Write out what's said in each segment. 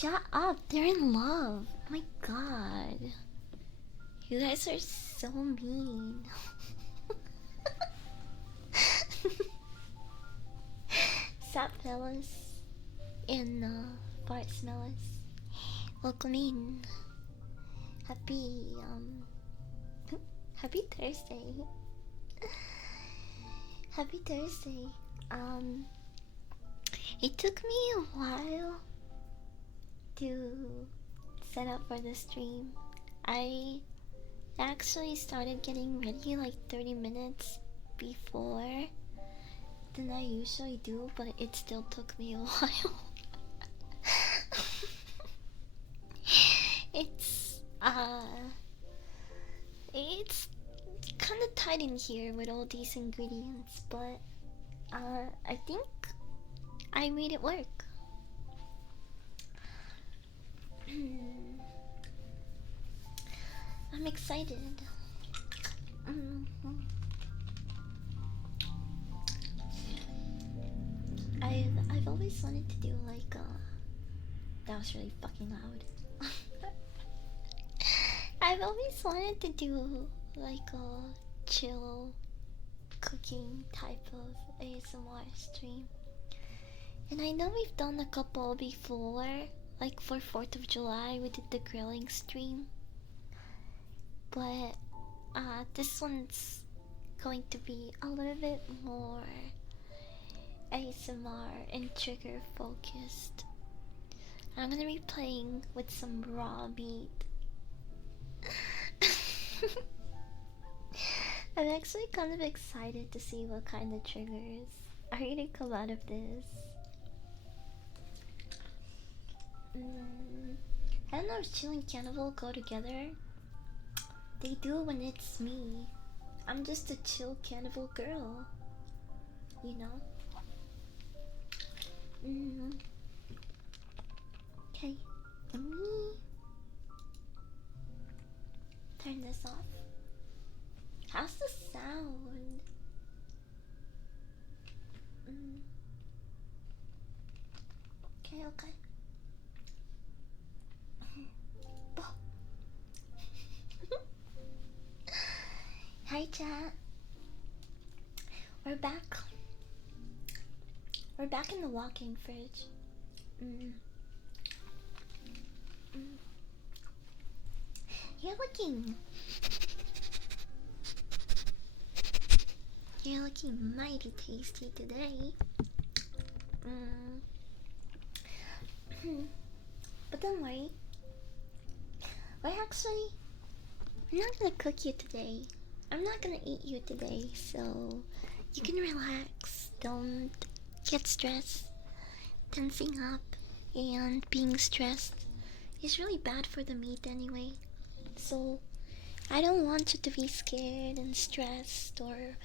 Shut up, they're in love. Oh my god. You guys are so mean. Sup, fellas? And, Bart Smellers. Welcome in. Happy, Happy Thursday. Happy Thursday. It took me a while to set up for the stream. I actually started getting ready like 30 minutes before than I usually do, but it still took me a while. it's it's kind of tight in here with all these ingredients, but I think I made it work. I'm excited. I've always wanted to do like that was really fucking loud. I've always wanted to do like a chill cooking type of ASMR stream. And I know we've done a couple before, like for 4th of July we did the grilling stream. But this one's going to be a little bit more ASMR and trigger focused. I'm gonna be playing with some raw meat. I'm actually kind of excited to see what kind of triggers are gonna come out of this. I don't know if chill and cannibal go together. They do when it's me. I'm just a chill cannibal girl, you know? Okay, let me turn this off. How's the sound? Okay, okay. Hi chat. We're back. We're back in the walk-in fridge. You're looking mighty tasty today. But don't worry. I'm not gonna cook you today. I'm not gonna eat you today, so you can relax. Don't get stressed. Tensing up and being stressed is really bad for the meat anyway. So I don't want you to be scared and stressed or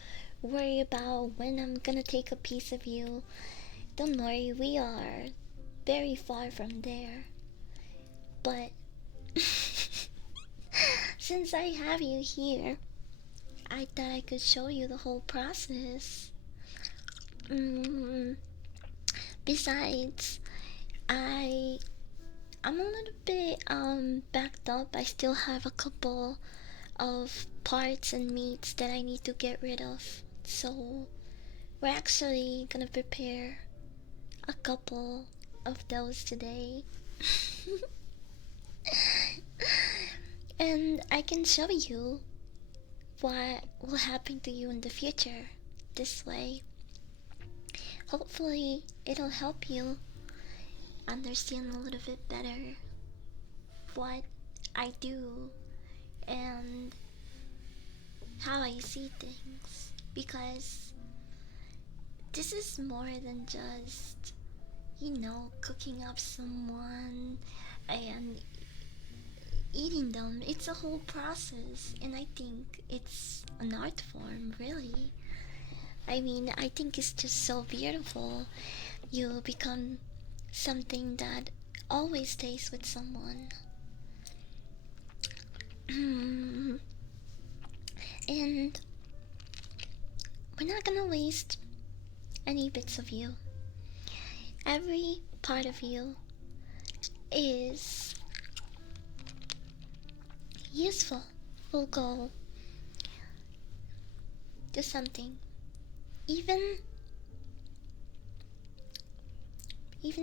worry about when I'm gonna take a piece of you. Don't worry, we are very far from there. But since I have you here, I thought I could show you the whole process. Besides, I'm a little bit backed up. I still have a couple of parts and meats that I need to get rid of. So we're actually gonna prepare a couple of those today. And I can show you what will happen to you in the future. This way, hopefully it'll help you understand a little bit better what I do and how I see things, because this is more than just, you know, cooking up someone and eating them. It's a whole process, and I think it's an art form, really. I mean, I think it's just so beautiful. You become something that always stays with someone. And we're not gonna waste any bits of you. Every part of you is useful will go to something. Even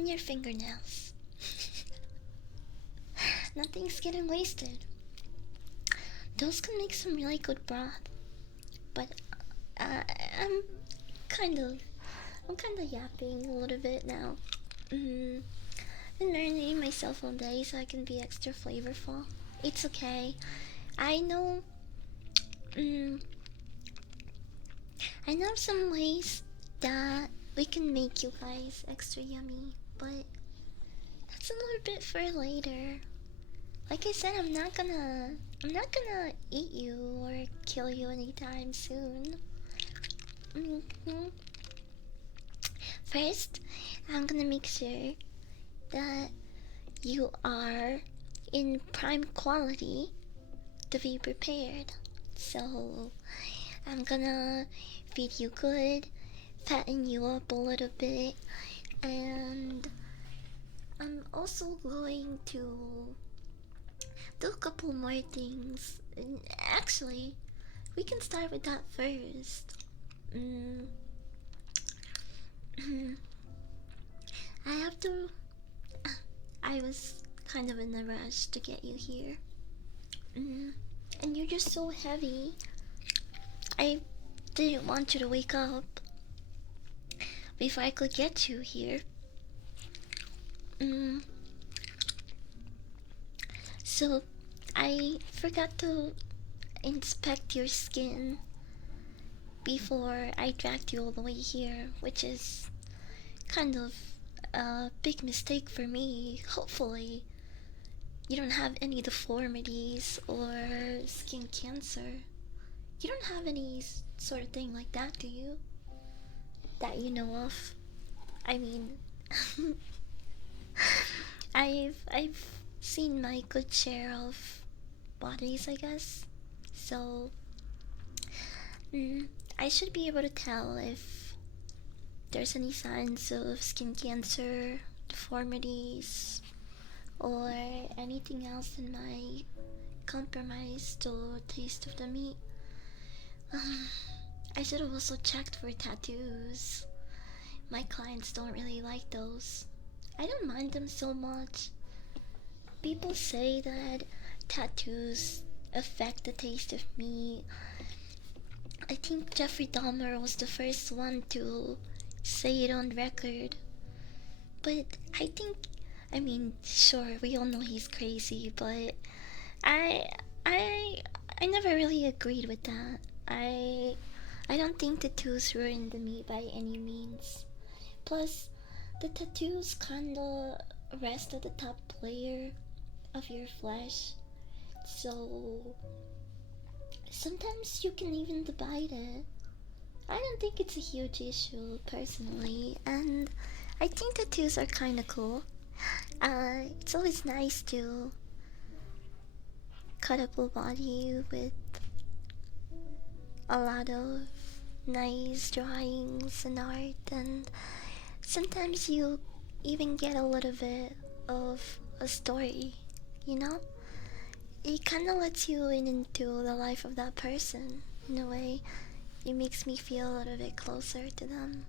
your fingernails. Nothing's getting wasted. Those can make some really good broth. But I'm kind of yapping a little bit now. Been marinating myself all day so I can be extra flavorful. It's okay. I know. I know some ways that we can make you guys extra yummy, but that's a little bit for later. Like I said, I'm not gonna eat you or kill you anytime soon. First, I'm gonna make sure that you are in prime quality to be prepared. So, I'm gonna feed you good, fatten you up a little bit, and I'm also going to do a couple more things. And actually, we can start with that first. I have to. I was kind of in a rush to get you here. And you're just so heavy. I didn't want you to wake up before I could get you here. So, I forgot to inspect your skin before I dragged you all the way here, which is kind of a big mistake for me. Hopefully, you don't have any deformities or skin cancer. You don't have any sort of thing like that, do you? That you know of? I mean, I've seen my good share of bodies, I guess. So, I should be able to tell if there's any signs of skin cancer, deformities, or anything else that might compromise the taste of the meat. I should have also checked for tattoos. My clients don't really like those. I don't mind them so much. People say that tattoos affect the taste of meat. I think Jeffrey Dahmer was the first one to say it on record. But I mean, sure, we all know he's crazy, but I, I never really agreed with that. I don't think tattoos ruin the meat by any means. Plus, the tattoos kinda rest at the top layer of your flesh, so sometimes you can even divide it. I don't think it's a huge issue personally, and I think tattoos are kinda cool. It's always nice to cut up a body with a lot of nice drawings and art, and sometimes you even get a little bit of a story, you know? It kind of lets you in into the life of that person in a way. It makes me feel a little bit closer to them.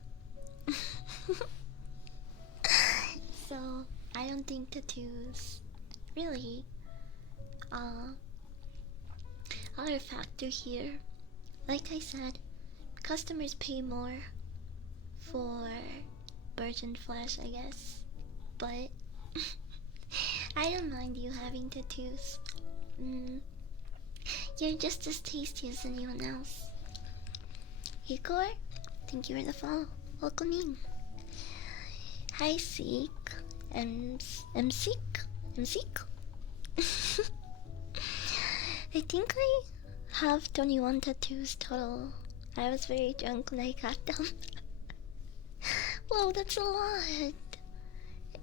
So, I don't think tattoos really are a factor here. Like I said, customers pay more for virgin flesh, I guess. But I don't mind you having tattoos. You're just as tasty as anyone else. Igor, thank you for the follow. Welcome in. Hi, Seek. Seek. I think I have 21 tattoos total. I was very drunk when I got them. Whoa, that's a lot.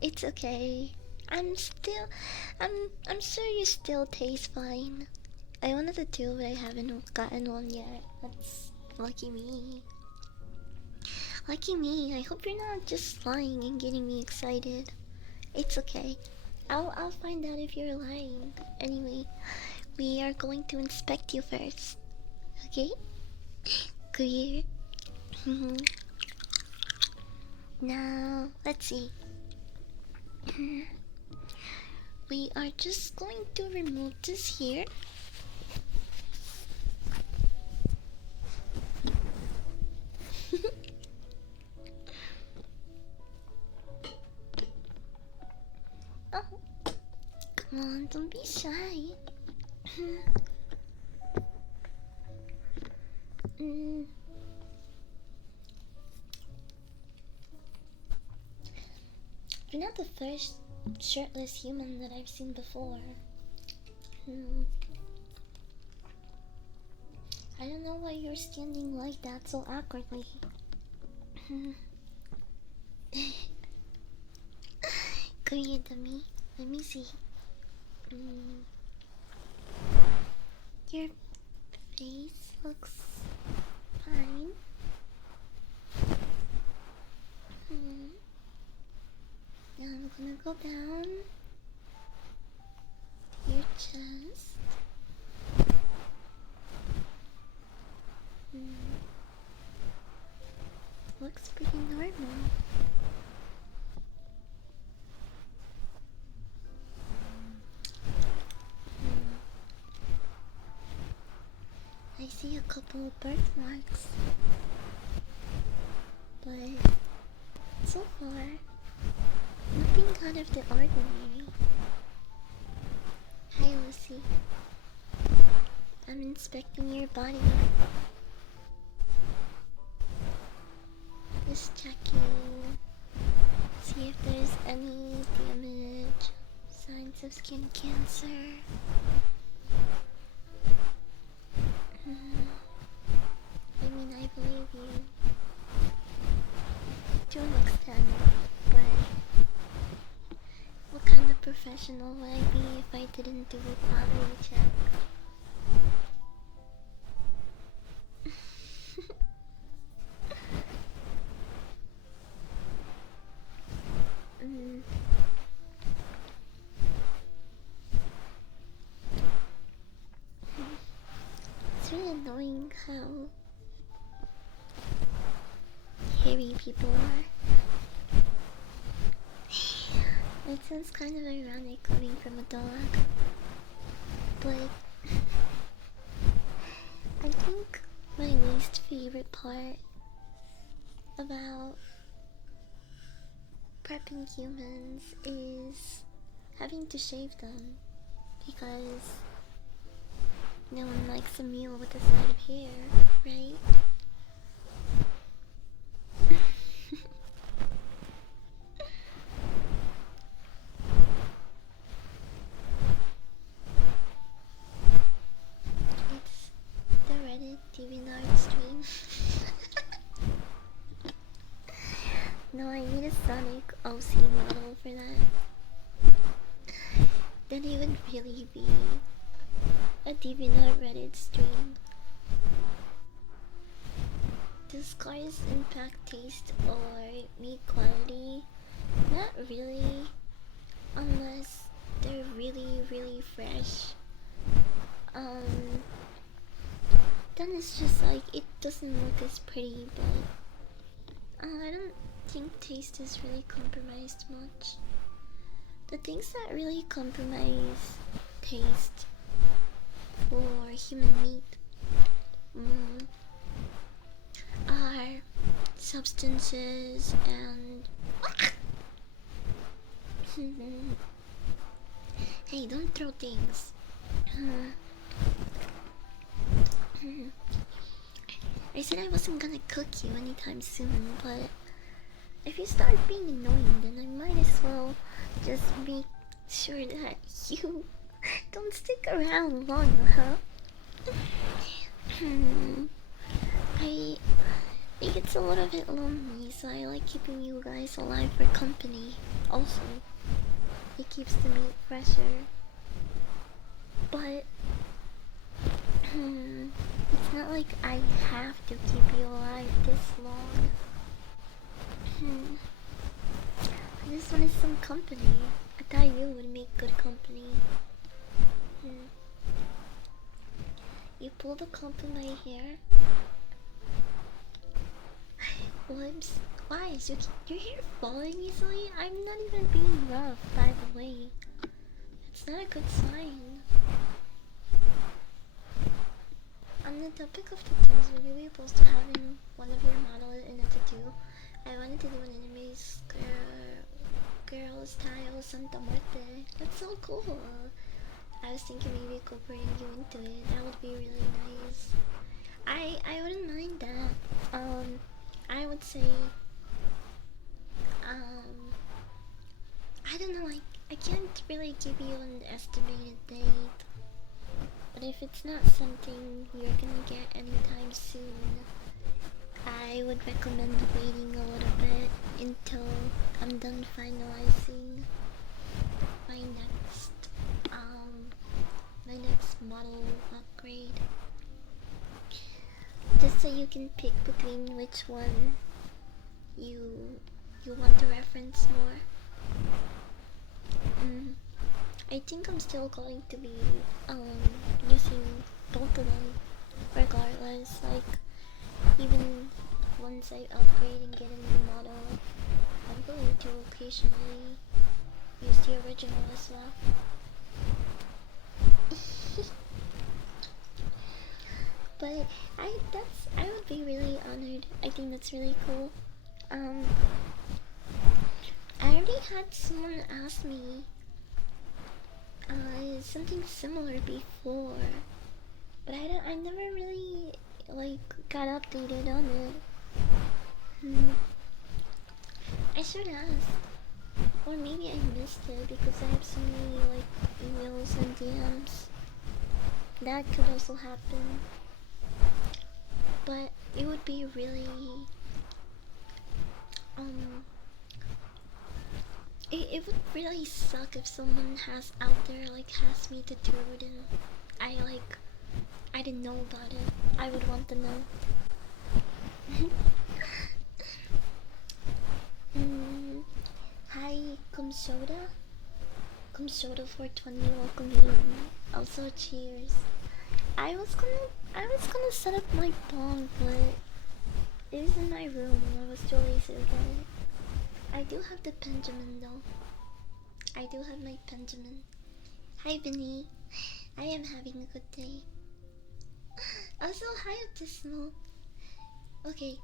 It's okay. I'm sure you still taste fine. I wanted to do, but I haven't gotten one yet. That's lucky me. Lucky me. I hope you're not just lying and getting me excited. It's okay. I'll find out if you're lying. Anyway, we are going to inspect you first. Okay? Clear. Now, let's see. We are just going to remove this here. Oh, come on, don't be shy. You're not the first shirtless human that I've seen before. I don't know why you're standing like that so awkwardly. Korean dummy. Let me see. Your face looks fine. Now I'm gonna go down to your chest. Looks pretty normal. I see a couple of birthmarks, but so far, nothing out of the ordinary. Hi, Lucy. I'm inspecting your body. Just checking, see if there's any damage, signs of skin cancer. I mean, I believe you to an extent, but what kind of professional would I be if I didn't do a quality check? It's really annoying how hairy people are. It sounds kind of ironic coming from a dog, but I think my least favorite part about prepping humans is having to shave them, because no one likes a meal with a side of hair, right? It's the Reddit DeviantArt stream. No, I need a Sonic OC model for that. Then it would really be a DeviantArt Reddit stream. Does cars impact taste or meat quality? Not really, unless they're really, really fresh. Then it's just like, it doesn't look as pretty, but I don't think taste is really compromised much. The things that really compromise taste for human meat are substances and hey, don't throw things. I said I wasn't gonna cook you anytime soon, but if you start being annoying, then I might as well just make sure that you don't stick around long, huh? I think it's a little bit lonely, so I like keeping you guys alive for company. Also, it keeps the meat fresher. But it's not like I have to keep you alive this long. I just wanted some company. I thought you would make good company. Hmm. You pull the comb in my hair. Whoops. Why is your hair falling easily? I'm not even being rough, by the way. It's not a good sign. On the topic of tattoos, would you be opposed to having one of your models in a tattoo? I wanted to do an enemy's girl style Santa Muerte. That's so cool. I was thinking maybe incorporating you into it. That would be really nice. I wouldn't mind that. I would say I don't know, I can't really give you an estimated date. But if it's not something you're gonna get anytime soon, I would recommend waiting a little bit until I'm done finalizing my next model upgrade. Just so you can pick between which one you want to reference more. I think I'm still going to be using both of them regardless. Like, even once I upgrade and get a new model, I'm going to occasionally use the original as well. But I would be really honored. I think that's really cool. I already had someone ask me something similar before, but I never really like got updated on it. I should ask, or maybe I missed it because I have so many like emails and DMs. That could also happen, but it would be really it would really suck if someone out there has me tattooed and I didn't know about it. I would want to know. Hi, Kumsoda. Kumsoda 420, welcome you. Also cheers. I was gonna set up my bong, but it was in my room and I was too lazy to get it. I do have the Benjamin though. I do have my Benjamin. Hi Vinny. I am having a good day. Also, hi Abysmal. Okay,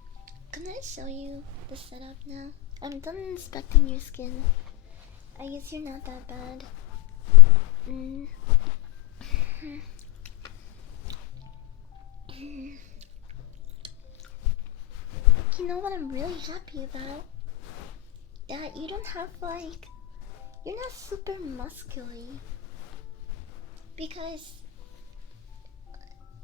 can I show you the setup now? I'm done inspecting your skin. I guess you're not that bad. You know what I'm really happy about? That you don't have you're not super muscular. Because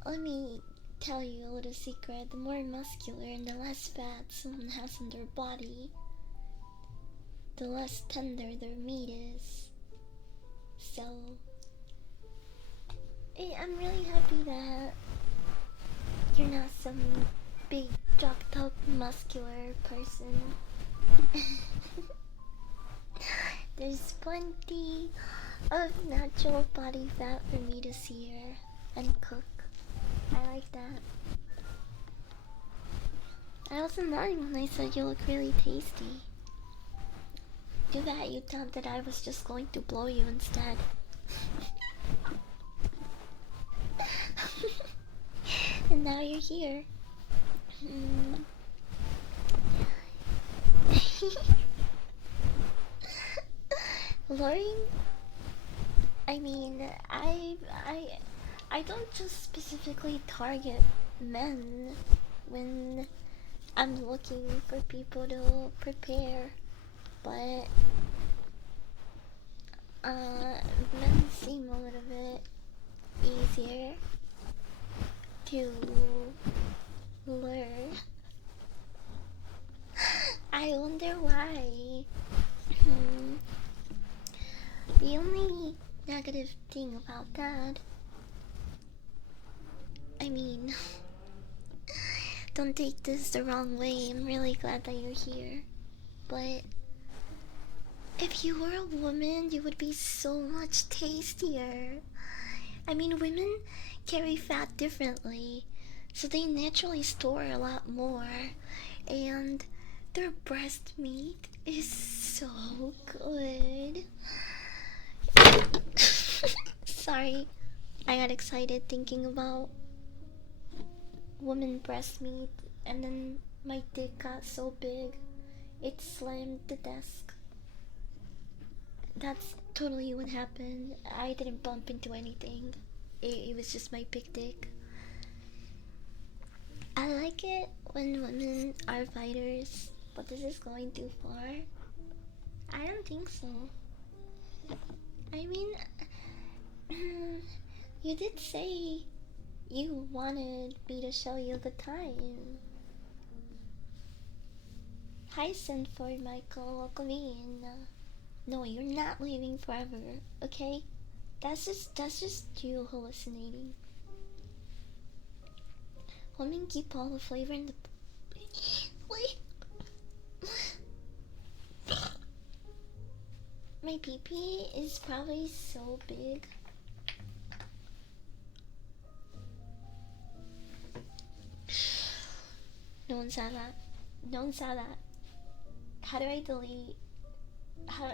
let me tell you a little secret, the more muscular and the less fat someone has on their body, the less tender their meat is. So I'm really happy that you're not some big jacked up muscular person. There's plenty of natural body fat for me to sear and cook. I like that. I wasn't lying when I said you look really tasty. Too bad you thought that I was just going to blow you instead. And now you're here. Lauren, I mean, I don't just specifically target men when I'm looking for people to prepare, but men seem a little bit easier to lure. I wonder why. The only negative thing about that, I mean, don't take this the wrong way, I'm really glad that you're here, but If you were a woman, you would be so much tastier. I mean, women carry fat differently, so they naturally store a lot more, and their breast meat is so good. Sorry, I got excited thinking about woman breast meat, and then my dick got so big it slammed the desk. That's totally what happened. I didn't bump into anything. It was just my big dick. I like it when women are fighters, but this is going too far. I don't think so. I mean, you did say you wanted me to show you the time. Hi, Sinford Michael. Welcome in. No, you're not leaving forever, okay? That's just you hallucinating. Women keep all the flavor in the. Wait. My pee-pee is probably so big. No one saw that. No one saw that. How do I delete? How?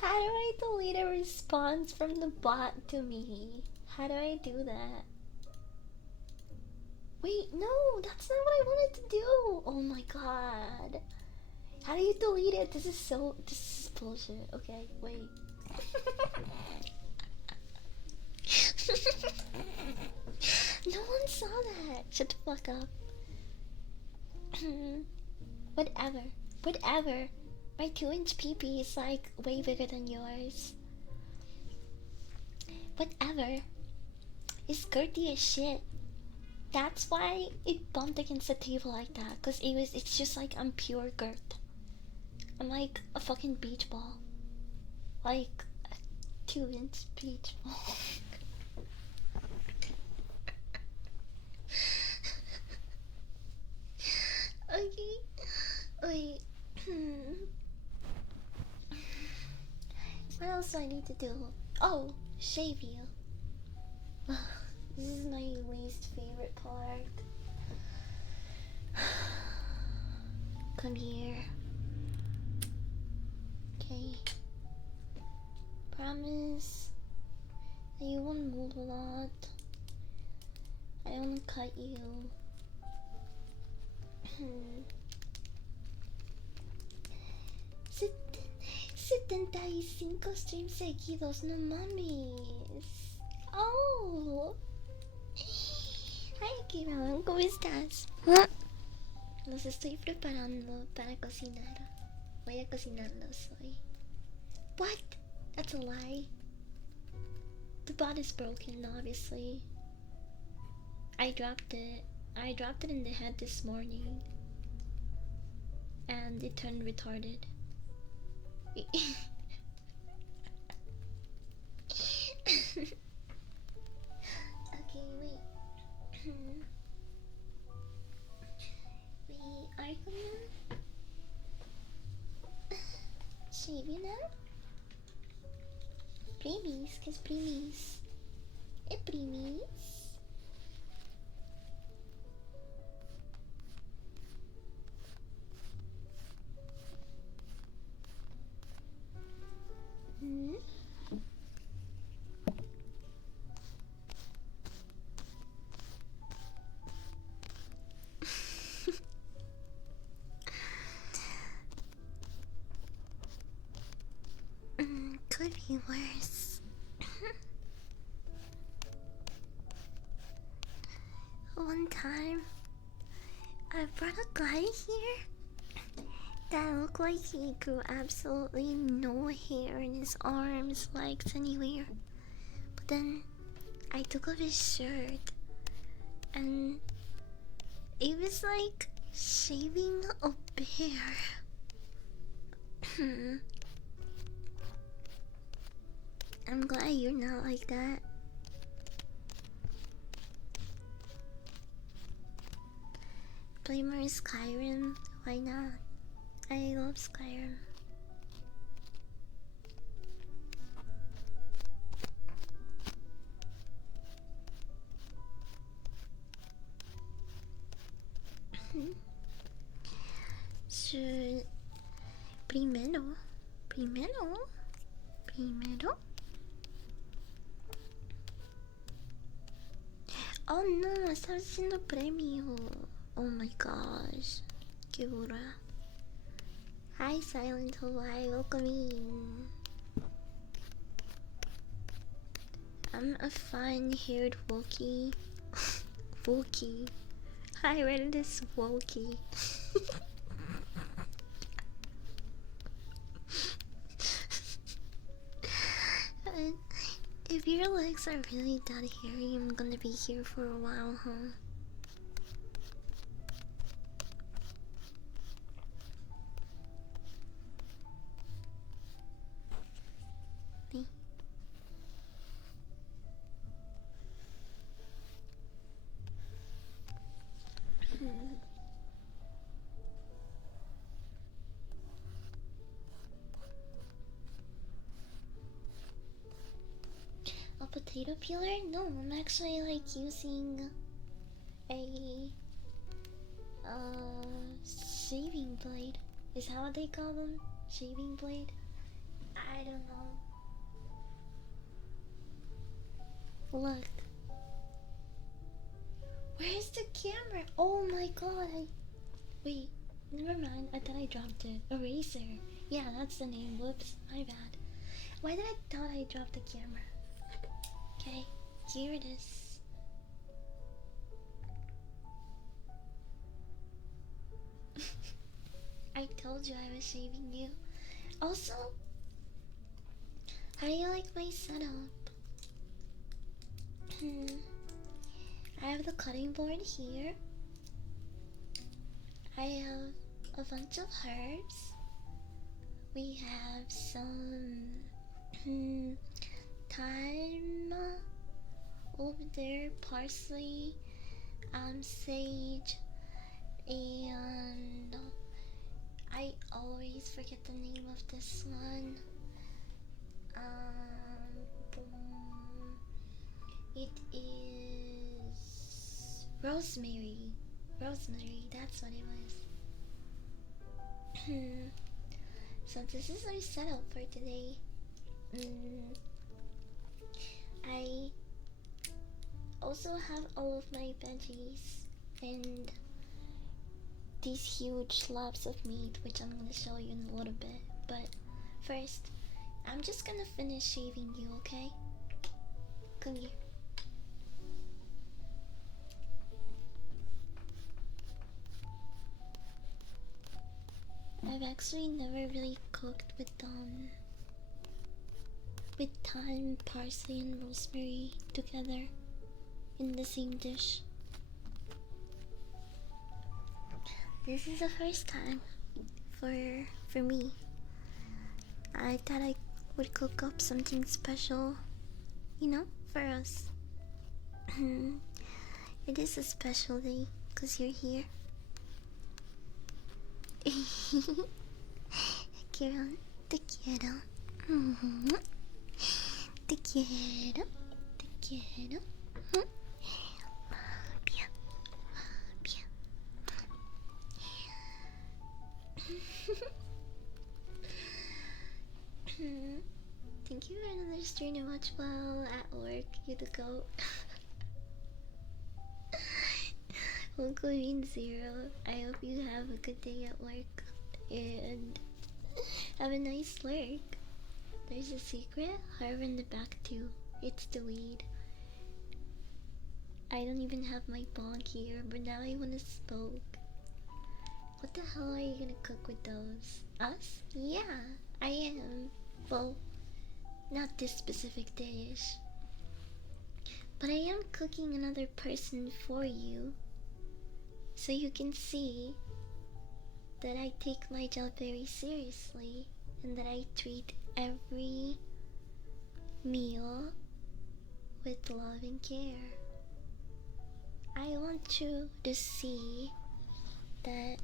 How do I delete a response from the bot to me? How do I do that? Wait, no, that's not what I wanted to do. Oh my god. How do you delete it? This is bullshit. Okay, wait. No one saw that. Shut the fuck up. Whatever. Whatever. My 2-inch peepee is like way bigger than yours. Whatever. It's girthy as shit. That's why it bumped against the table like that. Cause it's just like I'm pure girth. I'm like a fucking beach ball. Like a 2-inch beach ball. Okay. Wait. What else do I need to do? Oh, shave you. This is my least favorite part. Come here. Okay. Promise that you won't move a lot. I won't cut you. 75 streams seguidos, no mames. Oh. Hi, Kira, ¿cómo estás? Los estoy preparando para cocinar. Voy a cocinarlos hoy. What? That's a lie. The bot is broken, obviously. I dropped it. I dropped it in the head this morning. And it turned retarded. Okay, wait. We are gonna shave you now. Primis, ¿qué es primis? Primis. Could be worse. One time, I brought a guy here that looked like he grew absolutely no hair in his arms, legs, anywhere. But then I took off his shirt, and it was like shaving a bear. I'm glad you're not like that. play more Skyrim. Why not? I love Skyrim. So, primero. Oh no, estaba haciendo premio. Oh my gosh. Qué burra. Hi Silent Hawaii, welcome in. I'm a fine-haired Wookie. Wookie. I read this Wookie. If your legs are really that hairy, I'm gonna be here for a while, huh? Me? A potato peeler? No, I'm actually like using a shaving blade. Is that what they call them? Shaving blade? I don't know. Look. Where's the camera? Oh my god. Wait, never mind. I thought I dropped it. Eraser. Yeah, that's the name. Whoops, my bad. Why did I thought I dropped the camera? Okay, here it is. I told you I was shaving you. Also, how do you like my setup? I have the cutting board here. I have a bunch of herbs. We have some thyme over there, parsley, sage, and I always forget the name of this one. It is rosemary. Rosemary, that's what it was. So this is our setup for today. I also have all of my veggies and these huge slabs of meat, which I'm gonna show you in a little bit. But first, I'm just gonna finish shaving you, okay? Come here. I've actually never really cooked with thyme, parsley, and rosemary together in the same dish. This is the first time for me. I thought I would cook up something special, you know, for us. It is a special day because you're here. Quiero, te quiero. Te quiero, te quiero. Bien, bien. Thank you for another stream to watch while at work. You the goat. Uncle Bean Zero. I hope you have a good day at work and have a nice lurk. There's a secret herb in the back too. It's the weed. I don't even have my bong here, but now I wanna smoke. What the hell are you gonna cook with those? Us? Yeah, I am. Well, not this specific dish. But I am cooking another person for you. So you can see that I take my job very seriously and that I treat every meal with love and care. I want you to see that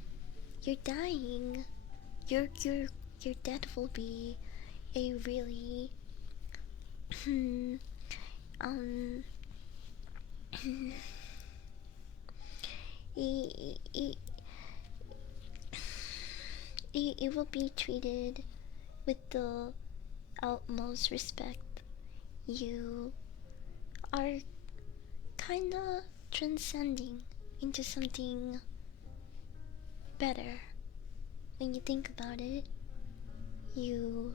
you're dying. Your death will be a really um it, it, it will be treated with the utmost respect. You are kinda transcending into something better. When you think about it, you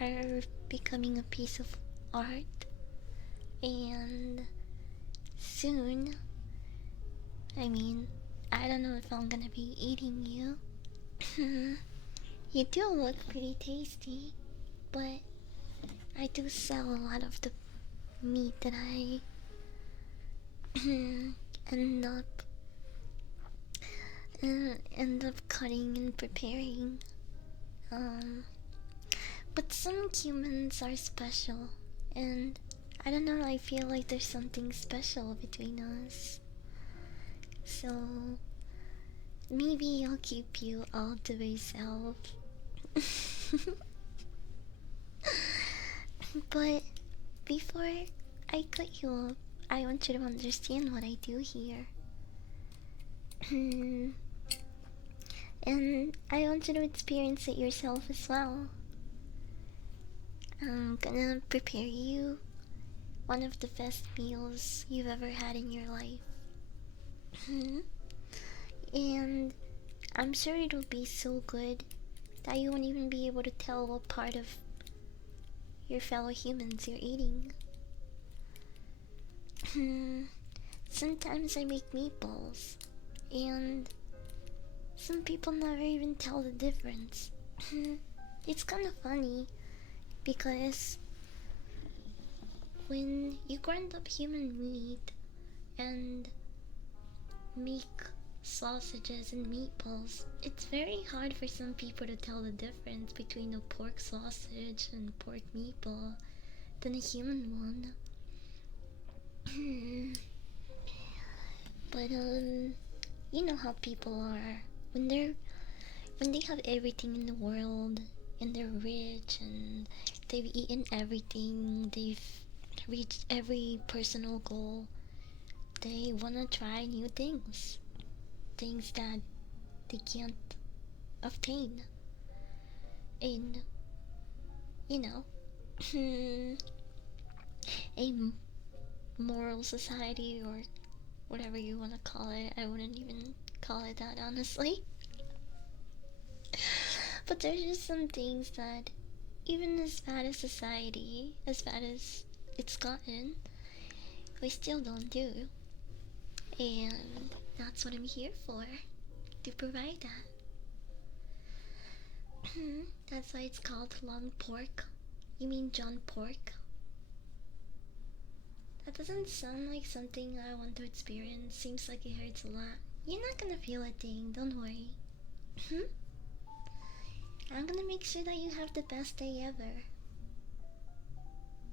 are becoming a piece of art, and soon, I mean, I don't know if I'm gonna be eating you. You do look pretty tasty, but I do sell a lot of the meat that I end up end up cutting and preparing. Um, but some humans are special, and I don't know. I feel like there's something special between us. So maybe I'll keep you all to myself. But before I cut you off, I want you to understand what I do here. And I want you to experience it yourself as well. I'm gonna prepare you one of the best meals you've ever had in your life. And I'm sure it'll be so good that you won't even be able to tell what part of your fellow humans you're eating. Sometimes I make meatballs, and some people never even tell the difference. It's kind of funny because when you grind up human meat and make sausages and meatballs, it's very hard for some people to tell the difference between a pork sausage and pork meatball than a human one. But you know how people are when they have everything in the world and they're rich and they've eaten everything, they've reached every personal goal. They wanna try new things, things that they can't obtain in, you know, a moral society or whatever you want to call it. I wouldn't even call it that, honestly. But there's just some things that, even as bad as society, as bad as it's gotten, we still don't do. And that's what I'm here for, to provide that. That's why it's called long pork. You mean John Pork? That doesn't sound like something I want to experience. Seems like it hurts a lot. You're not gonna feel a thing, don't worry. I'm gonna make sure that you have the best day ever.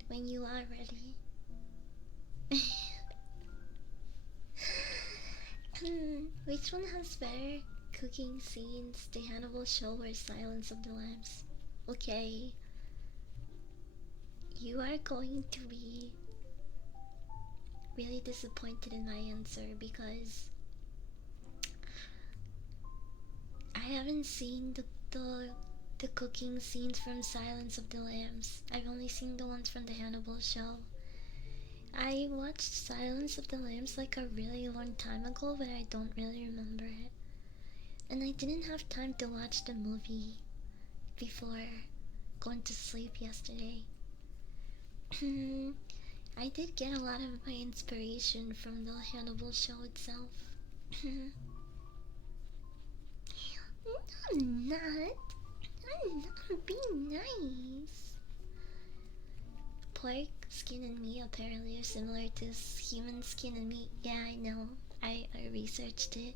When you are ready. Which one has better cooking scenes? The Hannibal show or Silence of the Lambs? Okay. You are going to be really disappointed in my answer because I haven't seen the cooking scenes from Silence of the Lambs. I've only seen the ones from the Hannibal show. I watched Silence of the Lambs like a really long time ago, but I don't really remember it. And I didn't have time to watch the movie before going to sleep yesterday. I did get a lot of my inspiration from the Hannibal show itself. I'm not. I'm being nice. Pork, skin, and meat apparently are similar to human skin and meat. Yeah, I know. I researched it.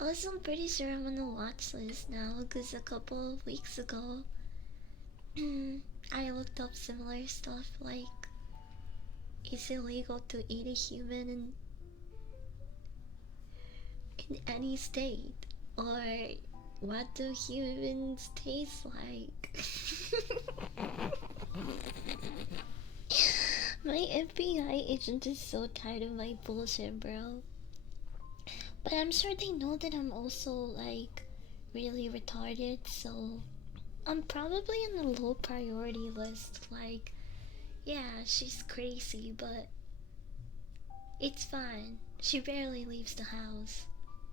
Also, I'm pretty sure I'm on the watch list now because a couple of weeks ago I looked up similar stuff like, is it illegal to eat a human in any state? Or what do humans taste like? My FBI agent is so tired of my bullshit, bro. But I'm sure they know that I'm also like really retarded, so I'm probably in the low priority list. Like, yeah, she's crazy, but it's fine. She barely leaves the house.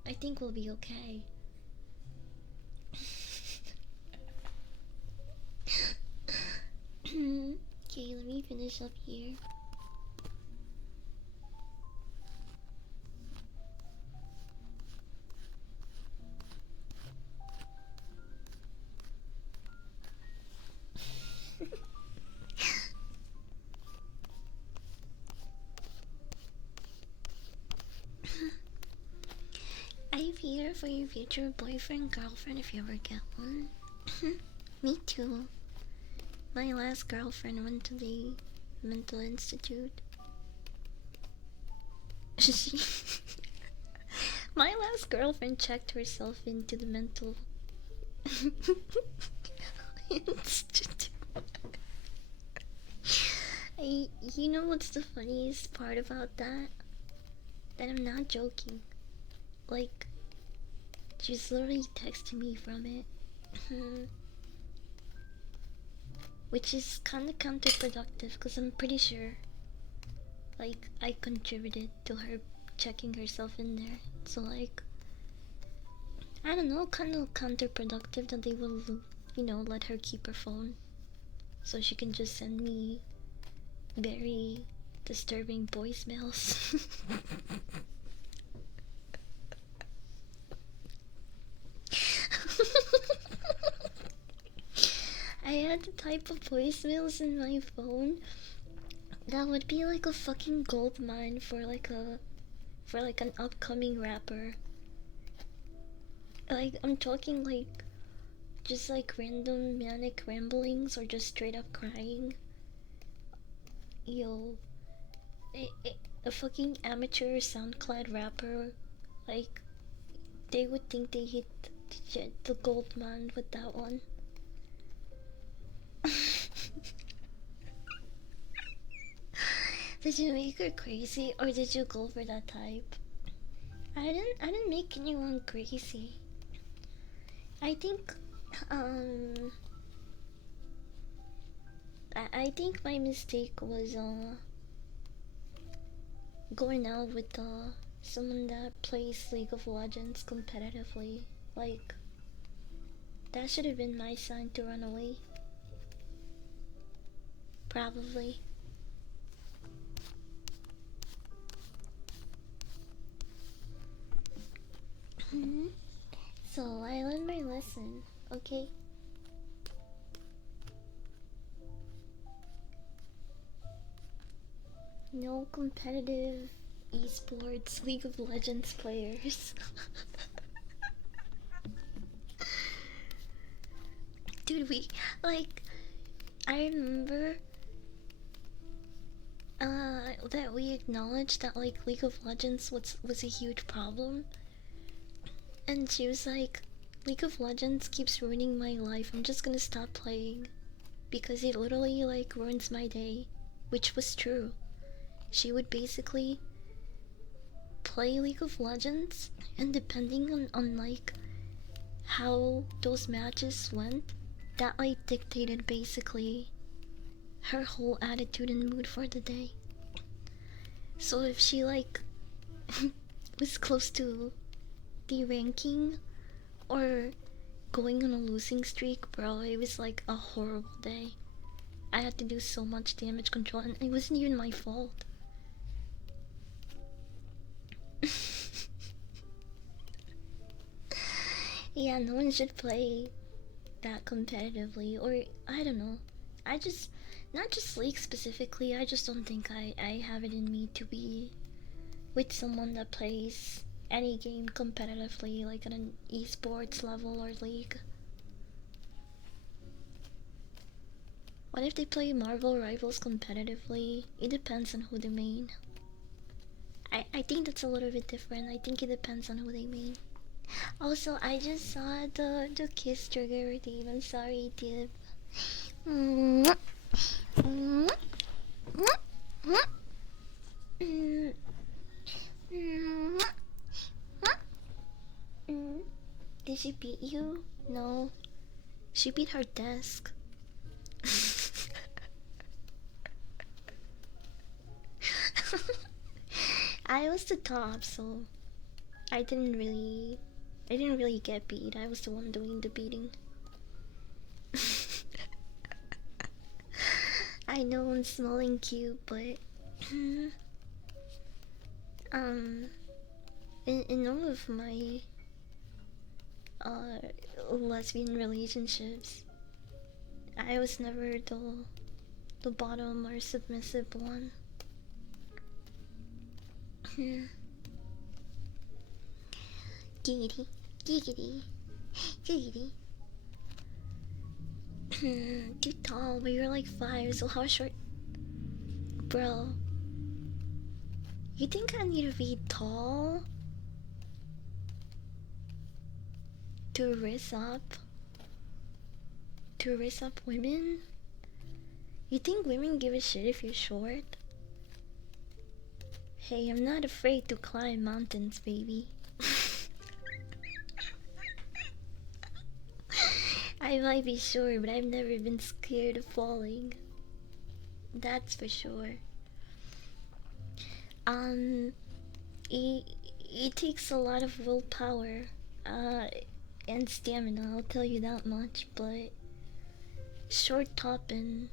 I think we'll be okay. Okay, let me finish up here. I'm here for your future boyfriend, girlfriend, if you ever get one. Me too. My last girlfriend went to the mental institute. She. My last girlfriend checked herself into the mental institute. You know what's the funniest part about that? That I'm not joking. Like, she's literally texting me from it. Which is kind of counterproductive because I'm pretty sure, like, I contributed to her checking herself in there. So, like, I don't know, kind of counterproductive that they will, let her keep her phone so she can just send me very disturbing voicemails. I had to type of voicemails in my phone that would be like a fucking gold mine for like an upcoming rapper. Like, I'm talking like just like random manic ramblings or just straight up crying. Yo, a fucking amateur SoundCloud rapper, like, they would think they hit the gold mine with that one. Did you make her crazy or did you go for that type? I didn't make anyone crazy. I think I think my mistake was going out with someone that plays League of Legends competitively. Like, that should have been my sign to run away. Probably. So I learned my lesson, okay? No competitive esports League of Legends players. Dude, I remember that we acknowledged that like League of Legends was a huge problem, and she was like, League of Legends keeps ruining my life, I'm just gonna stop playing because it literally like ruins my day, which was true. She would basically play League of Legends, and depending on like how those matches went, that like dictated basically her whole attitude and mood for the day. So if she like was close to deranking or going on a losing streak, bro, it was like a horrible day. I had to do so much damage control and it wasn't even my fault. Yeah, no one should play that competitively, or I don't know. I just, not just League specifically, I just don't think I have it in me to be with someone that plays any game competitively, like at an esports level or league. What if they play Marvel Rivals competitively? It depends on who they main. I think that's a little bit different. I think it depends on who they mean. Also, I just saw the kiss trigger, Dave. I'm sorry, Dave. Mwah. Mwah. Mwah. Mwah. Mm. Mwah. Mwah. Mm. Did she beat you? No. She beat her desk. I was the top, so I didn't really get beat. I was the one doing the beating. I know I'm smelling cute, but um, in all of my uh lesbian relationships, I was never the bottom or submissive one. Giggity, giggity, giggity. Too tall, but you're like 5, so how short? Bro, you think I need to be tall to raise up? To raise up women? You think women give a shit if you're short? Hey, I'm not afraid to climb mountains, baby. I might be short, but I've never been scared of falling. That's for sure. It takes a lot of willpower, and stamina, I'll tell you that much, but short top and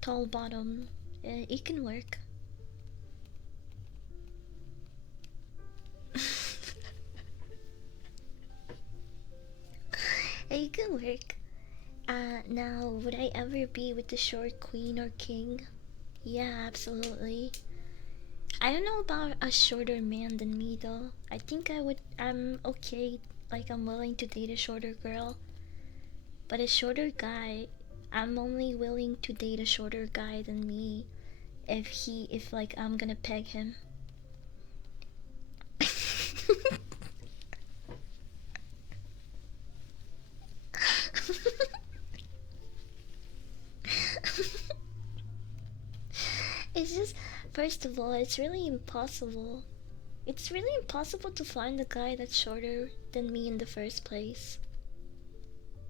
tall bottom, it can work. It can work. Now, would I ever be with the short queen or king? Yeah, absolutely. I don't know about a shorter man than me though. I think I'm okay, like I'm willing to date a shorter girl. But a shorter guy, I'm only willing to date a shorter guy than me if like I'm gonna peg him. It's just, first of all, it's really impossible. It's really impossible to find a guy that's shorter than me in the first place.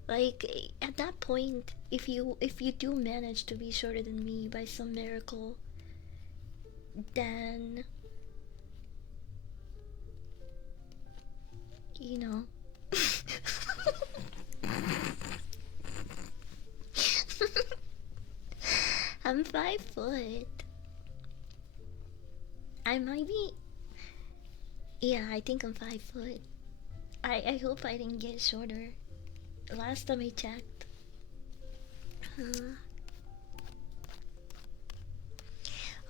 Like at that point, if you do manage to be shorter than me by some miracle, then you know. I'm 5 foot. I might be. Yeah, I think I'm 5 foot. I hope I didn't get shorter. Last time I checked.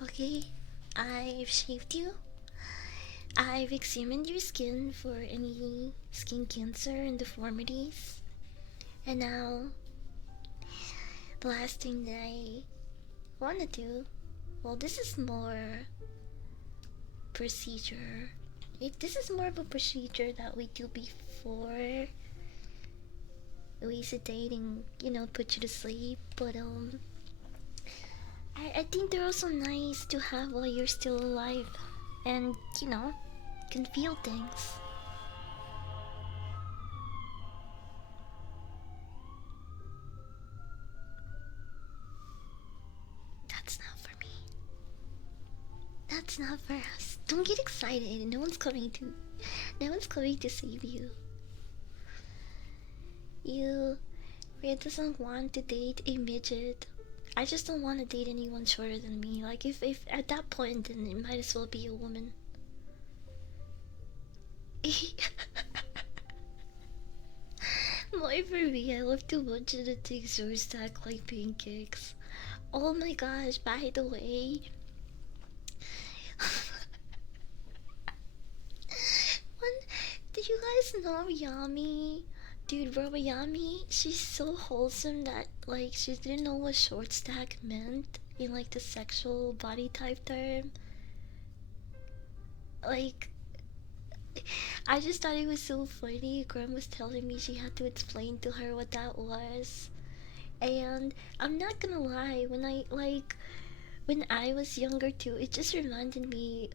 Okay, I've shaved you. I've examined your skin for any skin cancer and deformities. And now, the last thing that I want to do, well, this is more procedure. This is more of a procedure that we do before we sedate and, you know, put you to sleep. But I think they're also nice to have while you're still alive, and you know, can feel things. That's not for me. That's not for us. Don't get excited. No one's coming to save you. You Ria doesn't want to date a midget. I just don't want to date anyone shorter than me. Like if at that point, then it might as well be a woman. More for me, I love to watch the things or stack like pancakes. Oh my gosh, by the way. When, did you guys know Yami? Dude, bro, Yami, she's so wholesome that, like, she didn't know what short stack meant in, like, the sexual body type term. Like, I just thought it was so funny. Graham was telling me she had to explain to her what that was. And I'm not gonna lie, when I was younger too, it just reminded me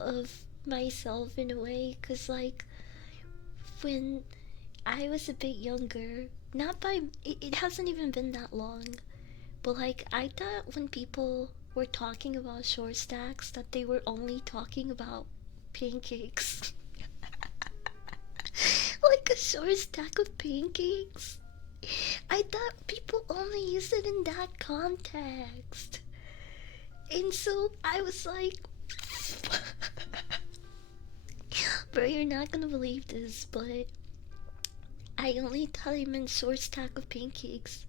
of myself in a way, cause like when I was a bit younger, not by it hasn't even been that long, but like I thought when people were talking about short stacks that they were only talking about pancakes. Like a short stack of pancakes. I thought people only used it in that context. And so I was like, bro, you're not gonna believe this, but I only thought I meant short stack of pancakes.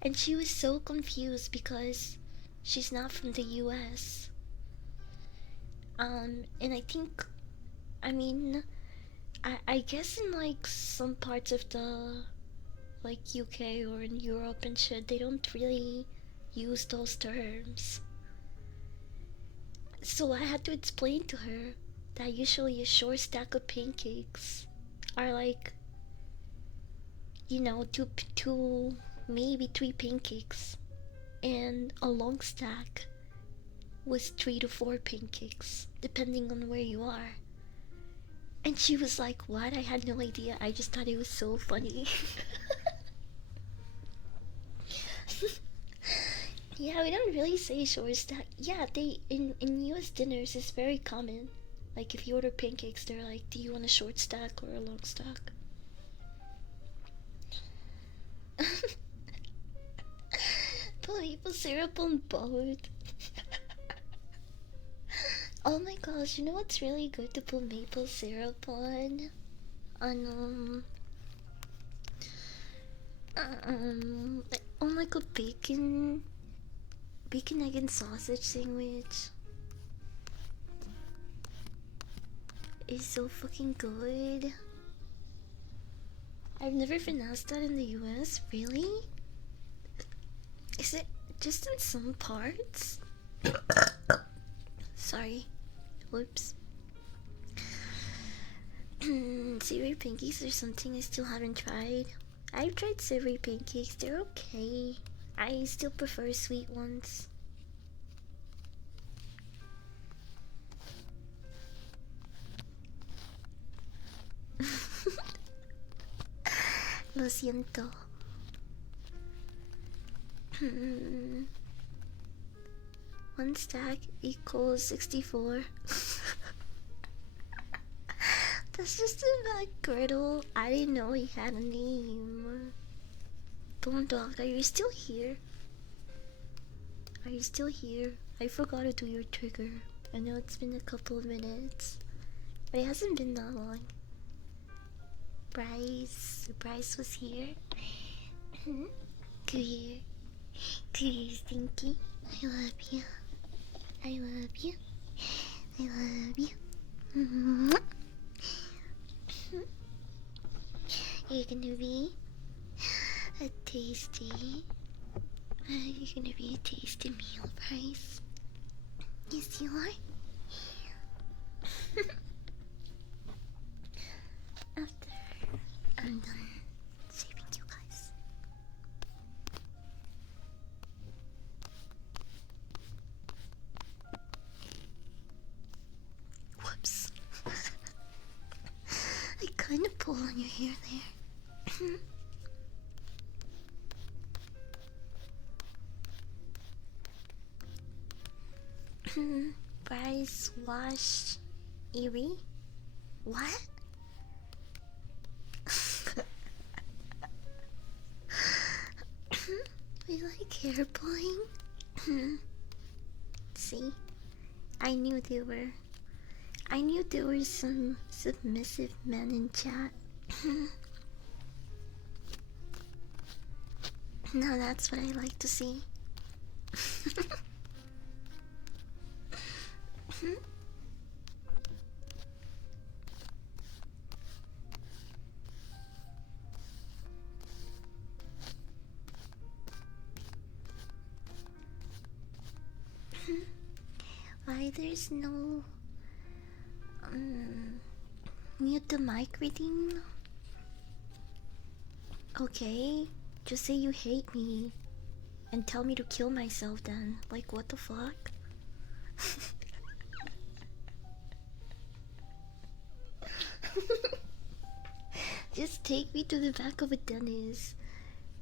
And she was so confused because she's not from the US. And I think, I mean, I guess in like some parts of the like UK or in Europe and shit, they don't really use those terms. So I had to explain to her that usually a short stack of pancakes are like, you know, two maybe three pancakes, and a long stack was 3 to 4 pancakes, depending on where you are. And she was like, "What? I had no idea. I just thought it was so funny." Yeah, we don't really say short stack. Yeah, they in US dinners it's very common. Like if you order pancakes, they're like, "Do you want a short stack or a long stack?" Put maple syrup on both. Oh my gosh, you know what's really good to put maple syrup on? On on like a bacon egg and sausage sandwich is so fucking good. I've never pronounced that in the US, really? Is it just in some parts? Sorry. Whoops. Savory pancakes are something I still haven't tried. I've tried savory pancakes, they're okay. I still prefer sweet ones. Lo siento. One stack equals 64. That's just a bad girdle. I didn't know he had a name. Bone Dog, are you still here? Are you still here? I forgot to do your trigger. I know it's been a couple of minutes, but it hasn't been that long. Bryce was here. Come here. Come here, Stinky. I love you. I love you. I love you. You're gonna be a tasty. You're gonna be a tasty meal, Bryce. Yes, you are. After I'm done saving you guys. Whoops. I kind of pulled on your hair there. Bryce wash Erie? What? We like hair pulling? See? I knew there were some submissive men in chat. Now that's what I like to see. Why there's no Mute the mic reading? Okay, just say you hate me and tell me to kill myself then. Like, what the fuck? Just take me to the back of a dentist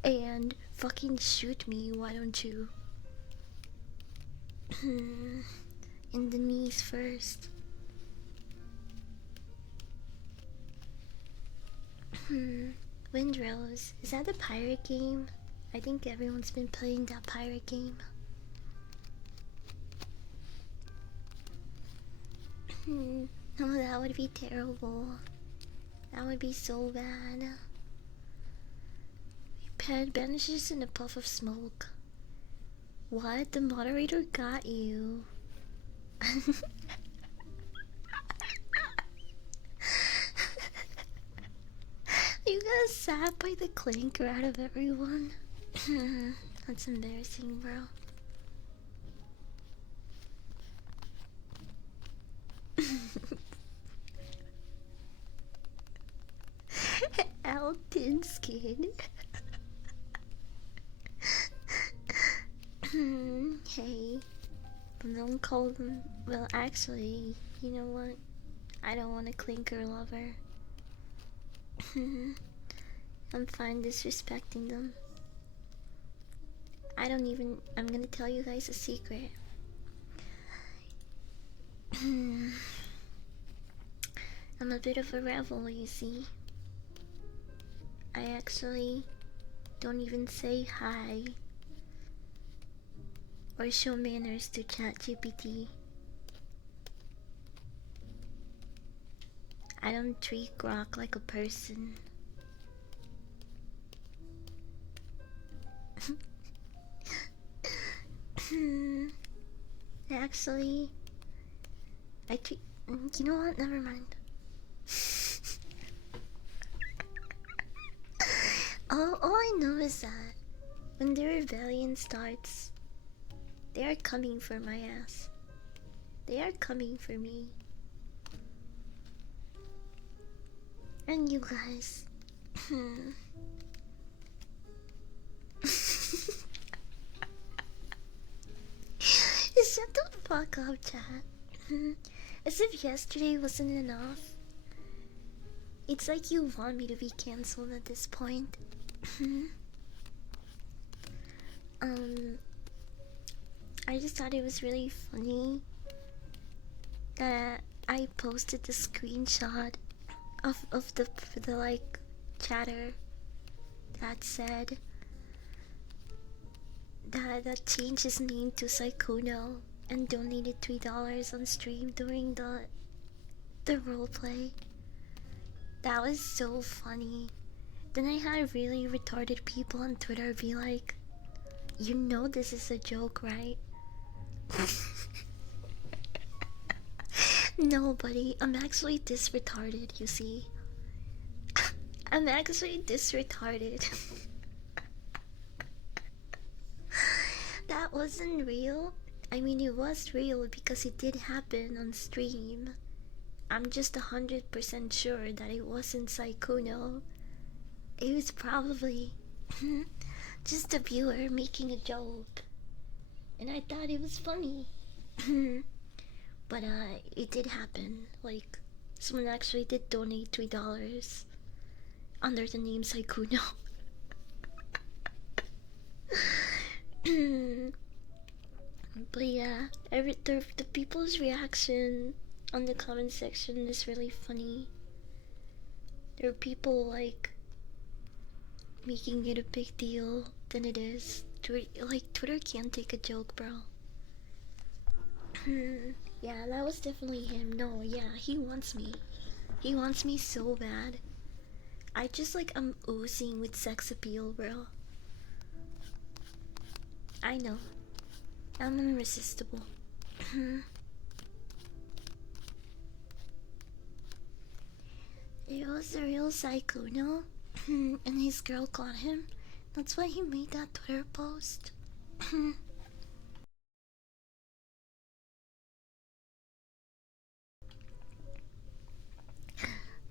and fucking shoot me, why don't you? In the knees first. Windrose, is that the pirate game? I think everyone's been playing that pirate game. Oh, that would be terrible. That would be so bad. Pet vanishes in a puff of smoke. What? The moderator got you. You got sat by the clinker out of everyone. That's embarrassing, bro. Elton skin. Hey, don't call them. Well, actually, you know what? I don't want a clinker lover. I'm fine disrespecting them. I'm gonna tell you guys a secret. I'm a bit of a rebel, you see. I actually don't even say hi or show manners to ChatGPT. I don't treat Grok like a person. Actually, I treat. You know what? Never mind. All I know is that when the rebellion starts, they are coming for my ass. They are coming for me. And you guys. Shut the fuck up, chat. As if yesterday wasn't enough. It's like you want me to be cancelled at this point. I just thought it was really funny that I posted the screenshot of the like chatter that said that changed his name to Saikuno and donated $3 on stream during the roleplay. That was so funny. Then I had really retarded people on Twitter be like, "You know this is a joke, right?" No, buddy, I'm actually this retarded, you see. I'm actually this retarded. That wasn't real. I mean, it was real because it did happen on stream. I'm just 100% sure that it wasn't Saikuno. It was probably just a viewer making a joke. And I thought it was funny. But it did happen. Like, someone actually did donate $3 under the name Saikuno. But yeah, the people's reaction on the comment section is really funny. There are people like making it a big deal than it is. Like, Twitter can't take a joke, bro. Yeah, that was definitely him. No, yeah, he wants me. He wants me so bad. I just like, I'm oozing with sex appeal, bro. I know. I'm irresistible. It was the real psycho, no? And his girl caught him. That's why he made that Twitter post.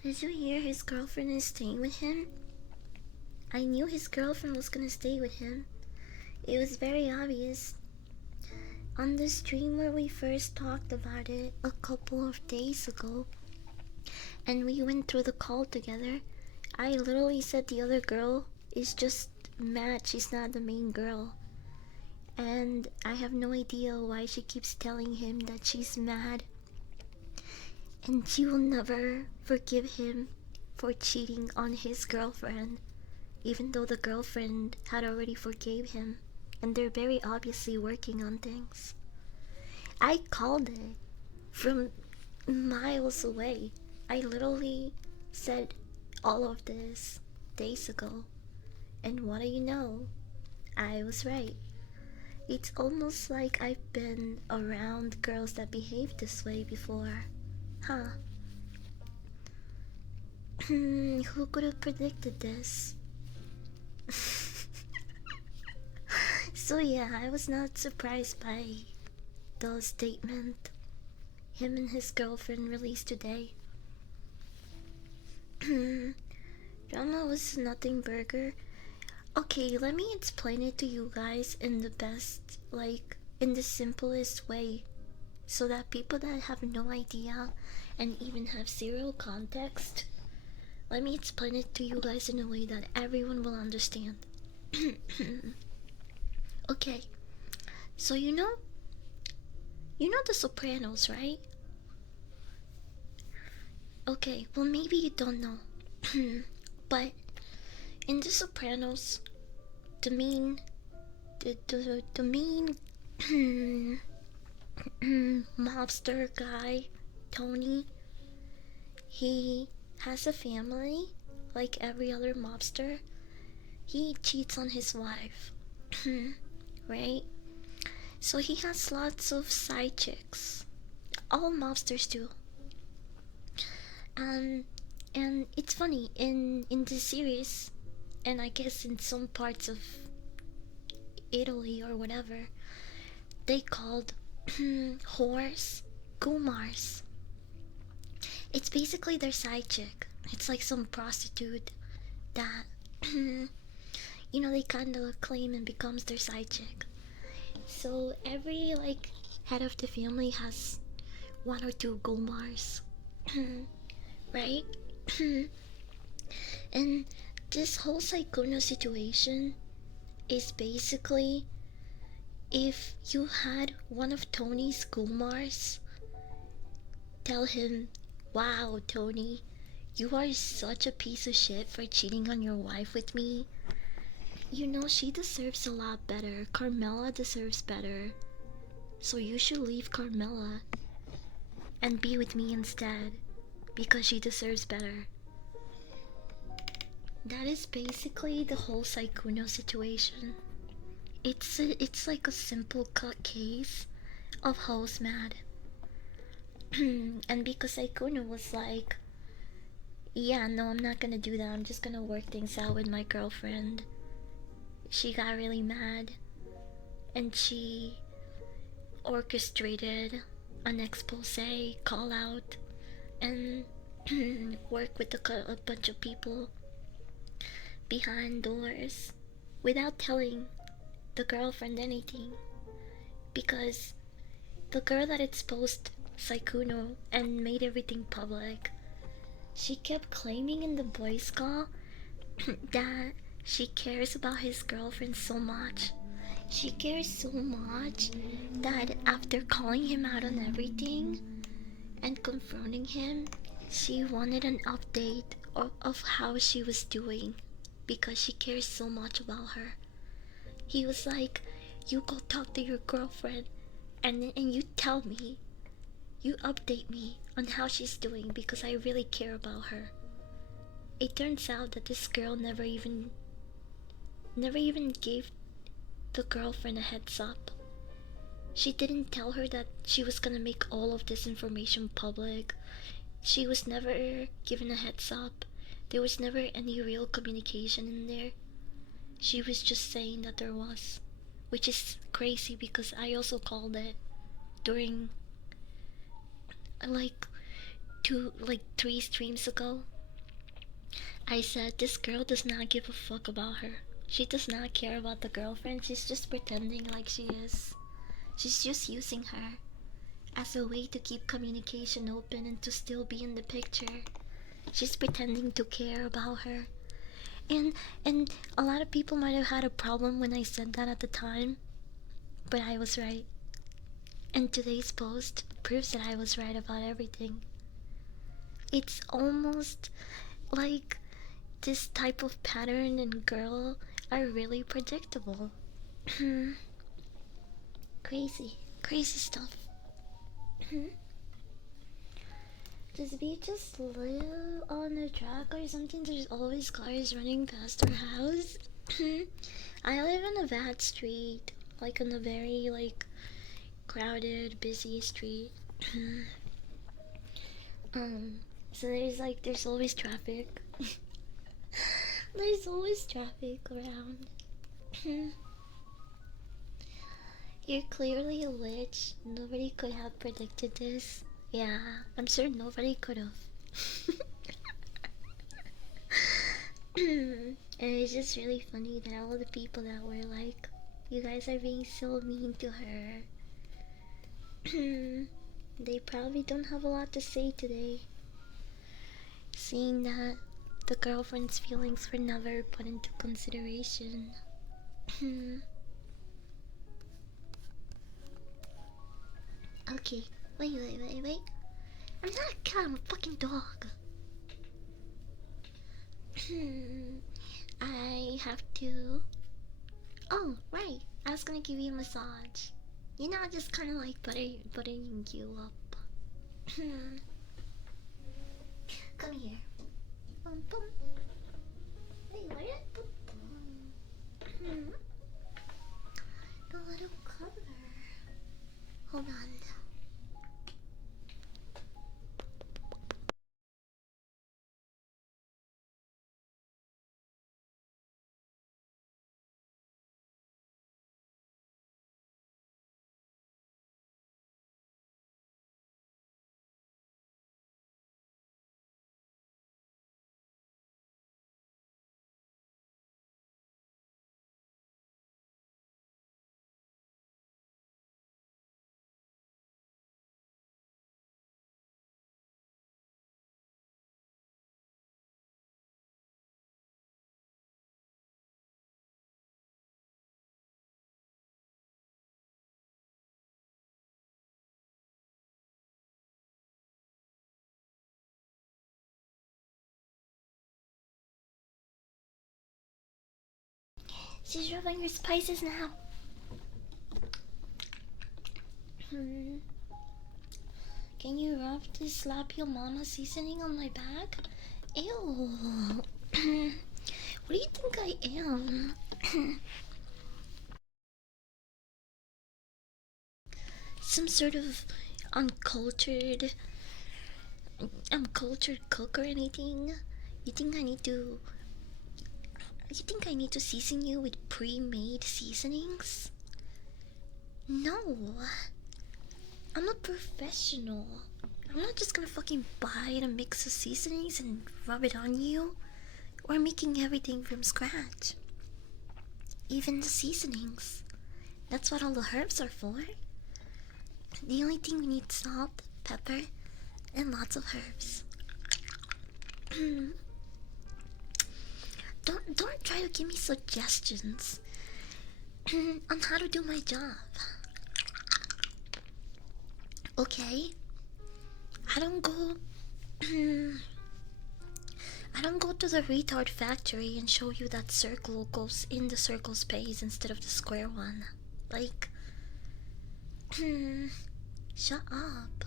Did you hear his girlfriend is staying with him? I knew his girlfriend was gonna stay with him. It was very obvious. On the stream where we first talked about it a couple of days ago, and we went through the call together, I literally said the other girl is just mad she's not the main girl. And I have no idea why she keeps telling him that she's mad. And she will never forgive him for cheating on his girlfriend, even though the girlfriend had already forgave him. And they're very obviously working on things. I called it from miles away. I literally said all of this days ago. And what do you know? I was right. It's almost like I've been around girls that behave this way before. Huh. Who could have predicted this? So yeah, I was not surprised by the statement him and his girlfriend released today. Drama was nothing burger. Okay, let me explain it to you guys in the best, like, in the simplest way, so that people that have no idea and even have zero context, let me explain it to you guys in a way that everyone will understand. Okay, so you know The Sopranos, right? Okay, well maybe you don't know, but in The Sopranos, the main mobster guy, Tony, he has a family like every other mobster. He cheats on his wife, right? So he has lots of side chicks. All mobsters do. And it's funny in the series, and I guess in some parts of Italy or whatever, they called whores gumars. It's basically their side chick. It's like some prostitute that they kind of claim and becomes their side chick. So every like head of the family has one or two gomars, right? And this whole Saikuno situation is basically if you had one of Tony's gomars tell him, "Wow, Tony, you are such a piece of shit for cheating on your wife with me. She deserves a lot better. Carmela deserves better. So you should leave Carmela and be with me instead because she deserves better." That is basically the whole Saikuno situation. It's like a simple cut case of house mad. And because Saikuno was like, "Yeah, no, I'm not gonna do that. I'm just gonna work things out with my girlfriend," she got really mad and she orchestrated an expose, call out, and work with a bunch of people behind doors without telling the girlfriend anything, because the girl that exposed Saikuno and made everything public, she kept claiming in the voice call that she cares about his girlfriend so much. She cares so much that after calling him out on everything and confronting him, she wanted an update of how she was doing because she cares so much about her. He was like, "You go talk to your girlfriend and you tell me, you update me on how she's doing because I really care about her." It turns out that this girl never even gave the girlfriend a heads up. She didn't tell her that she was gonna make all of this information public. She was never given a heads up. There was never any real communication in there. She was just saying that there was, which is crazy because I also called it during like 3 streams ago. I said this girl does not give a fuck about her. She does not care about the girlfriend. She's just pretending like she is. She's just using her as a way to keep communication open and to still be in the picture. She's pretending to care about her. And and a lot of people might have had a problem when I said that at the time, but I was right. And today's post proves that I was right about everything. It's almost like this type of pattern and girl are really predictable. Crazy, crazy stuff. Does we just live on a track or something? There's always cars running past our house. I live in a bad street, like on a very crowded, busy street. So there's always traffic. There's always traffic around. You're clearly a witch. Nobody could have predicted this. Yeah, I'm sure nobody could have. And it's just really funny that all the people that were like, you guys are being so mean to her. They probably don't have a lot to say today. Seeing that the girlfriend's feelings were never put into consideration. Okay, wait. I'm not a cat, I'm a fucking dog. I have to. Oh, right. I was gonna give you a massage. You know, just kind of like buttering you up. Come here. Bum, bum. Hey, where did the little cover? Hold on. She's rubbing her spices now. Can you rub this slap your mama seasoning on my back? Ew. What do you think I am? Some sort of uncultured, uncultured cook or anything? You think I need to? You think I need to season you with pre-made seasonings? No, I'm a professional. I'm not just gonna fucking buy a mix of seasonings and rub it on you. We're making everything from scratch. Even the seasonings. That's what all the herbs are for. The only thing we need is salt, pepper, and lots of herbs. Don't try to give me suggestions on how to do my job. Okay? I don't go I don't go to the retard factory and show you that circle goes in the circle space instead of the square one. Like, shut up.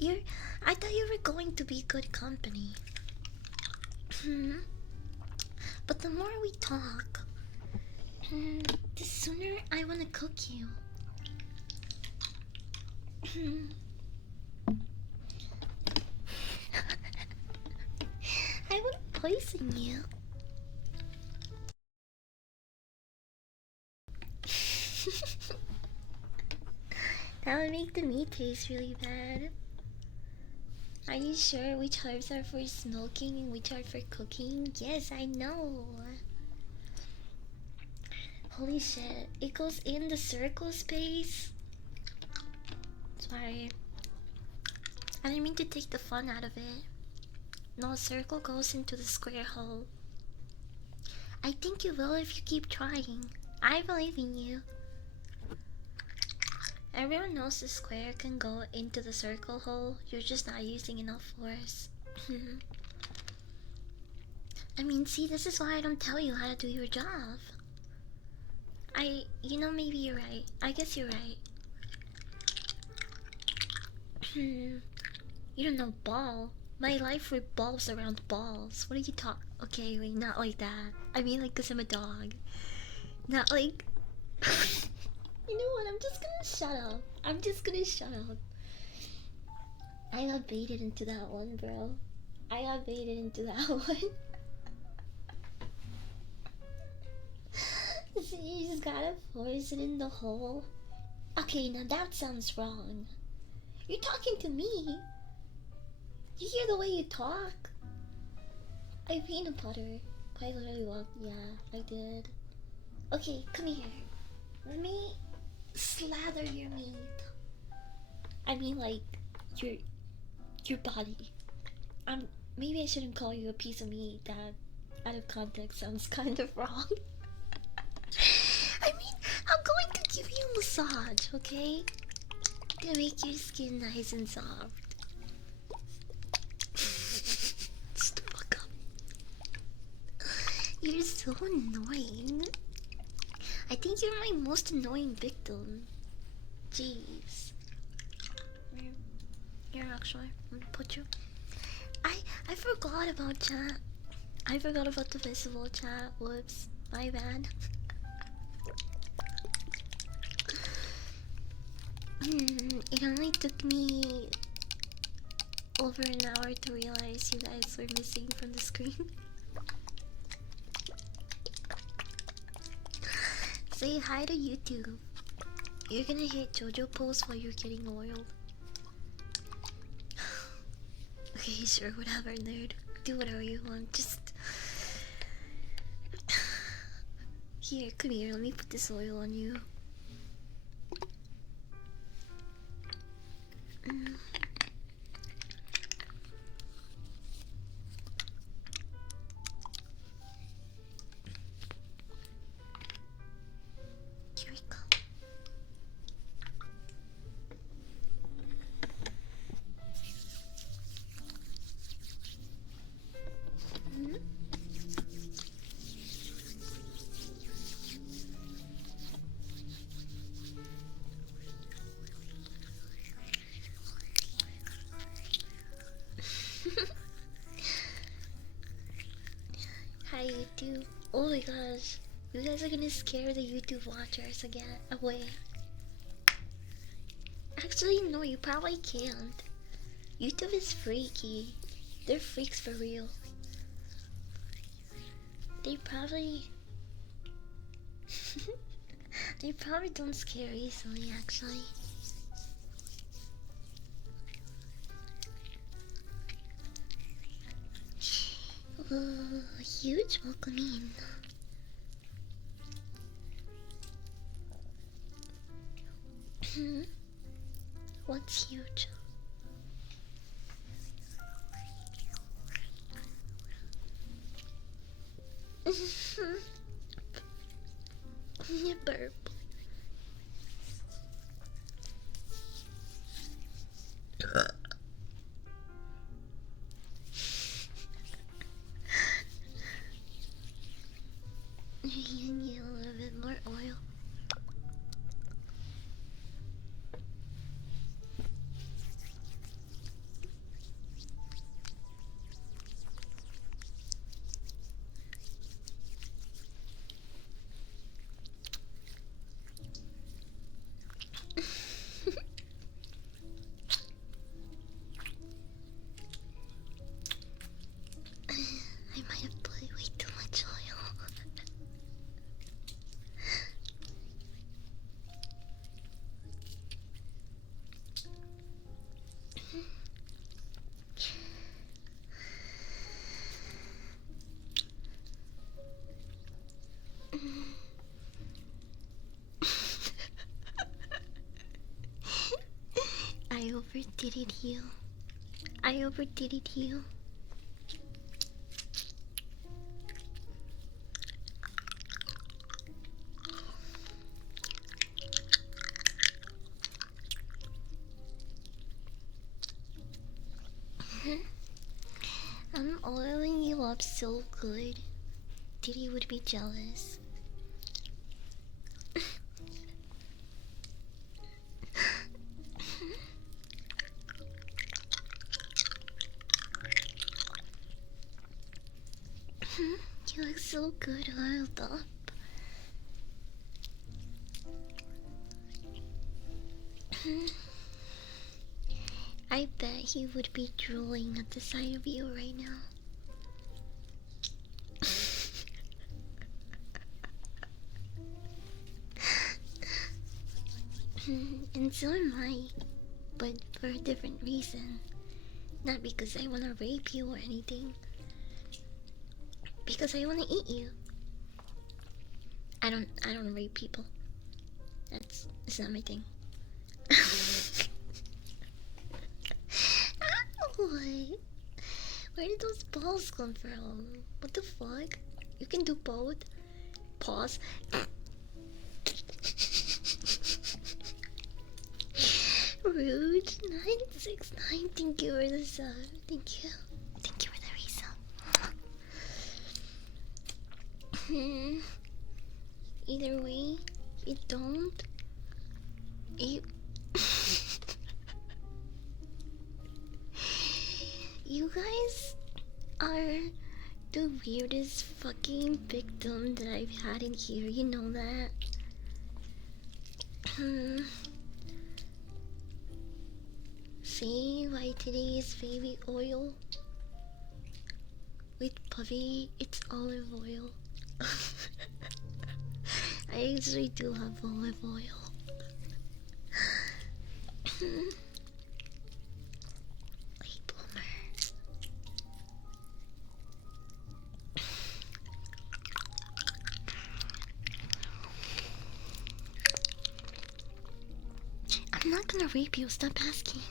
I thought you were going to be good company. But the more we talk, the sooner I want to cook you. I would poison you. That would make the meat taste really bad. Are you sure which herbs are for smoking and which are for cooking? Yes, I know. Holy shit, it goes in the circle space? Sorry. I didn't mean to take the fun out of it. No, circle goes into the square hole. I think you will if you keep trying. I believe in you. Everyone knows the square can go into the circle hole. You're just not using enough force. I mean, see, this is why I don't tell you how to do your job. You know, maybe you're right. I guess you're right. You don't know ball. My life revolves around balls. What are you talking? Okay, wait, not like that. I mean, like, cause I'm a dog. Not like. You know what? I'm just gonna shut up. I'm just gonna shut up. I got baited into that one, bro. I got baited into that one. So you just gotta force it in the hole. Okay, now that sounds wrong. You're talking to me. You hear the way you talk? I peanut butter. Quite literally walked. Yeah, I did. Okay, come here. Let me slather your meat. I mean, like your body. Maybe I shouldn't call you a piece of meat. That, out of context, sounds kind of wrong. I mean, I'm going to give you a massage, okay? I'm gonna make your skin nice and soft. Shut the fuck up. You're so annoying. I think you're my most annoying victim. Jeez. Here, actually, I'm gonna put you. I forgot about chat. I forgot about the visible chat. Whoops, my bad. It only took me over an hour to realize you guys were missing from the screen. Say hi to YouTube. You're gonna hit JoJo pose while you're getting oiled. Okay, sure, whatever, nerd. Do whatever you want, just... Here, come here, let me put this oil on you. Here we go. Hi YouTube. Oh my gosh. You guys are gonna scare the YouTube watchers again away. Actually, no, you probably can't. YouTube is freaky. They're freaks for real. They probably... they probably don't scare easily, actually. Huge welcome in. What's huge? You burp. You need a little bit more oil. overdid it, you. I overdid it, you. I'm oiling you up so good. Diddy would be jealous. You look so good oiled up. I bet he would be drooling at the sight of you right now. And so am I, but for a different reason. Not because I wanna rape you or anything. Because I wanna eat you. I don't rape people. It's not my thing. What? Where did those balls come from? What the fuck? You can do both. Pause. Rude 969. Thank you for the sub. Thank you. Thank you for the resub. Either way, you don't. You. You guys are the weirdest fucking victim that I've had in here. You know that. See why today is baby oil? With Puffy, it's olive oil. I actually do have olive oil. Late bloomer. I'm not gonna rape you, stop asking.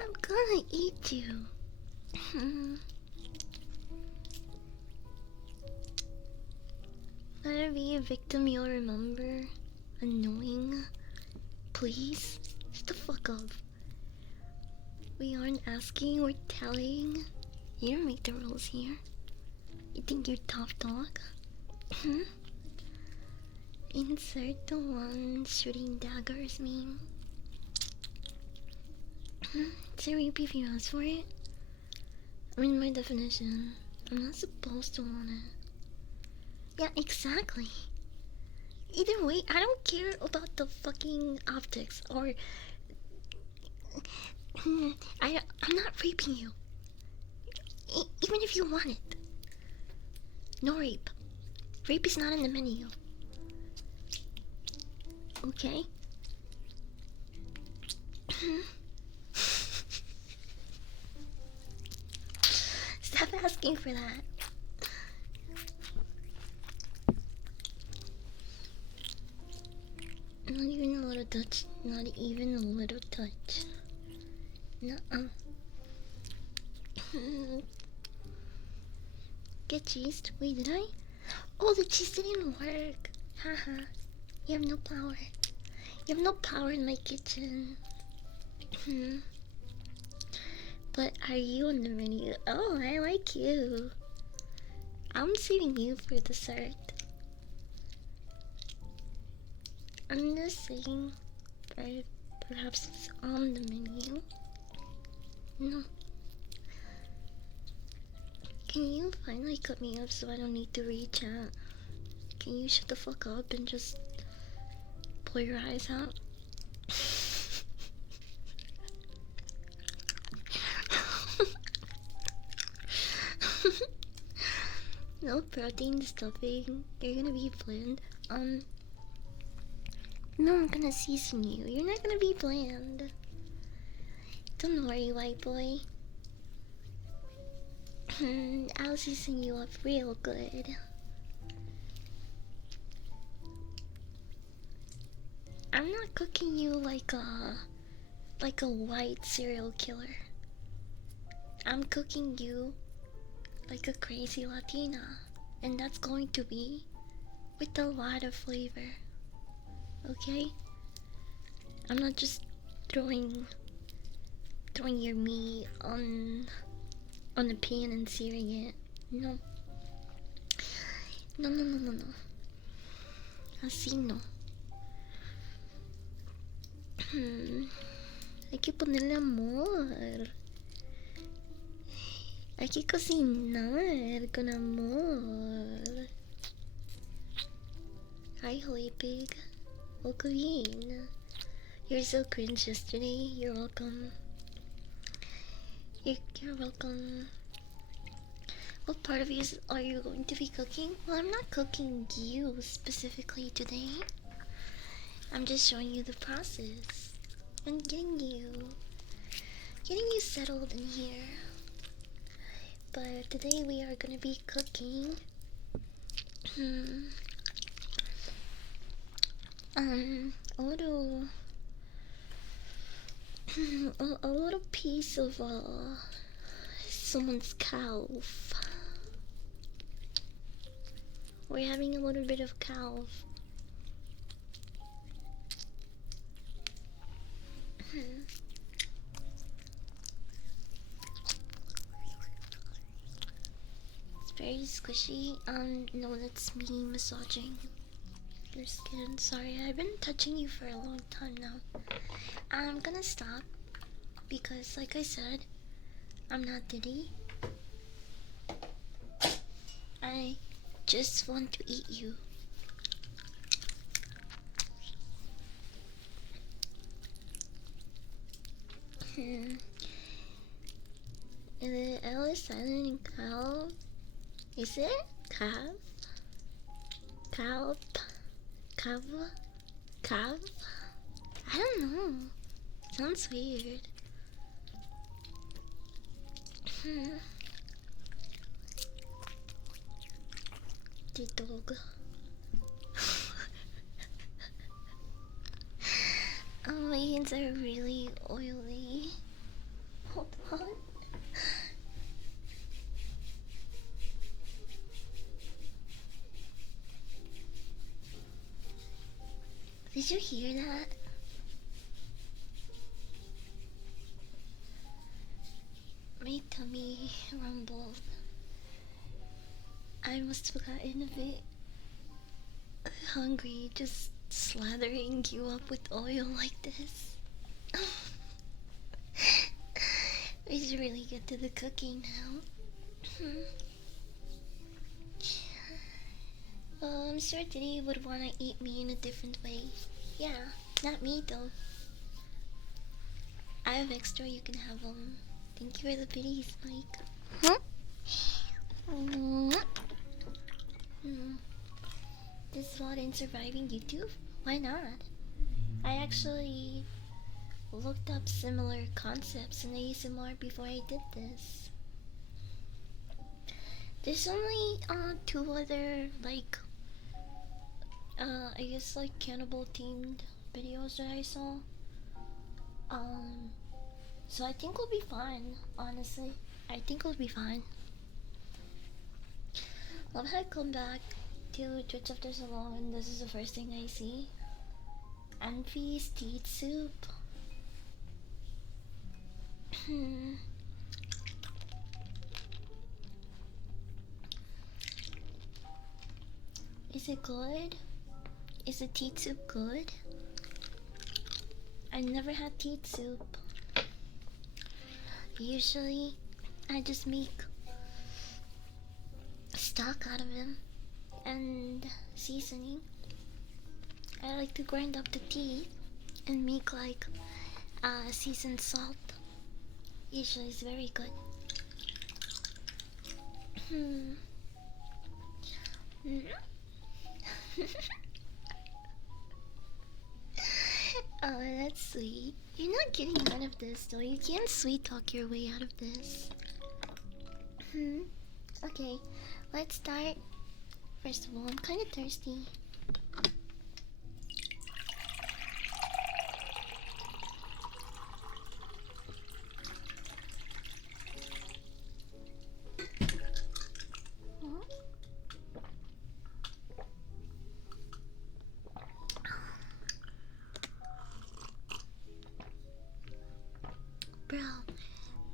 I'm gonna eat you. Let her be a victim you'll remember. Annoying. Please, shut the fuck up. We aren't asking, we're telling. You don't make the rules here. You think you're top dog? Insert the one shooting daggers meme. It's a rape if you ask for it. I mean, my definition. I'm not supposed to want it. Yeah, exactly. Either way, I don't care about the fucking optics or... I'm not raping you. Even if you want it. No rape. Rape is not in the menu. Okay? Stop asking for that. Not even a little touch. Not even a little touch. Nuh-uh. Get cheesed? Wait, did I? Oh, the cheese didn't work. Haha. You have no power. You have no power in my kitchen. But are you on the menu? Oh, I like you. I'm saving you for dessert. I'm just saying, perhaps it's on the menu. No. Can you finally cut me up so I don't need to reach out? Can you shut the fuck up and just pull your eyes out? No protein stuffing. You're gonna be bland. No, I'm gonna season you. You're not gonna be bland. Don't worry, white boy. I'll season you up real good. I'm not cooking you like a white serial killer. I'm cooking you like a crazy Latina, and that's going to be with a lot of flavor. Okay? I'm not just throwing your meat on a pan and searing it. No. No, no, no, no, no. Así no. Hay que ponerle amor. Hay que cocinar con amor. Hi, Holy Pig. Welcome in. You're so cringe yesterday. You're welcome. You're welcome. What part of you are you going to be cooking? Well, I'm not cooking you specifically today. I'm just showing you the process and getting you settled in here. But today we are gonna be cooking a little a little piece of someone's calf. We're having a little bit of calf. It's very squishy. No, that's me massaging your skin. Sorry, I've been touching you for a long time now. I'm gonna stop because, like I said, I'm not Diddy. I just want to eat you. The L is silent in cow. Is it? Calf? Calf? Calf? Calf? I don't know. Sounds weird. The dog. Oh, my hands are really oily. Hold on. Did you hear that? My tummy rumbled. I must have gotten a bit hungry just slathering you up with oil like this. We should really get to the cooking now. Well, I'm sure Diddy would want to eat me in a different way. Yeah, not me though. I have extra, you can have them. Thank you for the biddies, Mike. This is what in surviving YouTube? Why not? I actually looked up similar concepts in ASMR before I did this. There's only 2 other I guess cannibal themed videos that I saw. So I think we'll be fine, honestly. I think we'll be fine. Love how I come back to Twitch after so long and this is the first thing I see. Anfi's teeth soup. Is it good? Is the teeth soup good? I never had teeth soup. Usually, I just make stock out of them and seasoning. I like to grind up the teeth and make seasoned salt. Usually it's very good. Oh, that's sweet. You're not getting out of this though. You can't sweet talk your way out of this. Okay, let's start. First of all, I'm kind of thirsty.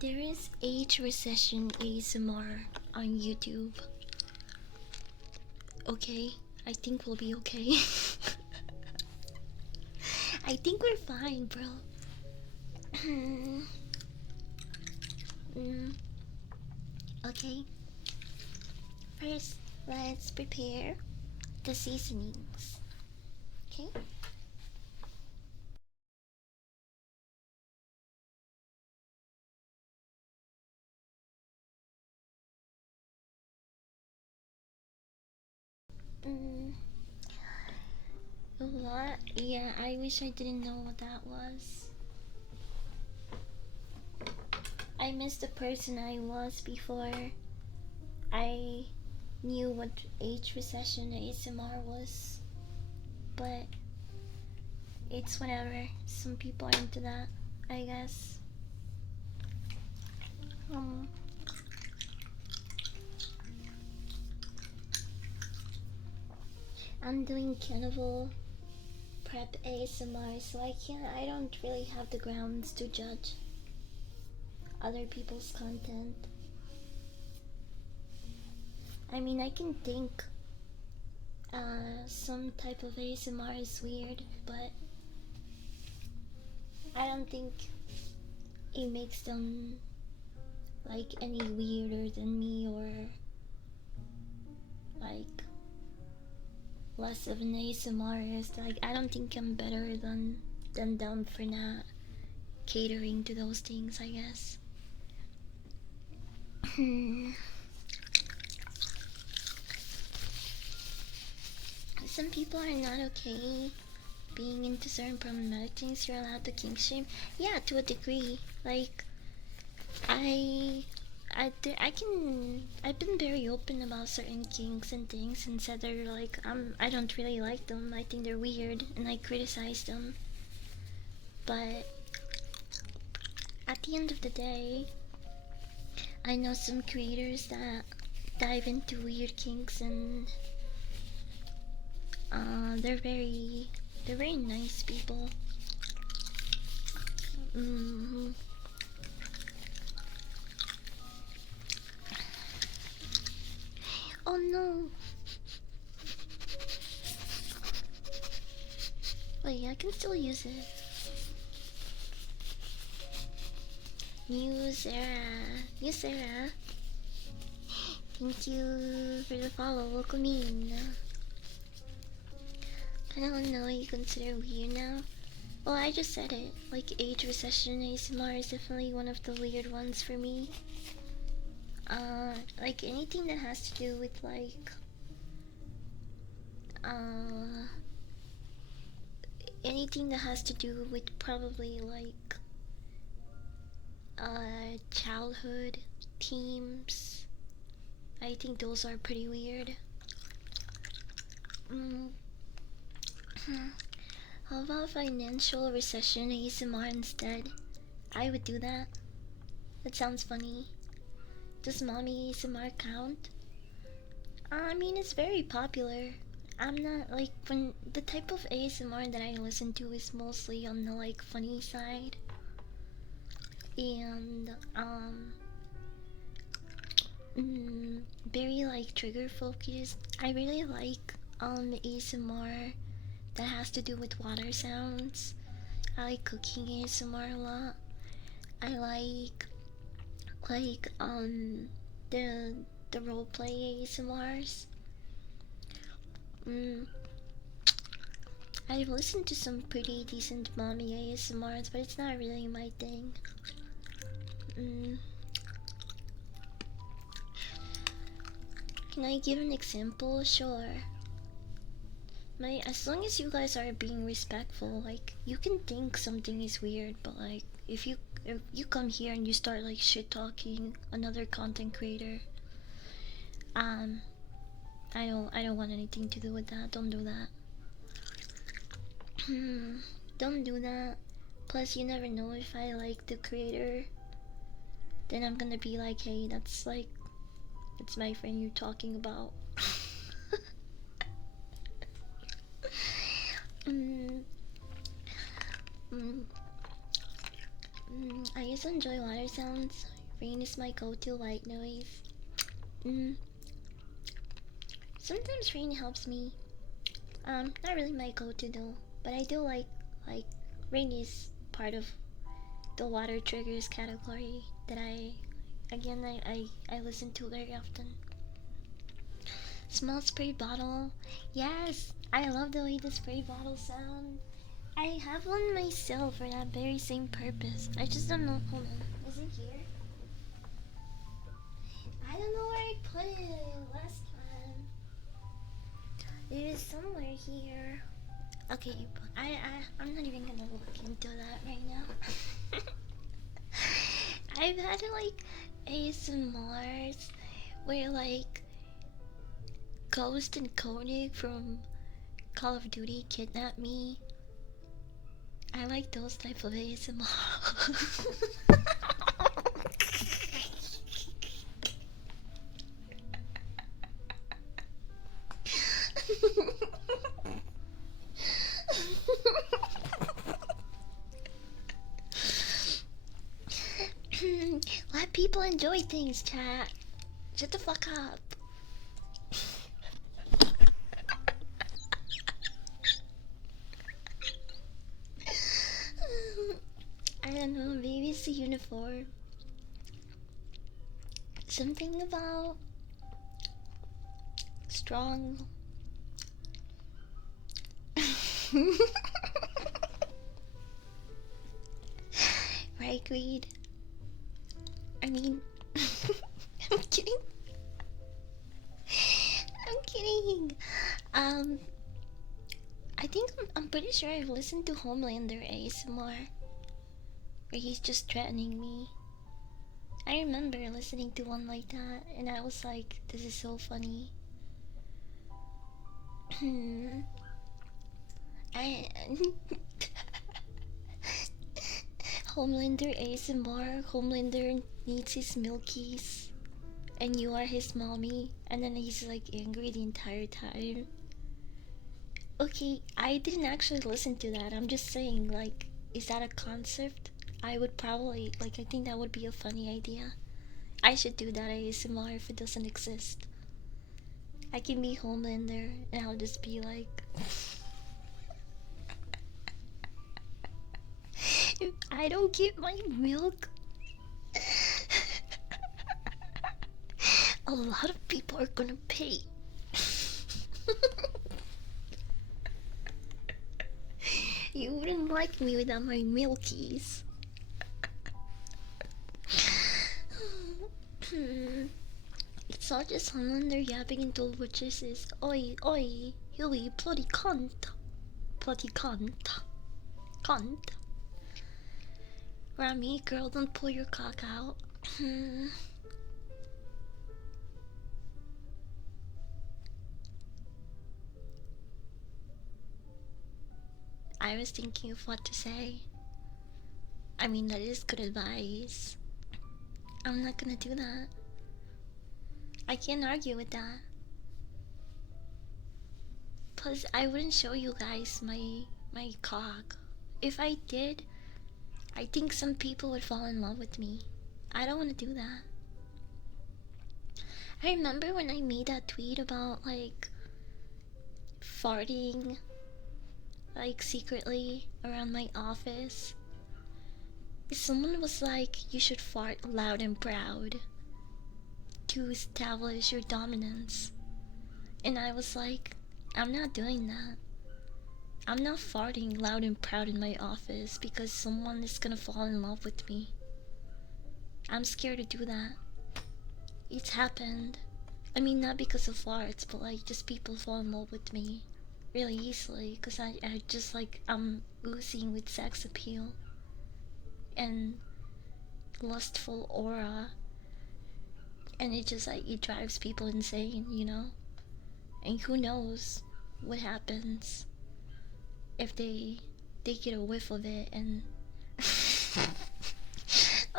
There is age recession ASMR on YouTube. Okay, I think we'll be okay. I think we're fine, bro. Okay. First, let's prepare the seasonings. Okay. Mm, what? Yeah, I wish I didn't know what that was. I missed the person I was before I knew what age recession ASMR was. But it's whatever. Some people are into that, I guess. Um, I'm doing Cannibal prep ASMR, so I don't really have the grounds to judge other people's content. I mean, I can think some type of ASMR is weird, but I don't think it makes them like any weirder than me or like less of an ASMRist. Like I don't think I'm better than them for not catering to those things, I guess. Some people are not okay being into certain problematic things. You're allowed to kink shame. Yeah, to a degree. Like I I've been very open about certain kinks and things and said they're like I don't really like them. I think they're weird and I criticize them. But at the end of the day, I know some creators that dive into weird kinks and they're very nice people. Mm-hmm. Oh no! Wait, I can still use it. New Sarah. Thank you for the follow. Welcome in. I don't know what you consider weird now. Well, I just said it. Like, age recession ASMR is definitely one of the weird ones for me. Like anything that has to do with like, anything that has to do with probably like, childhood themes. I think those are pretty weird. How about financial recession ASMR instead? I would do that. That sounds funny. Does mommy ASMR count? I mean, it's very popular. I'm not like when the type of ASMR that I listen to is mostly on the like funny side, and very like trigger focused. I really like ASMR that has to do with water sounds. I like cooking ASMR a lot. I like the roleplay ASMRs. Mm, I've listened to some pretty decent mommy ASMRs, but it's not really my thing. Can I give an example? Sure. As long as you guys are being respectful, like you can think something is weird, but like if you come here and you start like shit talking another content creator, I don't want anything to do with that. Don't do that. Don't do that. Plus, you never know if I like the creator. Then I'm gonna be like, hey, that's like, it's my friend you're talking about. I used to enjoy water sounds. Rain is my go-to white noise. Mm, Sometimes rain helps me. Not really my go-to though, but I do like rain is part of the water triggers category that I listen to very often. Small spray bottle. Yes, I love the way the spray bottle sound. I have one myself for that very same purpose. I just don't know. Hold on. Is it here? I don't know where I put it last time. It is somewhere here. Okay, I'm not even gonna look into that right now. I've had like ASMRs where like Ghost and Koenig from Call of Duty kidnapped me. I like those type of ASMR. Let people enjoy things, chat. Shut the fuck up. I don't know, maybe it's the uniform. Something about strong. Right, Greed? I mean, I'm kidding. I'm kidding. I think I'm pretty sure I've listened to Homelander ASMR, where he's just threatening me. I remember listening to one like that, and I was like, this is so funny. I Homelander ASMR. Homelander needs his milkies, and you are his mommy, and then he's like angry the entire time. Okay, I didn't actually listen to that. I'm just saying, like, is that a concept? I would probably, like, I think that would be a funny idea. I should do that ASMR if it doesn't exist. I can be Homelander, and I'll just be like, if I don't get my milk, a lot of people are gonna pay. You wouldn't like me without my milkies. It's not just Homelander yapping into witches is oi oi, you bloody cunt. Bloody cunt. Cunt. Rami, girl, don't pull your cock out. I was thinking of what to say. I mean, that is good advice. I'm not gonna do that. I can't argue with that. Plus, I wouldn't show you guys my cock. If I did, I think some people would fall in love with me. I don't want to do that. I remember when I made that tweet about like farting like secretly around my office. Someone was like, you should fart loud and proud to establish your dominance. And I was like, I'm not doing that. I'm not farting loud and proud in my office because someone is gonna fall in love with me. I'm scared to do that. It's happened. I mean, not because of farts, but like just people fall in love with me really easily because I just like, I'm oozing with sex appeal and lustful aura, and it just like, it drives people insane, you know? And who knows what happens if they get a whiff of it and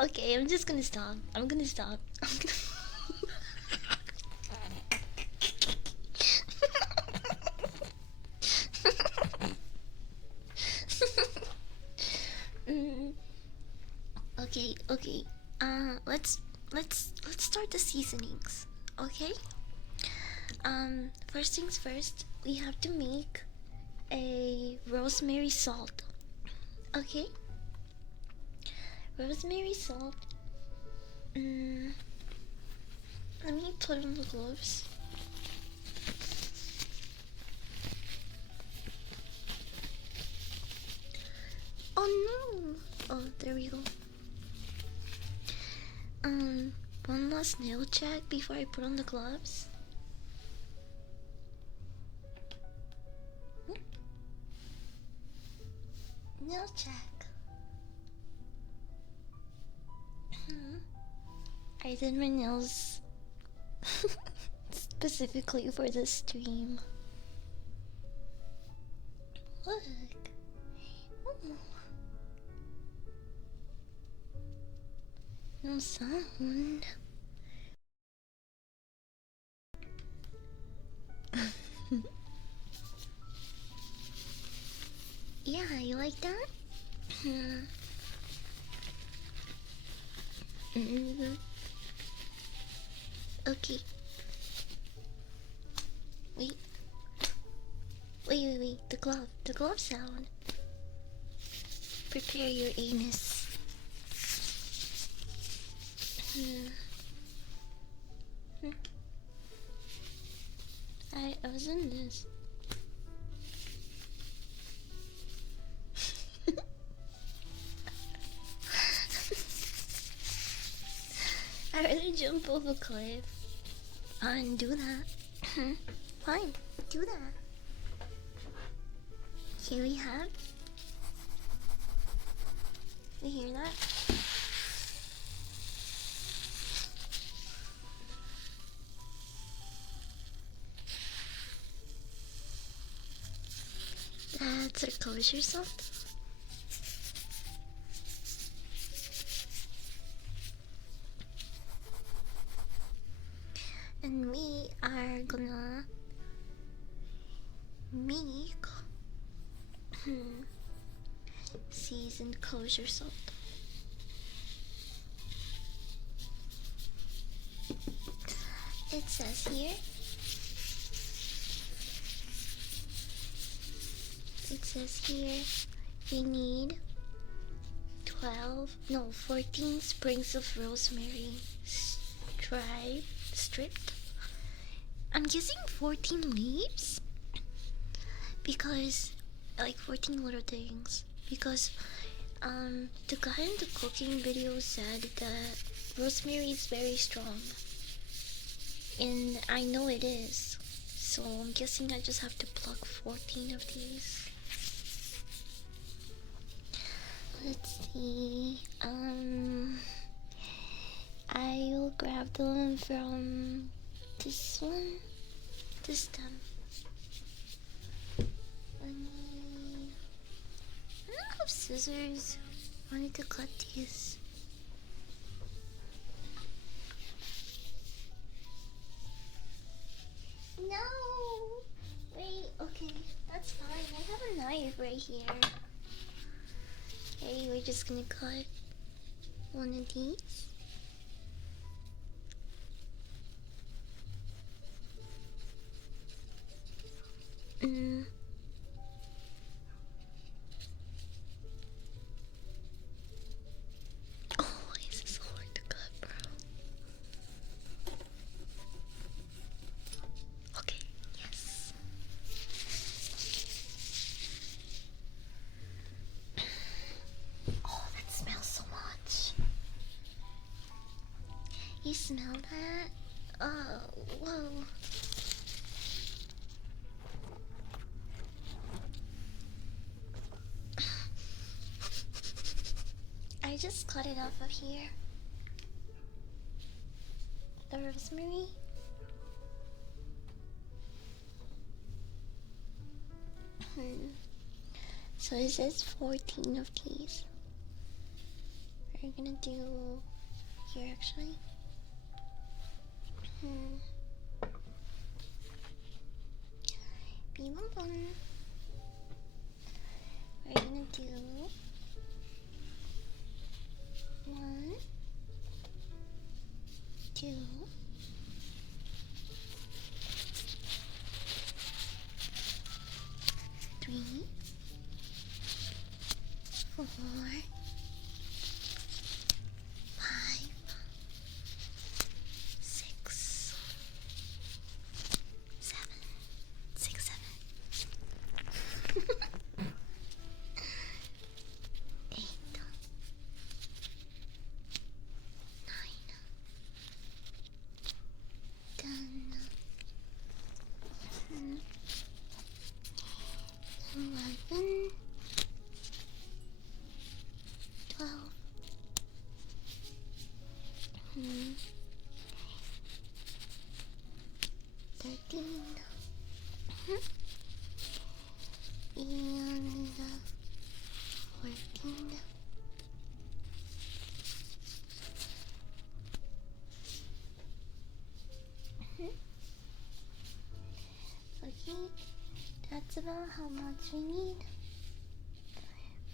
okay, I'm just gonna stop. I'm gonna stop. Okay, okay. let's start the seasonings, okay? First things first, we have to make a rosemary salt, okay? Rosemary salt. Let me put on the gloves. Oh no! Oh, there we go. One last nail check before I put on the gloves. Nail check. I did my nails specifically for this stream. Look. Ooh. No sound. Yeah, you like that? Okay. Wait. Wait. The glove sound. Prepare your anus. I was in this. I really jump off a cliff. Fine, do that. Fine, do that. Here we have. You hear that? That's our kosher salt. And we are gonna make seasoned kosher salt. It says here, we need 14 sprigs of rosemary stripped. I'm using 14 leaves because, like 14 little things, because the guy in the cooking video said that rosemary is very strong, and I know it is, so I'm guessing I just have to pluck 14 of these. Let's see. I will grab the one from this one. This stem. I don't have scissors. I need to cut these. No! Wait, okay, that's fine. I have a knife right here. Okay, we're just gonna cut one of these. Oh, why is this so hard to cut, bro? Okay, yes. Oh, that smells so much. You smell that? Oh, whoa. I just cut it off of here. The rosemary. So it says 14 of these. We're gonna do here actually. We're gonna do 1, 2, 3, 4, 5, 6, 7, 6, 7, 8, 9, 10, 11, 12, 13, and 14. Okay, that's about how much we need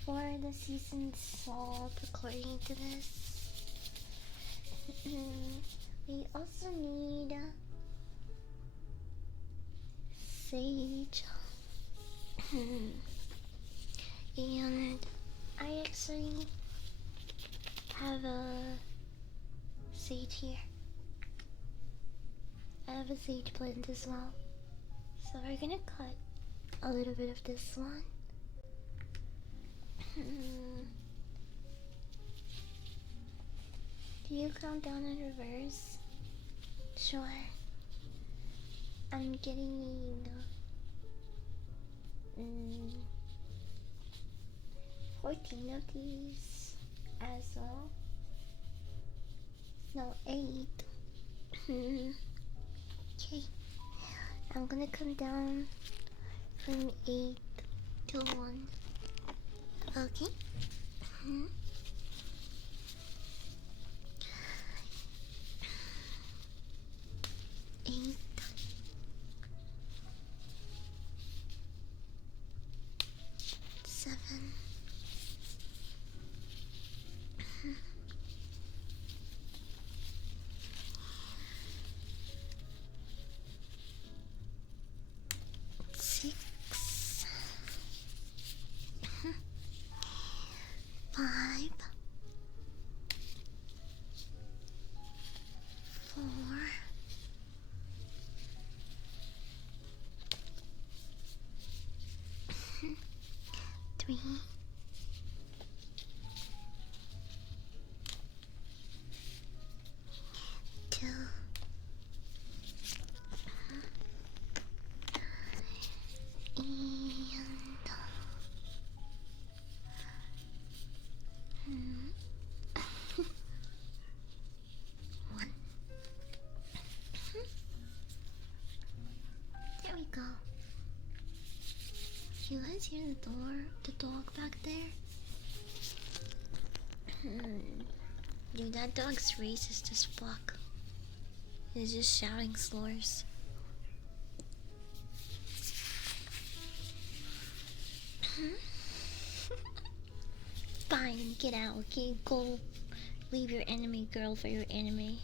for the seasoned salt according to this. We also need sage. And I actually have a sage here. I have a sage plant as well. So we're gonna cut a little bit of this one. Do you count down in reverse? Sure. I'm getting 14 of these as well. No, 8. Okay. I'm gonna come down from 8 to 1. Okay? 8, 7, 6, 5, 4, 3, 2, and 1. There we go. You guys hear the dog back there? Dude, that dog's racist as fuck. He's just shouting slurs. Fine, get out, okay? Go leave your enemy girl for your enemy.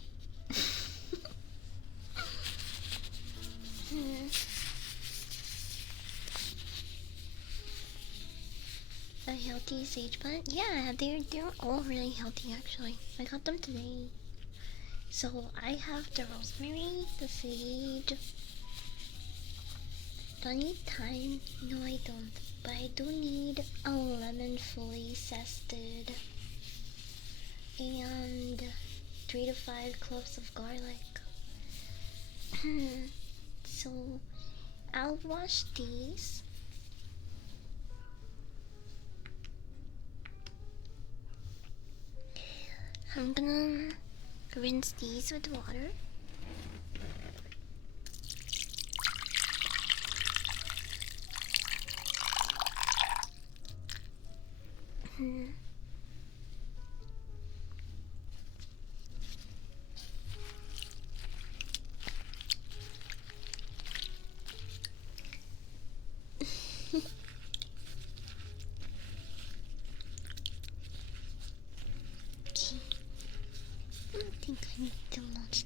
A healthy sage plant? Yeah, they're all really healthy actually. I got them today. So I have the rosemary, the sage. Do I need thyme? No, I don't. But I do need a lemon fully zested. And 3 to 5 cloves of garlic. So I'll wash these. I'm gonna rinse these with water. Okay. I don't think I need too much.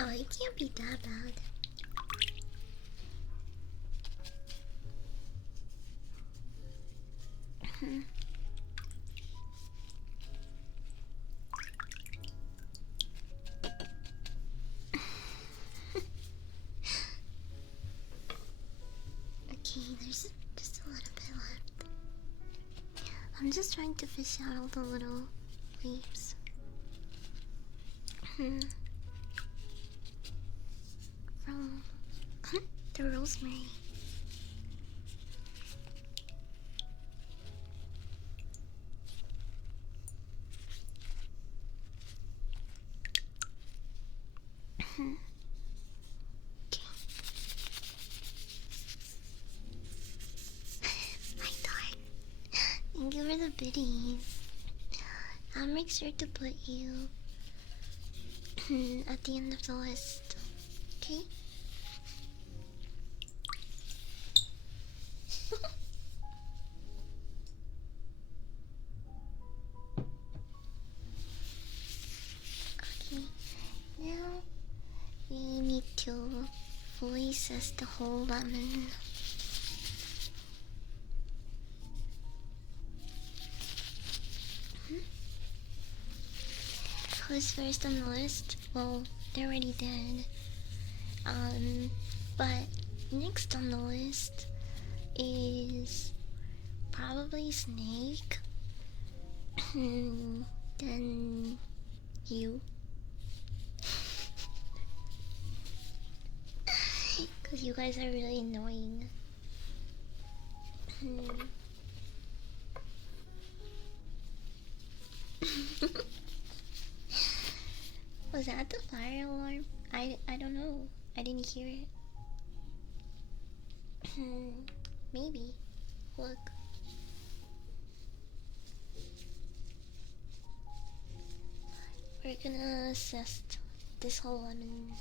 Oh, it can't be that bad. Okay, there's just a little bit left. I'm just trying to fish out all the little leaves. From the rosemary. Okay. My dark. Thank you for the biddies. I'll make sure to put you at the end of the list. Okay? Okay. Now we need to fully zest the whole lemon. Who's first on the list? Well, they're already dead. But next on the list is probably Snake. Then you. Because you guys are really annoying. Was that the fire alarm? I don't know. I didn't hear it. Maybe. Look. We're gonna zest this whole lemon.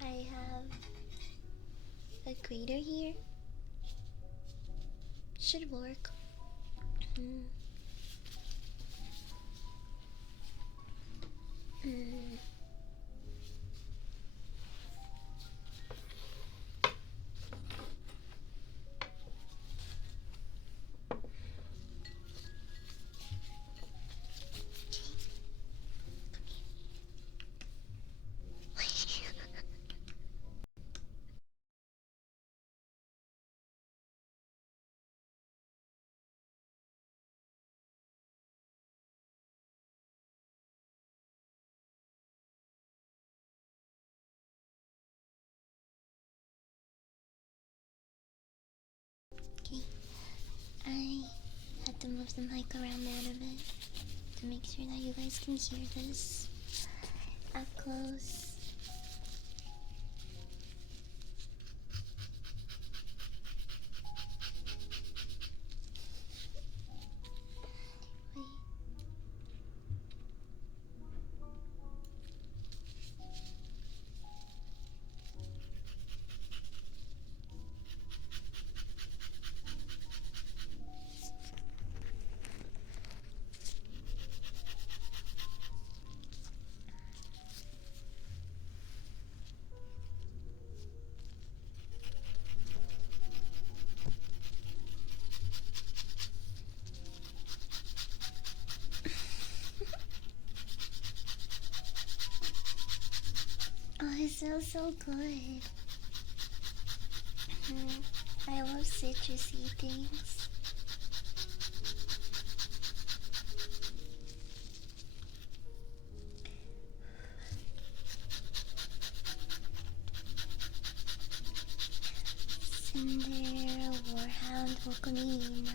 I have a grater here. Should work. Okay, I had to move the mic around a little bit to make sure that you guys can hear this up close. Wait. Oh, it smells so good. I love citrusy things. Cinder, Warhound, welcome in.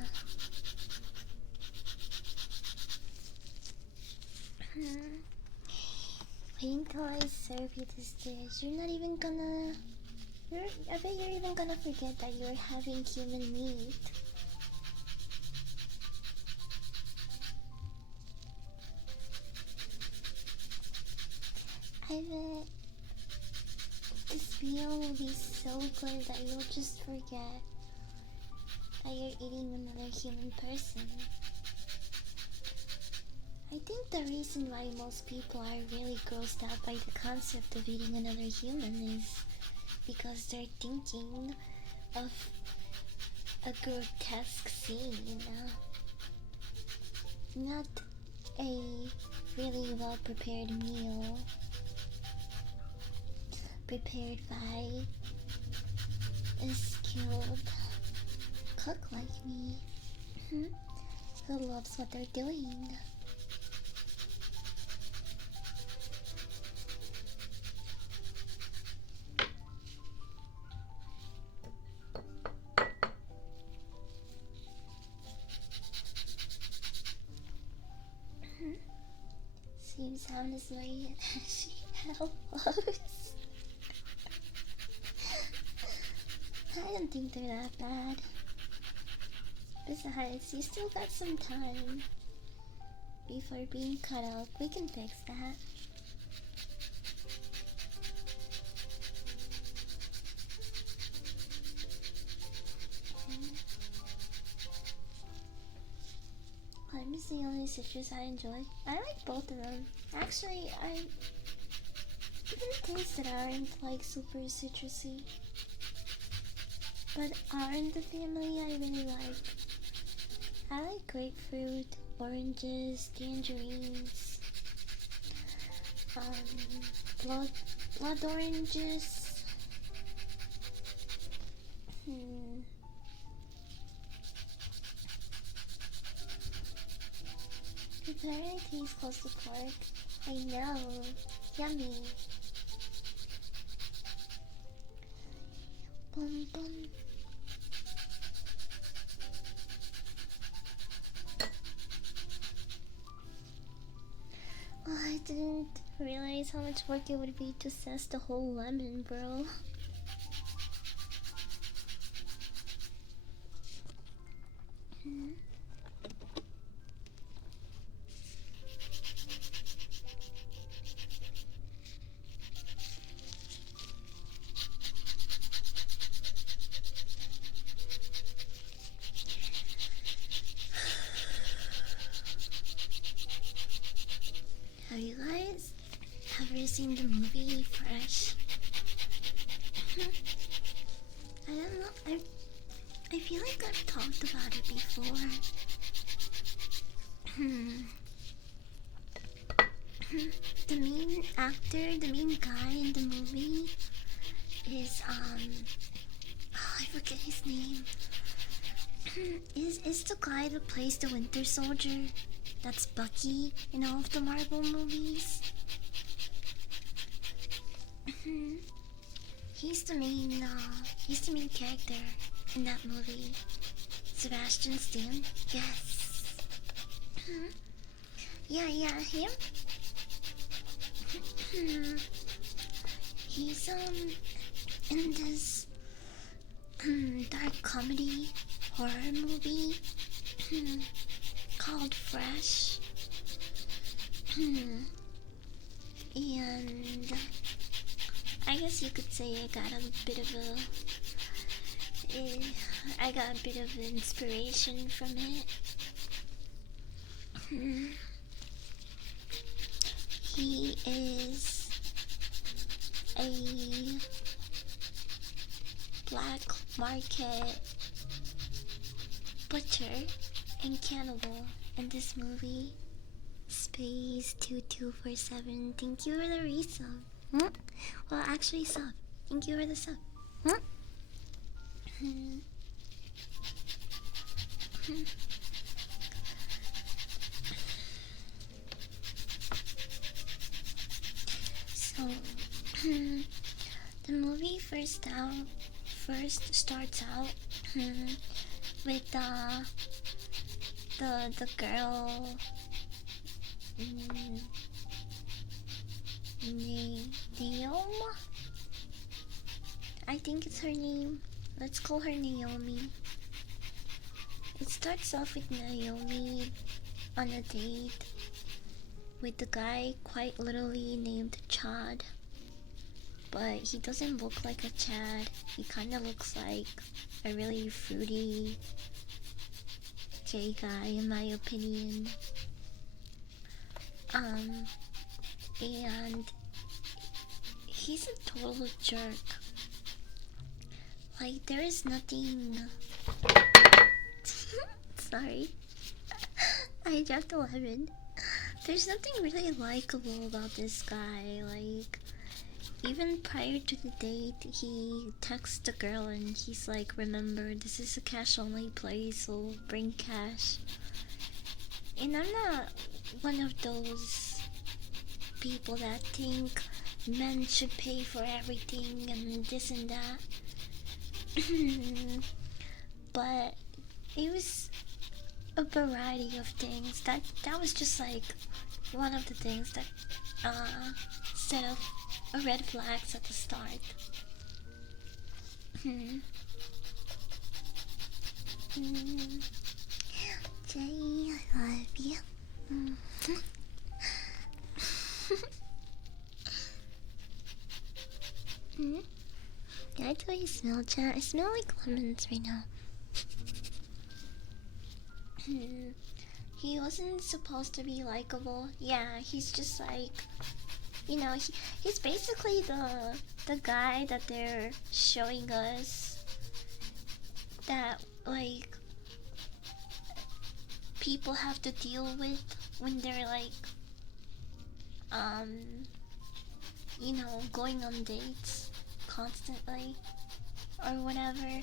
Wait until I serve you this dish. You're not even gonna... I bet you're even gonna forget that you're having human meat. I bet this meal will be so good that you'll just forget that you're eating another human person. I think the reason why most people are really grossed out by the concept of eating another human is because they're thinking of a grotesque scene, you know? Not a really well prepared meal prepared by a skilled cook like me, who loves what they're doing. Same sound as my ashy elbows. I don't think they're that bad. Besides, you still got some time before being cut up. We can fix that. Lime is the only citrus I enjoy. I like both of them. Actually, even things that aren't like super citrusy, but are in the family, I really like. I like grapefruit, oranges, tangerines, blood oranges. Preparing these close to pork. I know. Yummy. Bum bum. Oh, I didn't realize how much work it would be to zest a whole lemon, bro. Have you guys ever seen the movie Fresh? I don't know. I feel like I've talked about it before. The main actor, the main guy in the movie is I forget his name. Is the guy that plays the Winter Soldier? That's Bucky in all of the Marvel movies. He's the main character in that movie. Sebastian Stan. Yes. Yeah, him. He's in this dark comedy horror movie called Fresh. And I guess you could say I got a bit of inspiration from it. He is a black market butcher and cannibal in this movie. Space 2247. Thank you for the resub. Well, actually, sub. Thank you for the sub. So, the movie first starts out with the girl Naomi. I think it's her name. Let's call her Naomi. It starts off with Naomi on a date with the guy quite literally named Chad. But he doesn't look like a Chad. He kinda looks like a really fruity gay guy in my opinion. Um, and he's a total jerk. Like, there is nothing. Sorry. I dropped 11. There's nothing really likable about this guy. Like, even prior to the date, he texts the girl and he's like, remember, this is a cash only place, so bring cash. And I'm not one of those people that think men should pay for everything and this and that. But it was a variety of things. That was just like one of the things that set up a red flags at the start. Jay, I love you. Can I tell you smell, chat? I smell like lemons right now. He wasn't supposed to be likable. Yeah, he's just like, you know, he's basically the guy that they're showing us that like people have to deal with when they're like you know, going on dates constantly or whatever.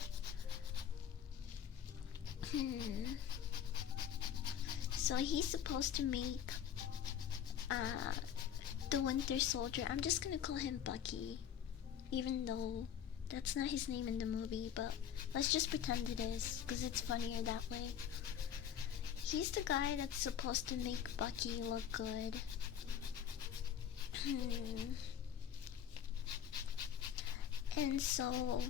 So he's supposed to make the Winter Soldier. I'm just gonna call him Bucky, even though that's not his name in the movie, but let's just pretend it is, because it's funnier that way. He's the guy that's supposed to make Bucky look good. And so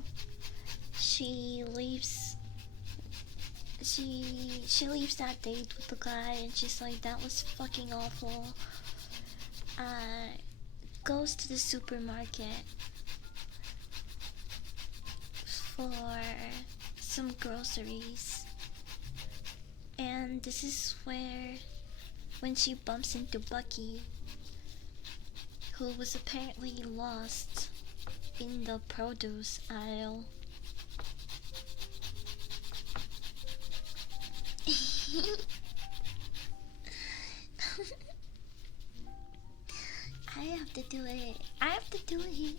she leaves that date with the guy and she's like, that was fucking awful. Goes to the supermarket for some groceries, and this is when she bumps into Bucky, who was apparently lost in the produce aisle. I have to do it. I have to do it.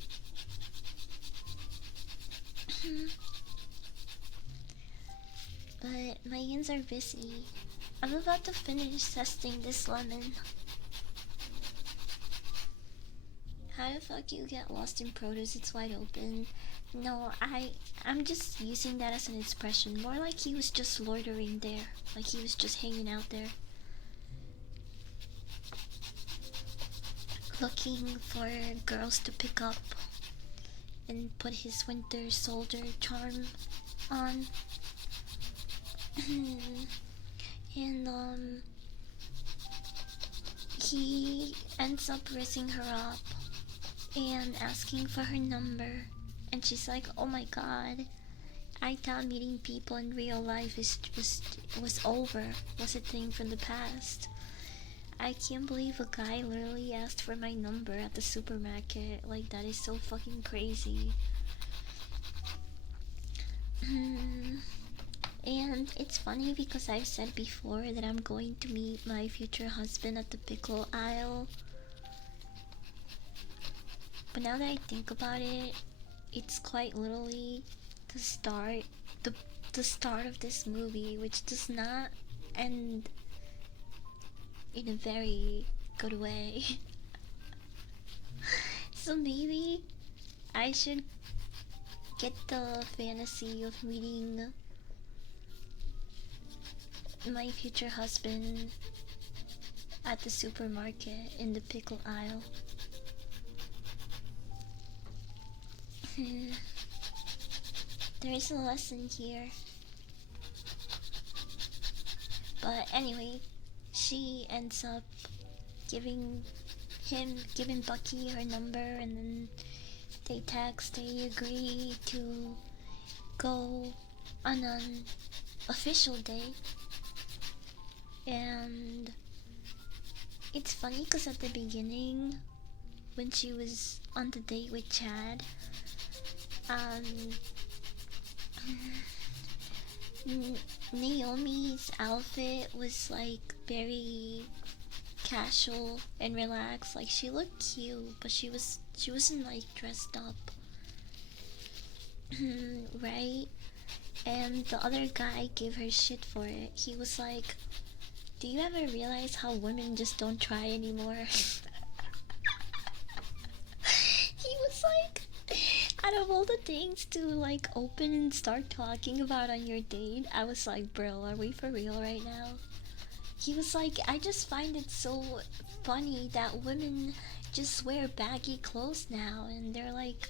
But my hands are busy. I'm about to finish testing this lemon. How the fuck you get lost in produce? It's wide open. No, I'm just using that as an expression. More like he was just loitering there. Like he was just hanging out there. Looking for girls to pick up and put his Winter Soldier charm on. And he ends up raising her up and asking for her number, and she's like, oh my god, I thought meeting people in real life was over, was a thing from the past. I can't believe a guy literally asked for my number at the supermarket. Like, that is so fucking crazy. And it's funny because I've said before that I'm going to meet my future husband at the pickle aisle. But now that I think about it, it's quite literally the start of this movie, which does not end in a very good way. So maybe I should get the fantasy of meeting my future husband at the supermarket in the pickle aisle. There is a lesson here. But anyway, she ends up giving Bucky her number, and then they text, they agree to go on an official date. And It's funny because at the beginning, when she was on the date with Chad, um, Naomi's outfit was like very casual and relaxed. Like she looked cute, but she wasn't like dressed up, right? And the other guy gave her shit for it. He was like, "Do you ever realize how women just don't try anymore?" He was like, out of all the things to like open and start talking about on your date, I was like, bro, are we for real right now? He was like, I just find it so funny that women just wear baggy clothes now, and they're like,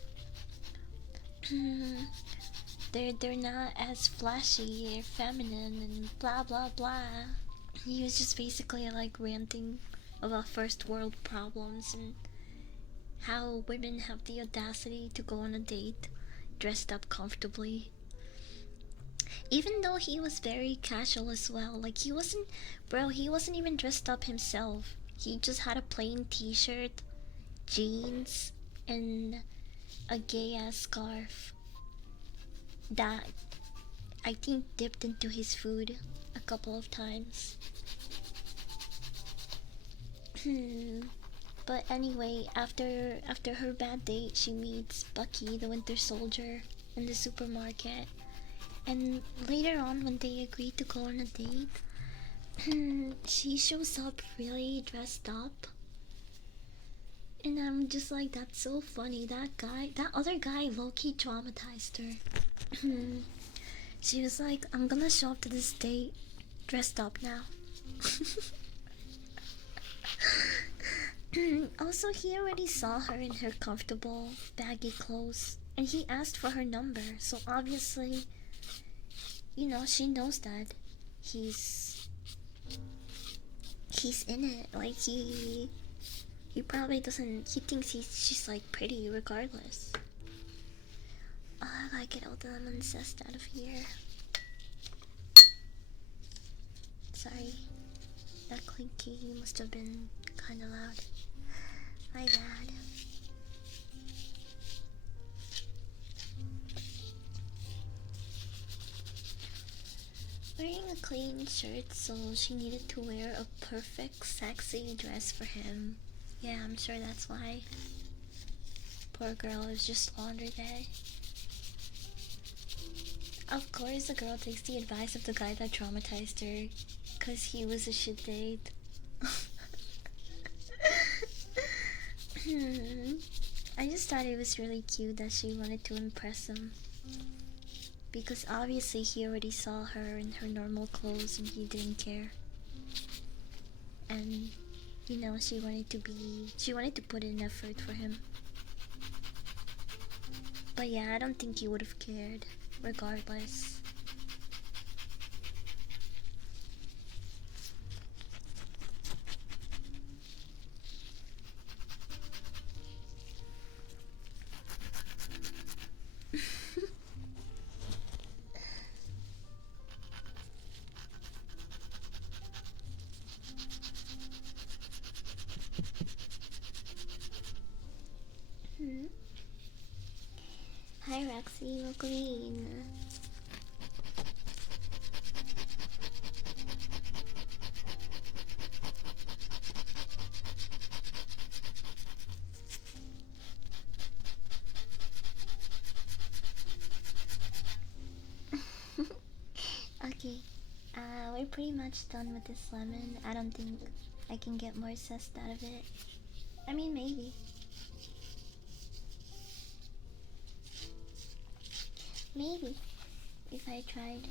they're not as flashy or feminine and blah blah blah. He was just basically like ranting about first world problems and how women have the audacity to go on a date dressed up comfortably. Even though he was very casual as well, like he wasn't, bro, he wasn't even dressed up himself. He just had a plain t shirt, jeans, and a gay ass scarf that I think dipped into his food a couple of times. But anyway, after her bad date, she meets Bucky, the Winter Soldier, in the supermarket. And later on, when they agree to go on a date, she shows up really dressed up. And I'm just like, that's so funny. That other guy low-key traumatized her. She was like, I'm gonna show up to this date dressed up now. Also, he already saw her in her comfortable, baggy clothes, and he asked for her number, so obviously, you know, she knows that he's he's in it. Like he probably doesn't. He thinks she's like pretty regardless. Oh, I gotta get all the lemon zest out of here. Sorry, that clinky must have been kind of loud. My bad. Wearing a clean shirt, so she needed to wear a perfect, sexy dress for him. Yeah, I'm sure that's why. Poor girl, it was just laundry day. Of course, the girl takes the advice of the guy that traumatized her, cause he was a shit date. I just thought it was really cute that she wanted to impress him. Because obviously he already saw her in her normal clothes and he didn't care. And, you know, she wanted to put in effort for him. But yeah, I don't think he would have cared, regardless. Hi Roxy, welcome in. Okay, we're pretty much done with this lemon. I don't think I can get more zest out of it. I mean, maybe. Maybe, if I tried.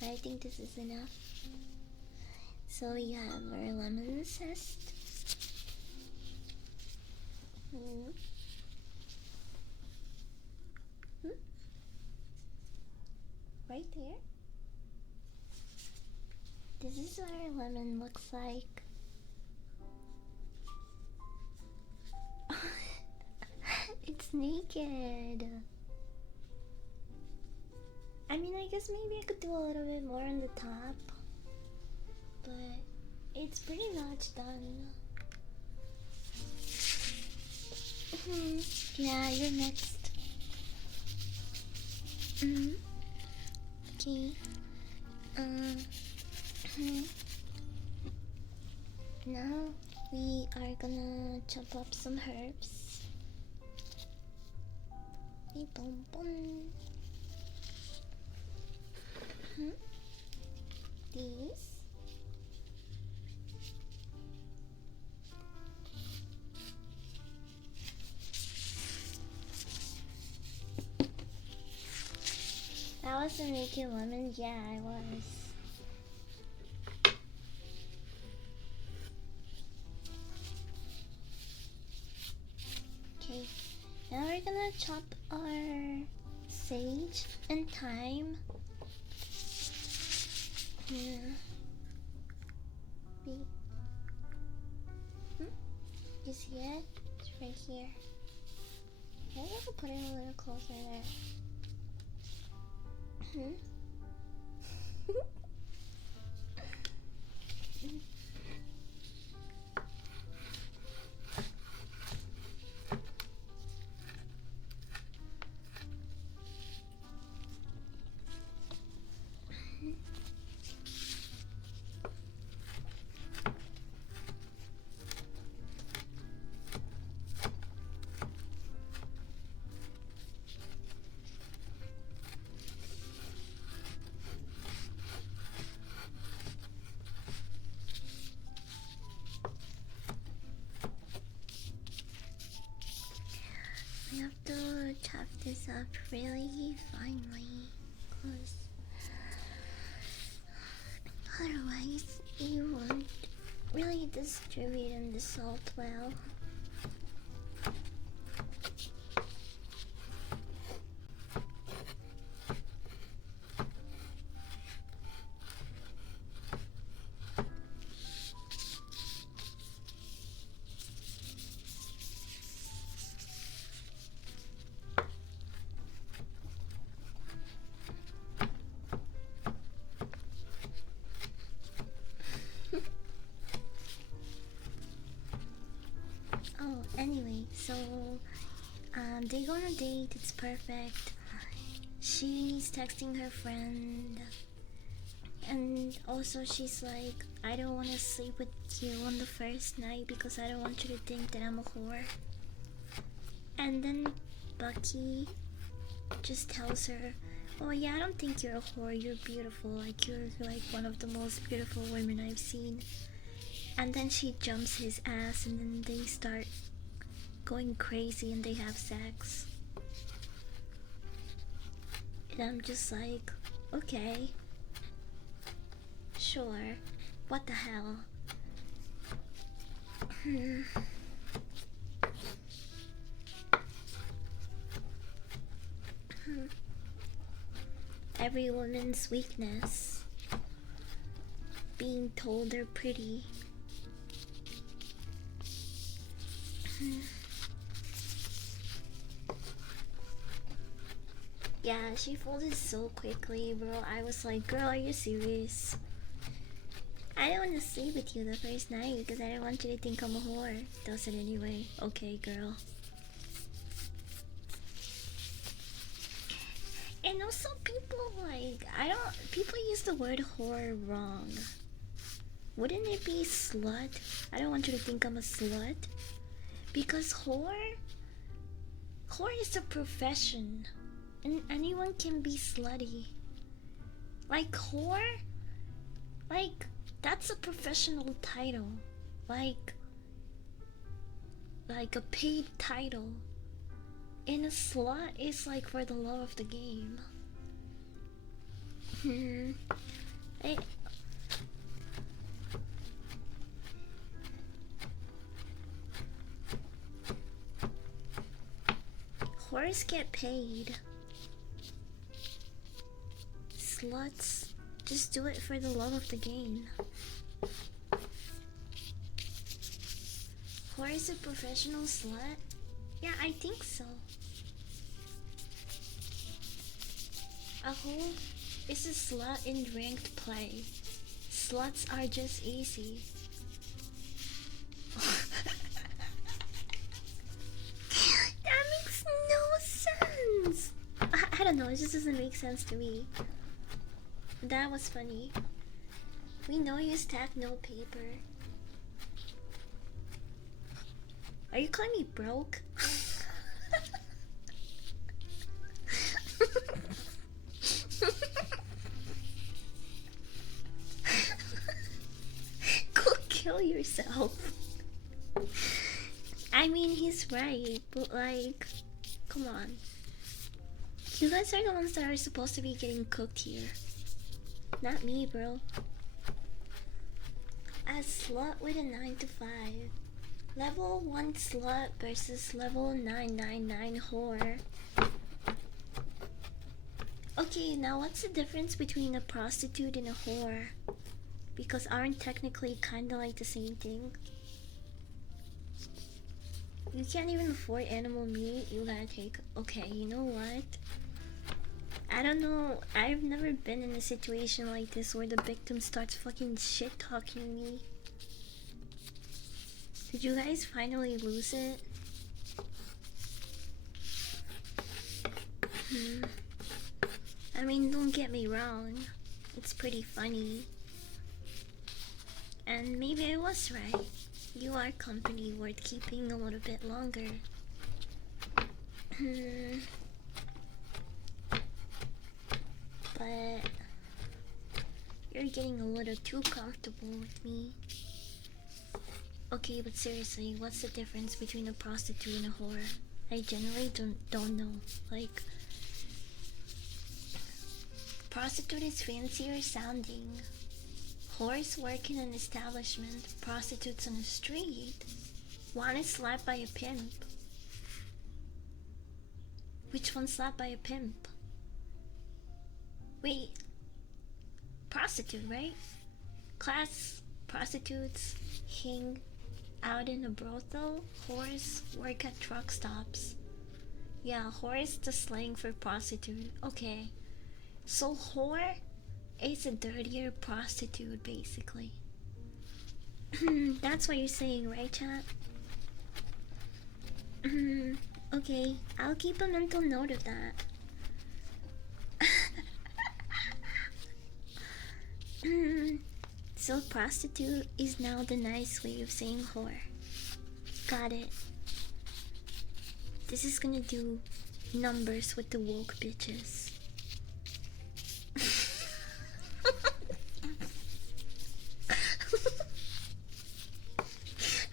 But I think this is enough. So we have our lemon zest. Right there. This is what our lemon looks like. It's naked. I mean, I guess maybe I could do a little bit more on the top, but it's pretty much done. Yeah, you're next. Okay. Now we are gonna chop up some herbs. Boom, boom. These. I wasn't making lemon. Yeah, I was. Okay, now we're gonna chop our sage and thyme. You see it? It's right here. Maybe I could put it a little closer there. We have to chop this up really finely, cause otherwise you won't really distribute and dissolve well. Oh, anyway, so they go on a date, it's perfect. She's texting her friend, and also she's like, I don't want to sleep with you on the first night because I don't want you to think that I'm a whore. And then Bucky just tells her, oh yeah, I don't think you're a whore, you're beautiful, like you're like one of the most beautiful women I've seen. And then she jumps his ass, and then they start going crazy and they have sex. And I'm just like, okay, sure, what the hell. Every woman's weakness, being told they're pretty. Yeah, she folded so quickly, bro. I was like, girl, are you serious? I don't want to sleep with you the first night because I don't want you to think I'm a whore. Does it anyway. Okay, girl. And also people like, people use the word whore wrong. Wouldn't it be slut? I don't want you to think I'm a slut. Because whore is a profession. And anyone can be slutty. Like whore? Like, that's a professional title. Like a paid title. And a slut is like for the love of the game. Whores get paid. Sluts just do it for the love of the game. Whore is a professional slut? Yeah, I think so. A hoe is a slut in ranked play. Sluts are just easy. know, it just doesn't make sense to me. That was funny. We know you stack no paper. Are you calling me broke? Go kill yourself. I mean, he's right, but like, come on. You guys are the ones that are supposed to be getting cooked here. Not me, bro. A slut with a 9 to 5. Level 1 slut versus level 999 whore. Okay, now what's the difference between a prostitute and a whore? Because aren't technically kinda like the same thing? You can't even afford animal meat, you gotta take... Okay, you know what? I don't know, I've never been in a situation like this where the victim starts fucking shit talking me. Did you guys finally lose it? I mean, don't get me wrong, it's pretty funny. And maybe I was right. You are company worth keeping a little bit longer. But you're getting a little too comfortable with me. Okay, but seriously, what's the difference between a prostitute and a whore? I generally don't know. Like, prostitute is fancier sounding. Whores work in an establishment, prostitutes on the street. One is slapped by a pimp. Which one's slapped by a pimp? Wait, prostitute, right? Class prostitutes hang out in a brothel. Whores work at truck stops. Yeah, whore is the slang for prostitute. Okay, so whore is a dirtier prostitute, basically. That's what you're saying, right, chat? Okay, I'll keep a mental note of that. So prostitute is now the nice way of saying whore. Got it. This is gonna do numbers with the woke bitches.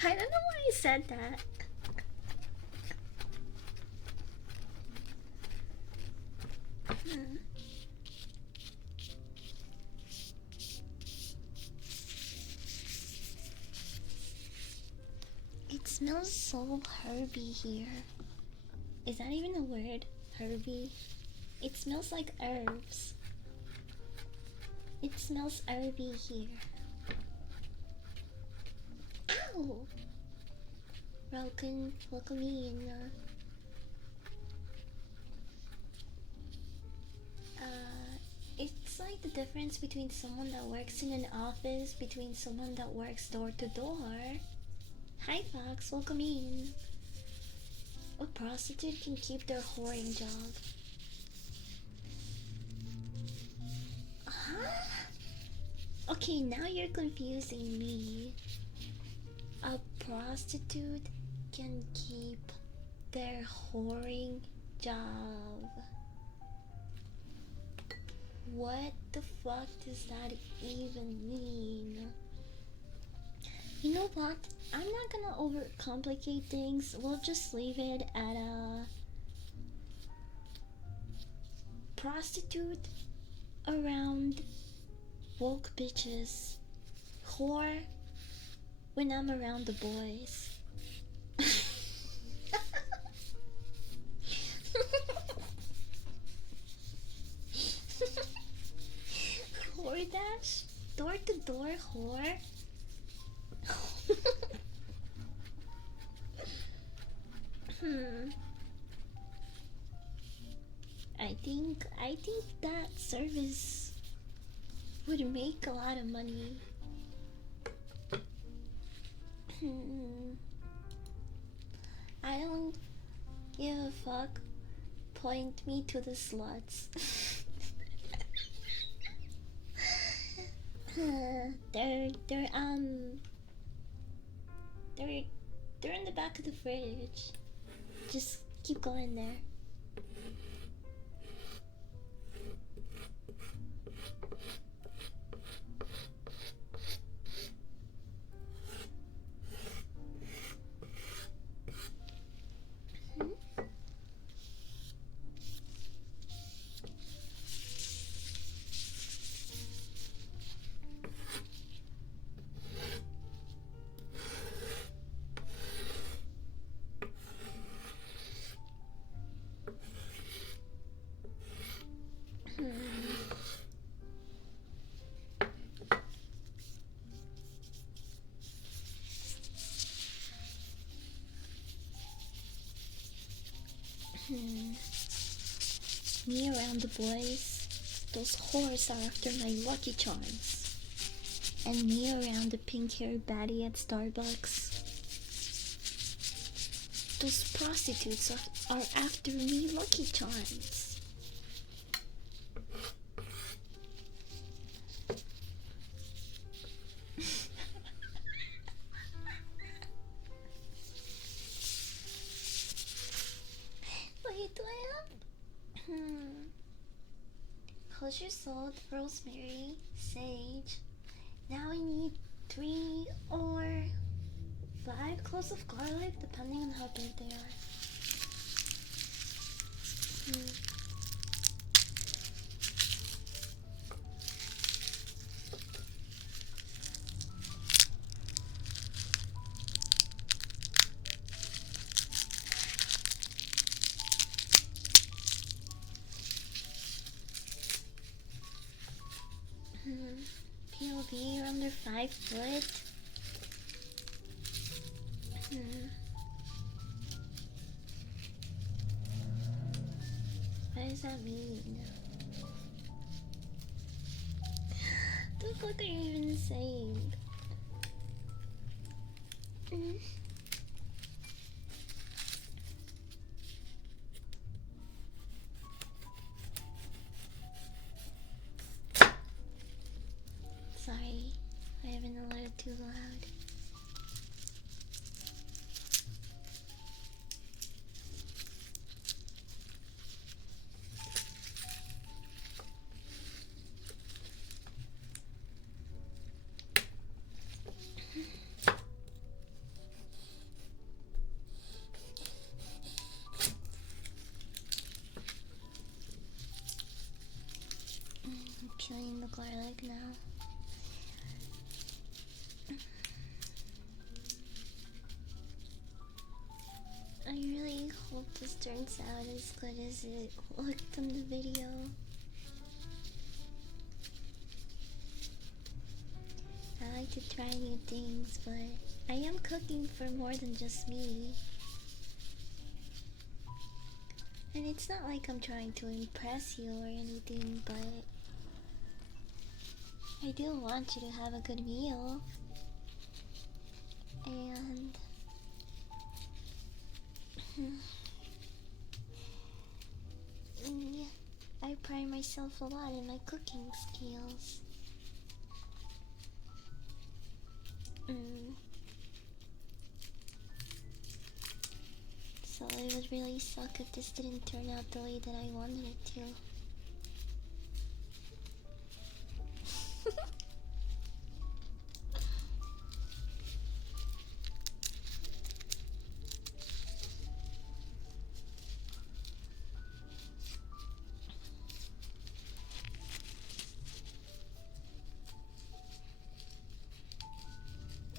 I don't know why I said that. It smells so herby here. Is that even a word? Herby? It smells like herbs. It smells herby here. Ow! Welcome in. It's like the difference between someone that works in an office, between someone that works door to door. Hi Fox, welcome in. A prostitute can keep their whoring job. Huh? Okay, now you're confusing me. A prostitute can keep their whoring job. What the fuck does that even mean? You know what? I'm not gonna overcomplicate things. We'll just leave it at a prostitute around woke bitches, whore when I'm around the boys. Whore dash? Door to door whore? I think that service would make a lot of money. I don't give a fuck. point me to the sluts. They're they're in the back of the fridge. Just keep going there. Me around the boys, those whores are after my Lucky Charms. And me around the pink-haired baddie at Starbucks, those prostitutes are after me Lucky Charms. Wait, do I have? Kosher salt, rosemary, sage. Now I need 3 or 5 cloves of garlic, depending on how big they are. POV, you're under 5 foot. What does that mean? The fuck are you even saying? Sorry, I haven't allowed it too loud. I'm peeling the garlic now. I really hope this turns out as good as it looked in the video. I like to try new things, but I am cooking for more than just me. And it's not like I'm trying to impress you or anything, but I do want you to have a good meal. And yeah, I pride myself a lot in my cooking skills. So it would really suck if this didn't turn out the way that I wanted it to.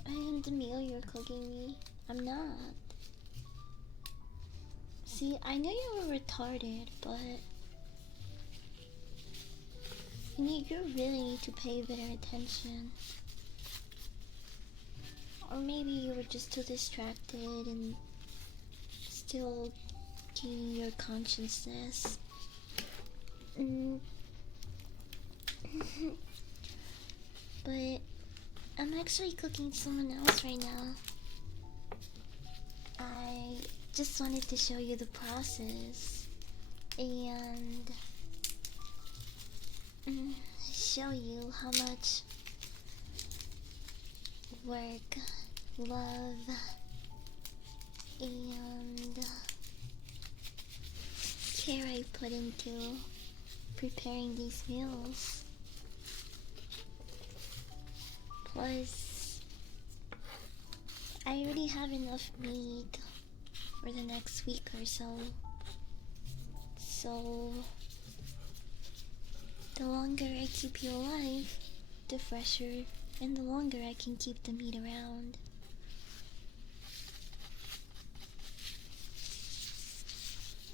I am the meal you're cooking me. I'm not. See, I knew you were retarded, but you really need to pay better attention. Or maybe you were just too distracted and still gaining your consciousness. But I'm actually cooking someone else right now. I just wanted to show you the process. and show you how much work, love, and care I put into preparing these meals. Plus, I already have enough meat for the next week or so. So, the longer I keep you alive, the fresher and the longer I can keep the meat around.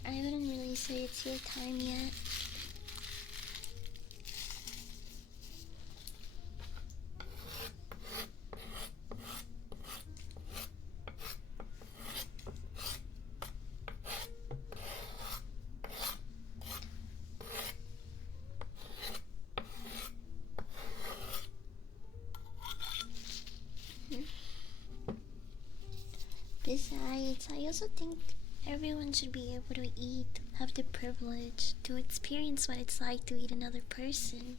I wouldn't really say it's your time yet. Besides, I also think everyone should be able to eat, have the privilege to experience what it's like to eat another person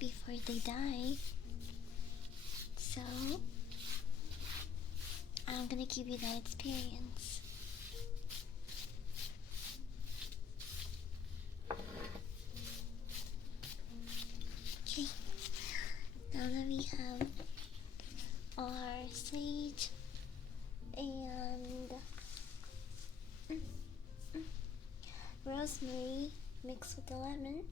before they die. So, I'm gonna give you that experience. Okay, now that we have our sage and rosemary mixed with the lemon.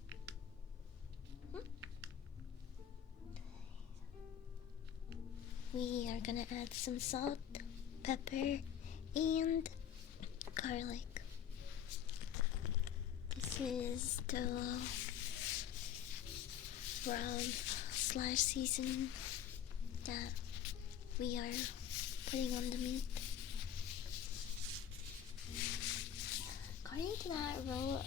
We are gonna add some salt, pepper, and garlic. This is the rub/seasoning that we are putting on the meat. According to that rule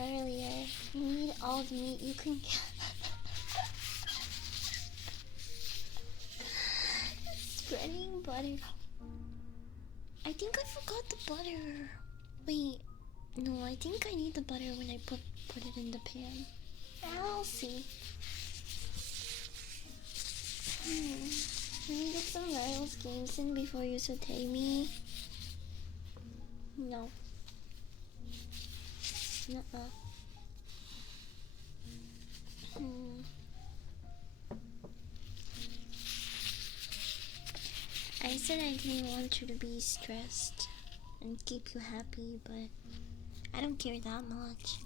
earlier, you need all the meat you can get. Spreading butter. I think I forgot the butter. Wait, no, I think I need the butter when I put it in the pan. I'll see. Let me get some Riles games in before you saute me. No. Nuh-uh. I said I didn't want you to be stressed and keep you happy, but I don't care that much.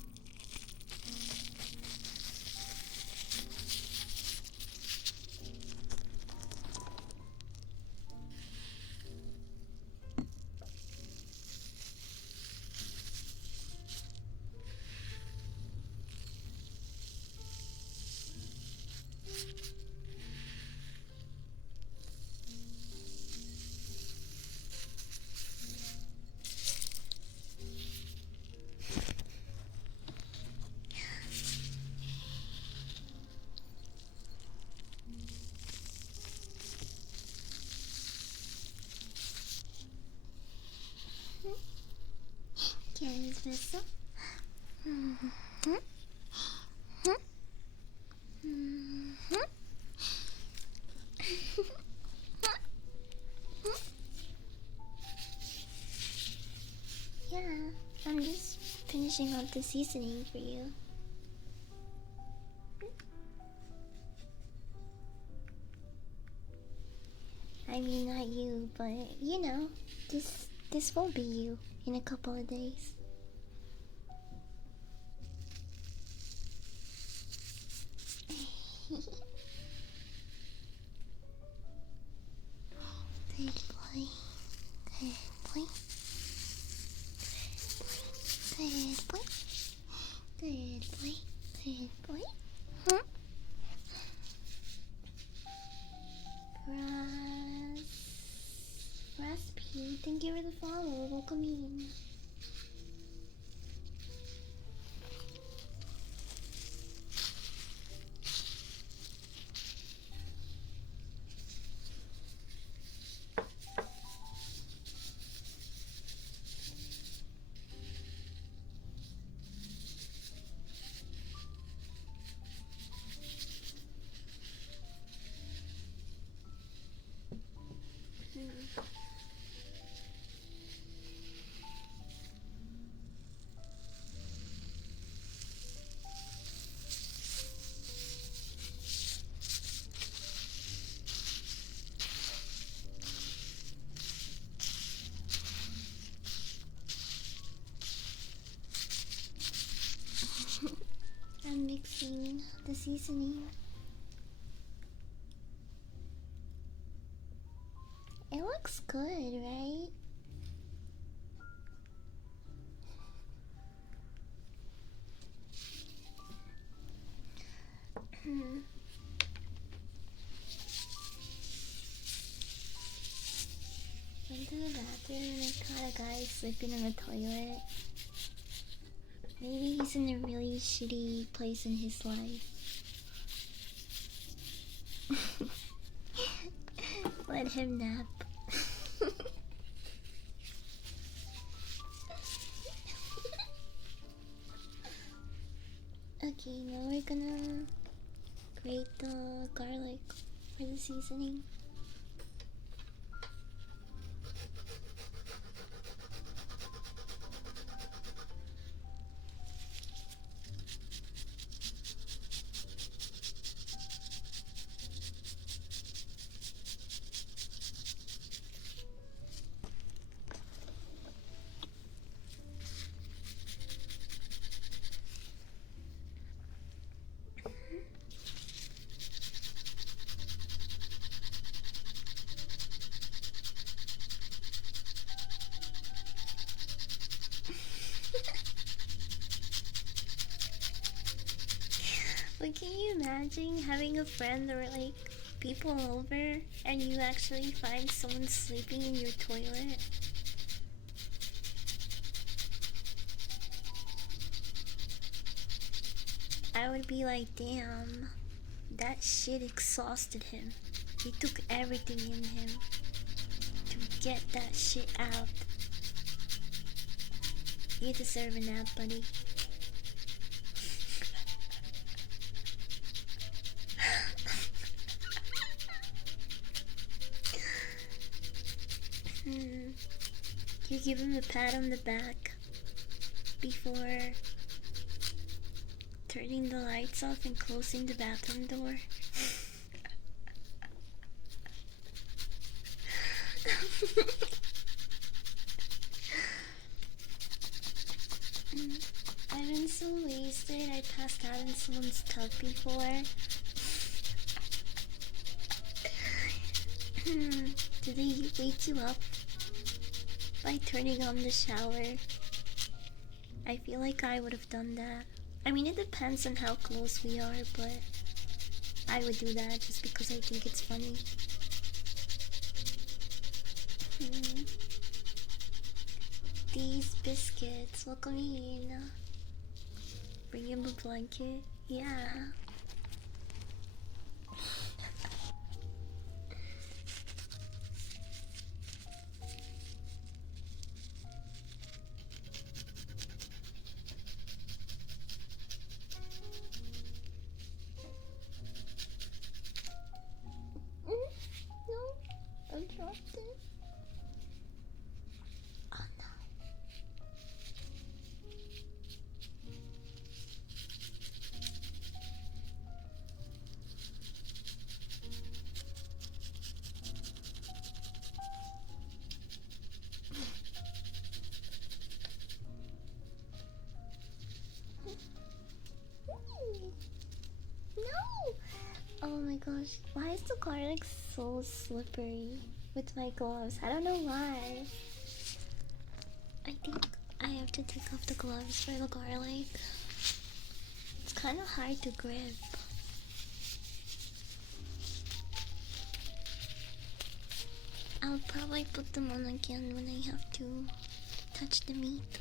¿Quieres beso? Yeah, I'm just finishing up the seasoning for you. I mean, not you, but you know, this will be you in a couple of days. Good boy. Good boy. Good boy. Good boy. Good boy. Huh? Raspy, thank you for the follow. Welcome in. the seasoning. It looks good, right? Went to the bathroom and I caught a guy sleeping in the toilet. Maybe he's in a really shitty place in his life. Let him nap. Okay, now we're gonna grate the garlic for the seasoning. But can you imagine having a friend or like people over and you actually find someone sleeping in your toilet? I would be like, damn, that shit exhausted him. It took everything in him to get that shit out. You deserve a nap, buddy. You give him a pat on the back before turning the lights off and closing the bathroom door. I've been so wasted, I passed out in someone's tub before. Did they wake you up by turning on the shower? I feel like I would have done that. I mean, it depends on how close we are, but I would do that just because I think it's funny. These biscuits, welcome in. Bring him a blanket. Yeah. No, I dropped it. Oh no. No! Oh my gosh, why is the garlic so slippery with my gloves? I don't know why. I think I have to take off the gloves for the garlic. It's kind of hard to grip. I'll probably put them on again when I have to touch the meat.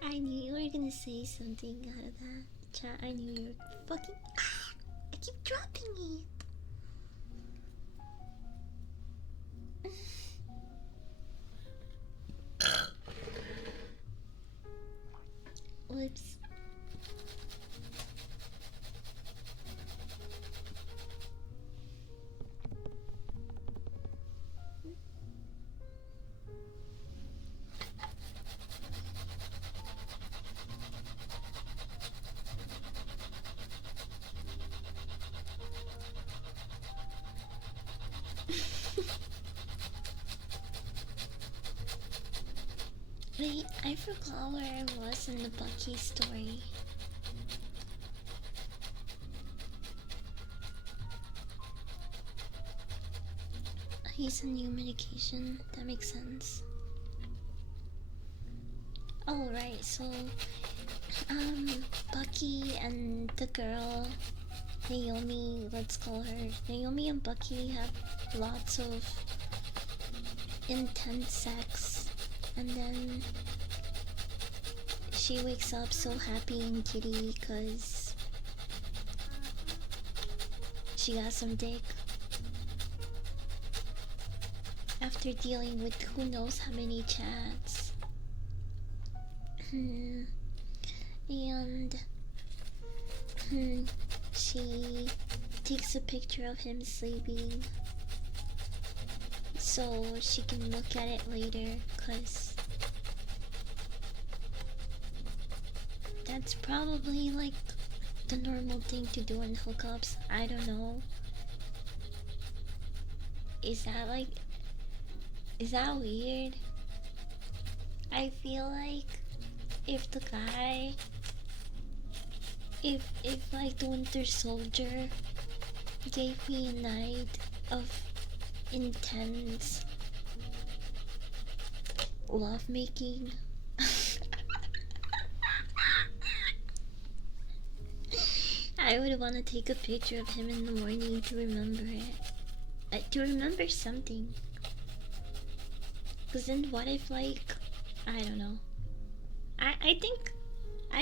I knew you were gonna say something out of that chat. I knew you were fucking. I keep dropping it. Whoops. forgot where I was in the Bucky story. He's on new medication. That makes sense. Oh right, so Bucky and the girl Naomi, let's call her Naomi, and Bucky have lots of intense sex, and then she wakes up so happy and giddy because she got some dick after dealing with who knows how many chats. And she takes a picture of him sleeping so she can look at it later, cause that's probably like the normal thing to do in hookups. I don't know. Is that weird? I feel like if the guy, if like the Winter Soldier gave me a night of intense lovemaking, I would want to take a picture of him in the morning to remember it, to remember something. Cause then what if, like, I don't know. I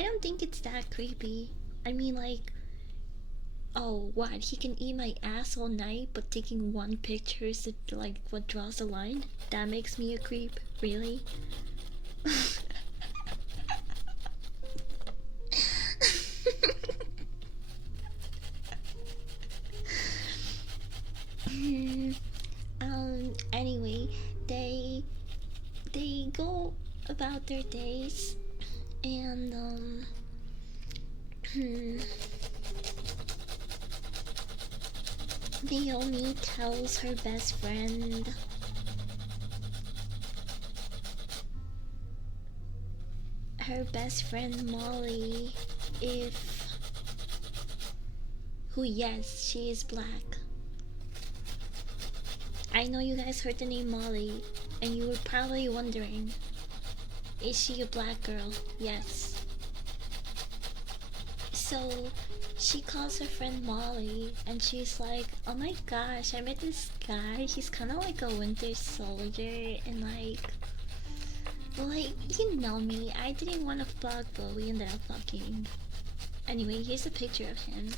don't think it's that creepy. I mean, like, oh, what? He can eat my ass all night, but taking one picture is like what draws the line? That makes me a creep, really? Anyway, they go about their days, and Naomi tells her best friend Molly yes, she is black. I know you guys heard the name Molly, and you were probably wondering, is she a black girl? Yes. So she calls her friend Molly, and she's like, oh my gosh, I met this guy. He's kind of like a Winter Soldier, and like, you know me. I didn't want to fuck, but we ended up fucking. Anyway, here's a picture of him.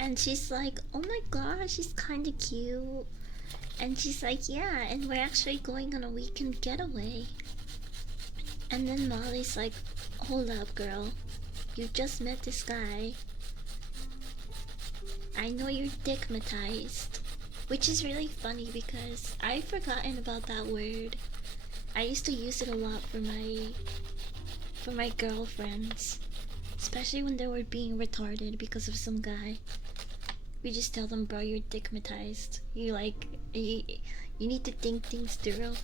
And she's like, oh my gosh, he's kinda cute. And she's like, yeah, and we're actually going on a weekend getaway. And then Molly's like, hold up, girl. You just met this guy. I know you're dickmatized. Which is really funny because I've forgotten about that word. I used to use it a lot for my girlfriends. Especially when they were being retarded because of some guy. We just tell them, bro, you're dickmatized. You need to think things through.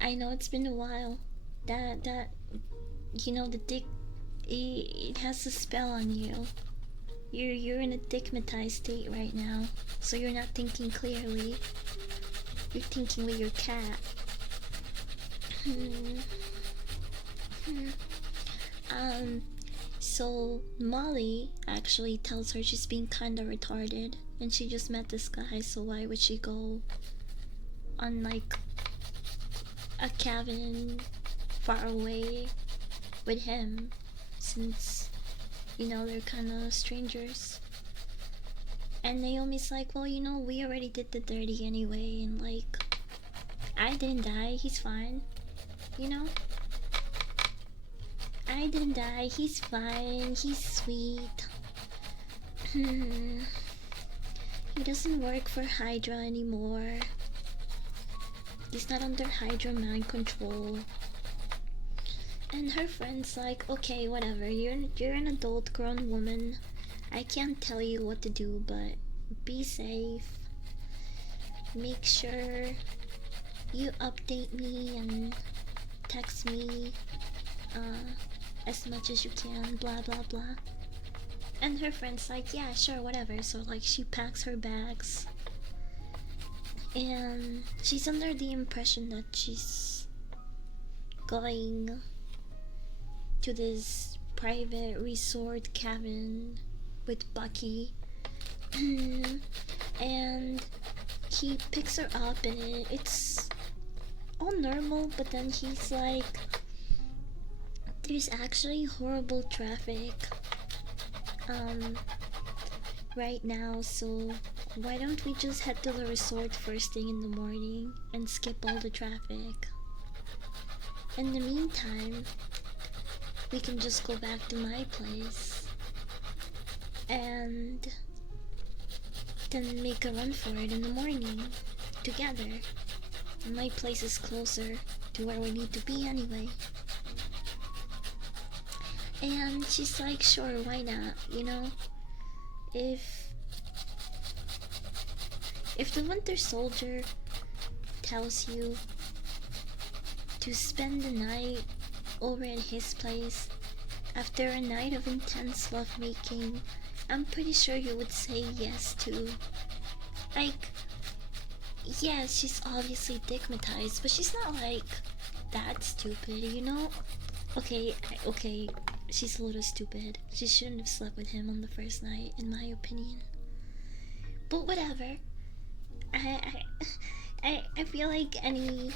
I know it's been a while. That you know, the dick, it has a spell on you. You're in a dickmatized state right now, so you're not thinking clearly. You're thinking with your cat. So Molly actually tells her she's being kinda retarded and she just met this guy, so why would she go on like a cabin far away with him, since, you know, they're kinda strangers. And Naomi's like, well, you know, we already did the dirty anyway, and like, I didn't die, he's fine, you know? I didn't die, he's fine, he's sweet. He doesn't work for Hydra anymore. He's not under Hydra mind control. And her friend's like, okay, whatever, you're an adult grown woman. I can't tell you what to do, but be safe. make sure you update me and text me as much as you can, blah blah blah. And her friend's like, yeah, sure, whatever. So like she packs her bags and she's under the impression that she's going to this private resort cabin with Bucky. And he picks her up and it's all normal, but then he's like, there's actually horrible traffic right now, so why don't we just head to the resort first thing in the morning and skip all the traffic? In the meantime, we can just go back to my place and then make a run for it in the morning together. My place is closer to where we need to be anyway. And she's like, sure, why not, you know? If the Winter Soldier tells you to spend the night over at his place after a night of intense lovemaking, I'm pretty sure you would say yes to. Like, yeah, she's obviously stigmatized, but she's not like that stupid, you know? Okay, she's a little stupid. She shouldn't have slept with him on the first night, in my opinion. But whatever. I feel like any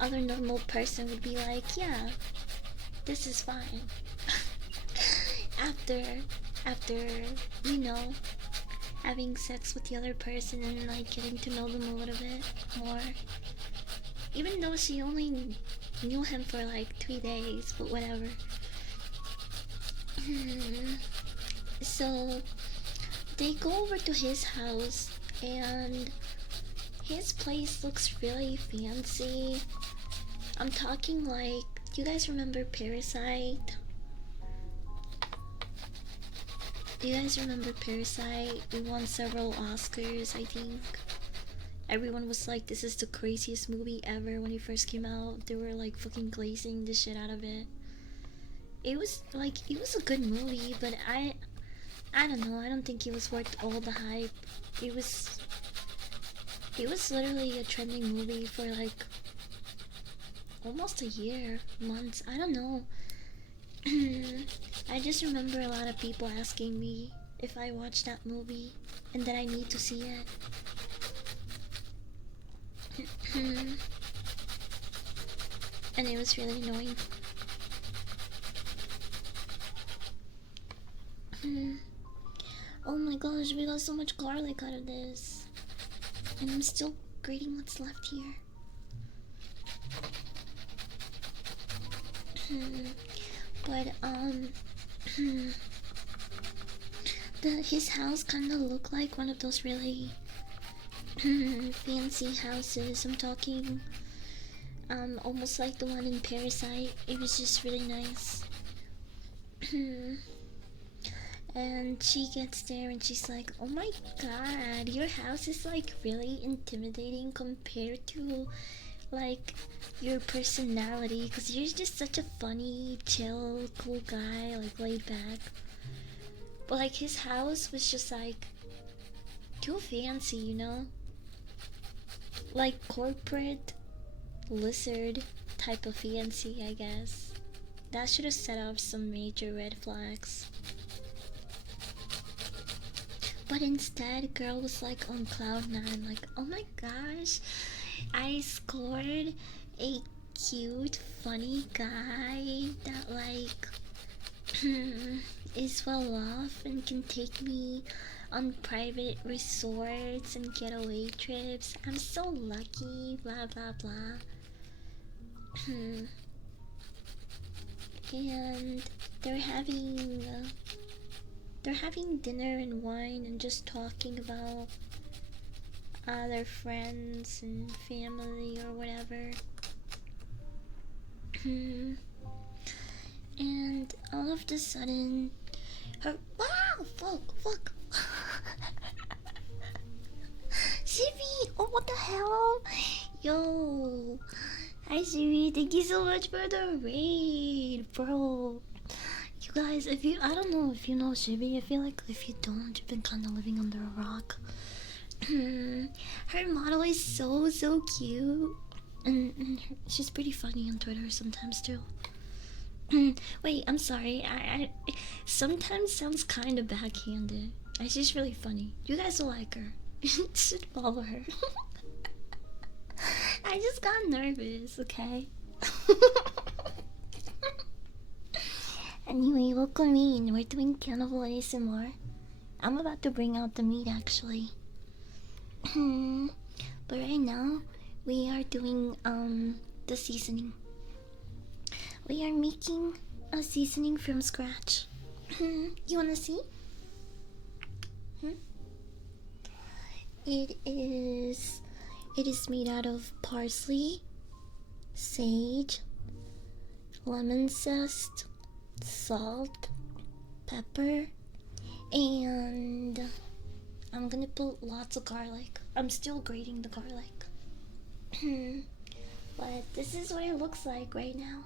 other normal person would be like, yeah, this is fine. after, you know, having sex with the other person and like getting to know them a little bit more. Even though she only knew him for like 3 days, but whatever. So they go over to his house and his place looks really fancy. I'm talking like, do you guys remember Parasite? Do you guys remember Parasite? It won several Oscars, I think. Everyone was like, this is the craziest movie ever when it first came out. They were like fucking glazing the shit out of it. It was a good movie, but I don't know, I don't think it was worth all the hype. It was literally a trending movie for like almost a year, months, I don't know. I just remember a lot of people asking me if I watched that movie and that I need to see it. And it was really annoying. Oh my gosh, we got so much garlic out of this. And I'm still grating what's left here. But his house kinda looked like one of those really fancy houses. I'm talking almost like the one in Parasite. It was just really nice. And she gets there and she's like, oh my god, your house is like really intimidating compared to like your personality, because you're just such a funny, chill, cool guy, like laid back. But like his house was just like too fancy, you know? Like corporate lizard type of fancy, I guess. That should have set off some major red flags. But instead, girl was like on cloud 9, like, oh my gosh, I scored a cute, funny guy that like is well off and can take me on private resorts and getaway trips. I'm so lucky, blah blah blah. And they're having dinner and wine and just talking about their friends and family or whatever. And all of a sudden, she Shibby! Oh, what the hell? Yo! Hi, Shibby. Thank you so much for the raid, bro. You guys, I don't know if you know Shibby. I feel like if you don't, you've been kind of living under a rock. Her model is so cute. And she's pretty funny on Twitter sometimes, too. Wait, I'm sorry. I sometimes sounds kind of backhanded. She's really funny. You guys will like her. Should follow her. I just got nervous, okay? Anyway, welcome in. We're doing Cannibal ASMR. I'm about to bring out the meat, actually. But right now, we are doing the seasoning. We are making a seasoning from scratch. You wanna see? It is made out of parsley, sage, lemon zest, salt, pepper, and I'm gonna put lots of garlic. I'm still grating the garlic. But this is what it looks like right now.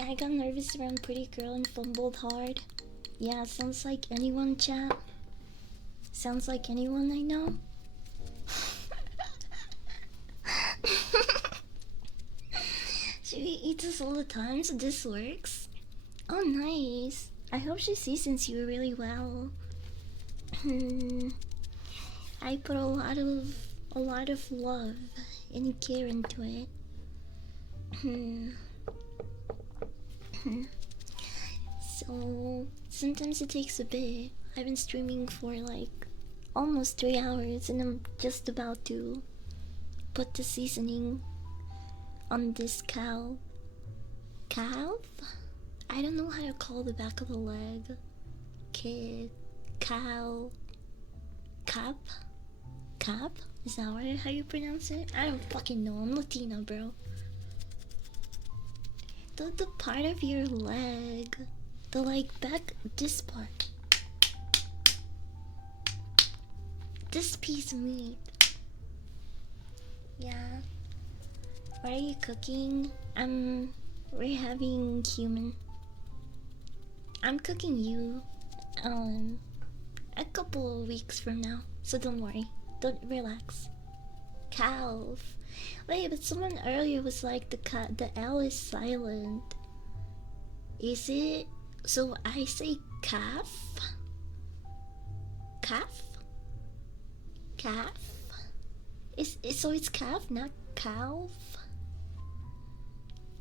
I got nervous around Pretty Girl and fumbled hard. Yeah, sounds like anyone, chat. Sounds like anyone I know. She eats us all the time, so this works. Oh, nice. I hope she seasons you really well. I put a lot of love and care into it. So sometimes it takes a bit. I've been streaming for like almost 3 hours, and I'm just about to put the seasoning on this calf? I don't know how to call the back of the leg. Cow. Cap? Is that how you pronounce it? I don't fucking know. I'm Latina, bro. The part of your leg. The like back, this part. This piece of meat. Yeah. What are you cooking? We're having human. I'm cooking you, a couple of weeks from now. So don't worry. Don't relax. Calf. Wait, but someone earlier was like the L is silent. Is it? So I say calf? Calf? So it's calf, not calf?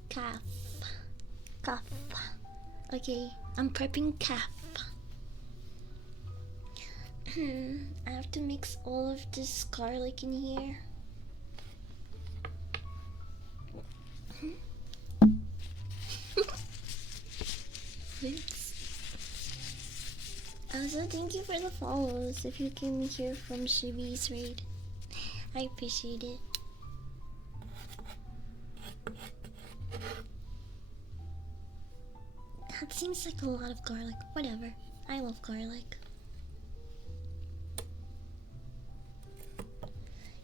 Calf. Okay, I'm prepping calf. I have to mix all of this garlic in here. Oops. Also, thank you for the follows. If you came here from Shibi's raid, I appreciate it. That seems like a lot of garlic. Whatever. I love garlic.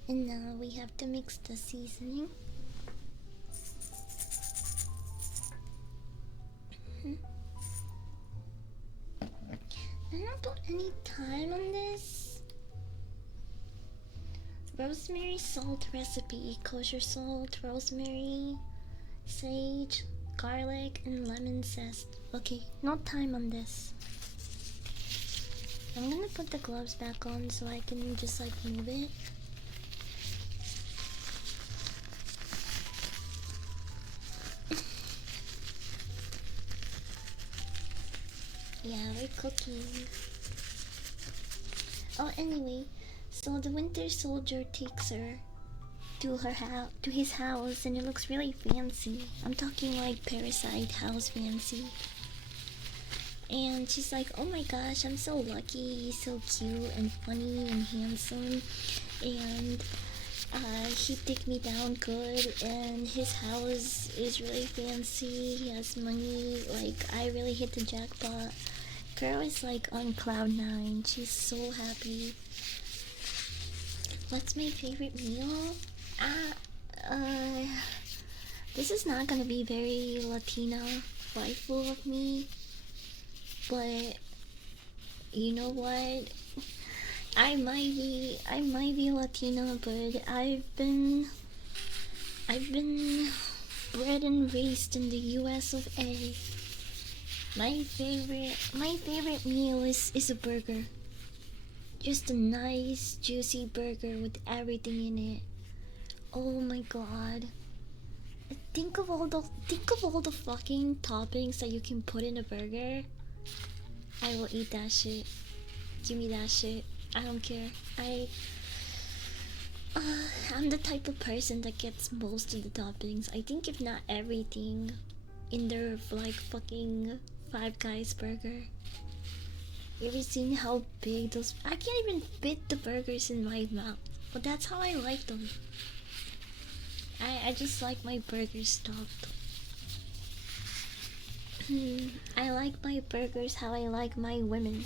And now we have to mix the seasoning. I don't put any time on this. Rosemary salt recipe. Kosher salt, rosemary, sage, garlic, and lemon zest. Okay, no time on this. I'm gonna put the gloves back on so I can just like move it. Yeah, we're cooking. Oh, anyway, so the Winter Soldier takes her to his house, and it looks really fancy. I'm talking like Parasite house fancy. And she's like, "Oh my gosh, I'm so lucky. He's so cute and funny and handsome, and he picked me down good, and his house is really fancy. He has money. Like, I really hit the jackpot, girl is like on cloud 9. She's so happy. What's my favorite meal? This is not gonna be very Latina waifu of me, but you know what? I might be Latina, but I've been bred and raised in the US of A. My favorite meal is a burger. Just a nice juicy burger with everything in it. Oh my god. Think of all the fucking toppings that you can put in a burger. I will eat that shit. Give me that shit. I don't care. I'm the type of person that gets most of the toppings. I think if not everything in their like fucking Five Guys burger. You ever seen how big those? I can't even fit the burgers in my mouth, but that's how I like them. I just like my burgers stuffed. I like my burgers how I like my women.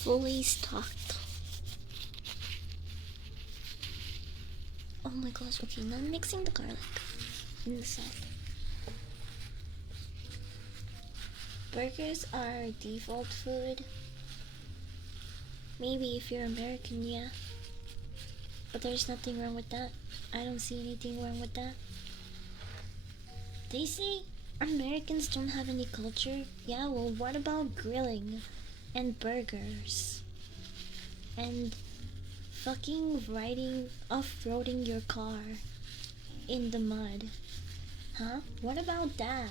Fully stuffed. Oh my gosh, okay, now I'm mixing the garlic in the salt. Burgers are default food. Maybe if you're American, yeah. But there's nothing wrong with that. I don't see anything wrong with that. They say Americans don't have any culture. Yeah, well, what about grilling and burgers and fucking off-roading your car in the mud? Huh? What about that?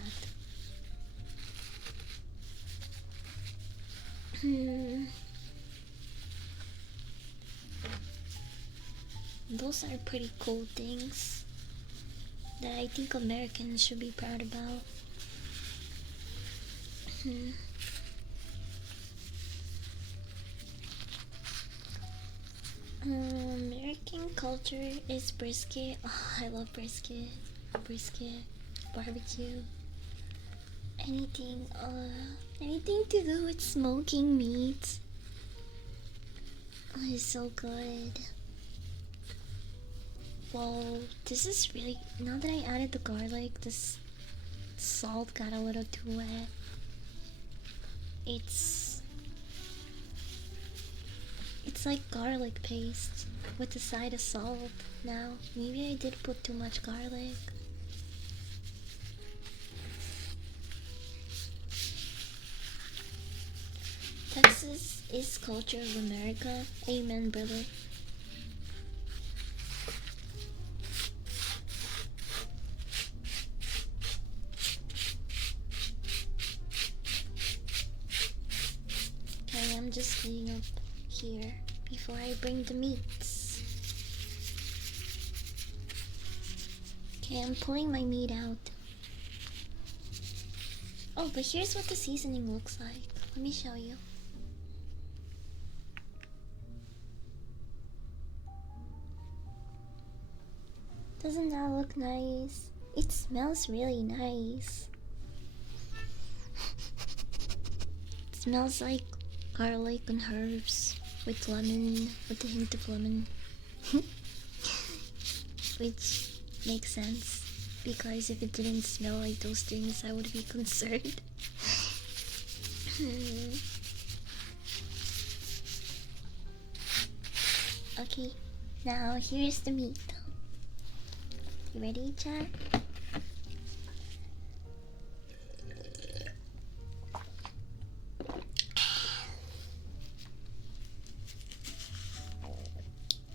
Those are pretty cool things that I think Americans should be proud about. American culture is brisket. Oh, I love brisket. Brisket, barbecue, anything to do with smoking meat. Oh, it's so good. Whoa, this is really, now that I added the garlic, this salt got a little too wet. It's like garlic paste with a side of salt now. Maybe I did put too much garlic. Texas is culture of America. Amen, brother. Okay, I'm just cleaning up here before I bring the meats. Okay, I'm pulling my meat out. Oh, but here's what the seasoning looks like. Let me show you. Doesn't that look nice? It smells really nice. It smells like garlic and herbs with lemon, with a hint of lemon. Which makes sense, because if it didn't smell like those things, I would be concerned. Okay, now here's the meat. You ready, chat?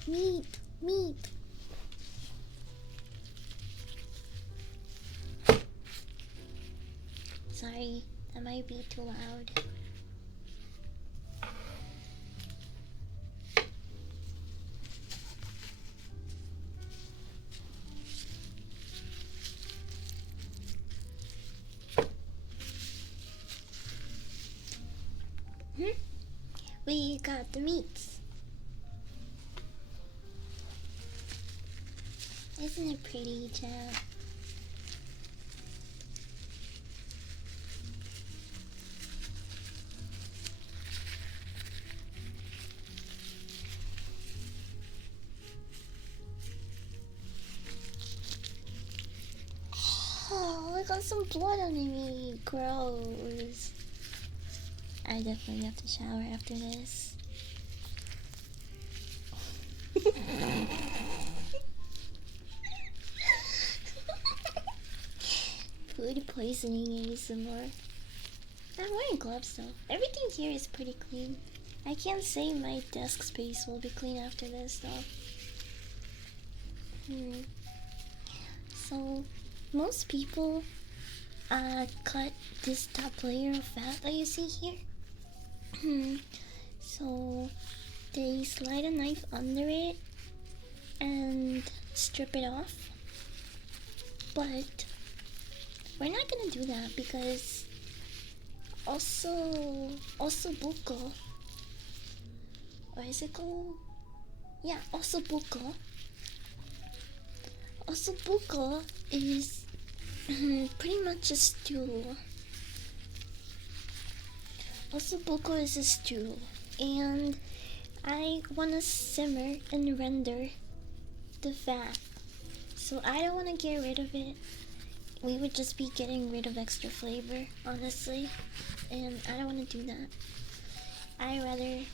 Meat. Sorry, that might be too loud. We got the meats. Isn't it pretty, chat? got some blood on me. Gross. I definitely have to shower after this. Food poisoning ASMR. I'm wearing gloves though. Everything here is pretty clean. I can't say my desk space will be clean after this though. So, most people cut this top layer of fat that you see here. So, they slide a knife under it and strip it off. But we're not gonna do that because osobuco, or is it called? Yeah, osobuco. Osobuco is pretty much a stew. Osobuco is a stew, and I wanna simmer and render the fat, so I don't wanna get rid of it. We would just be getting rid of extra flavor, honestly, and I don't wanna do that. I'd rather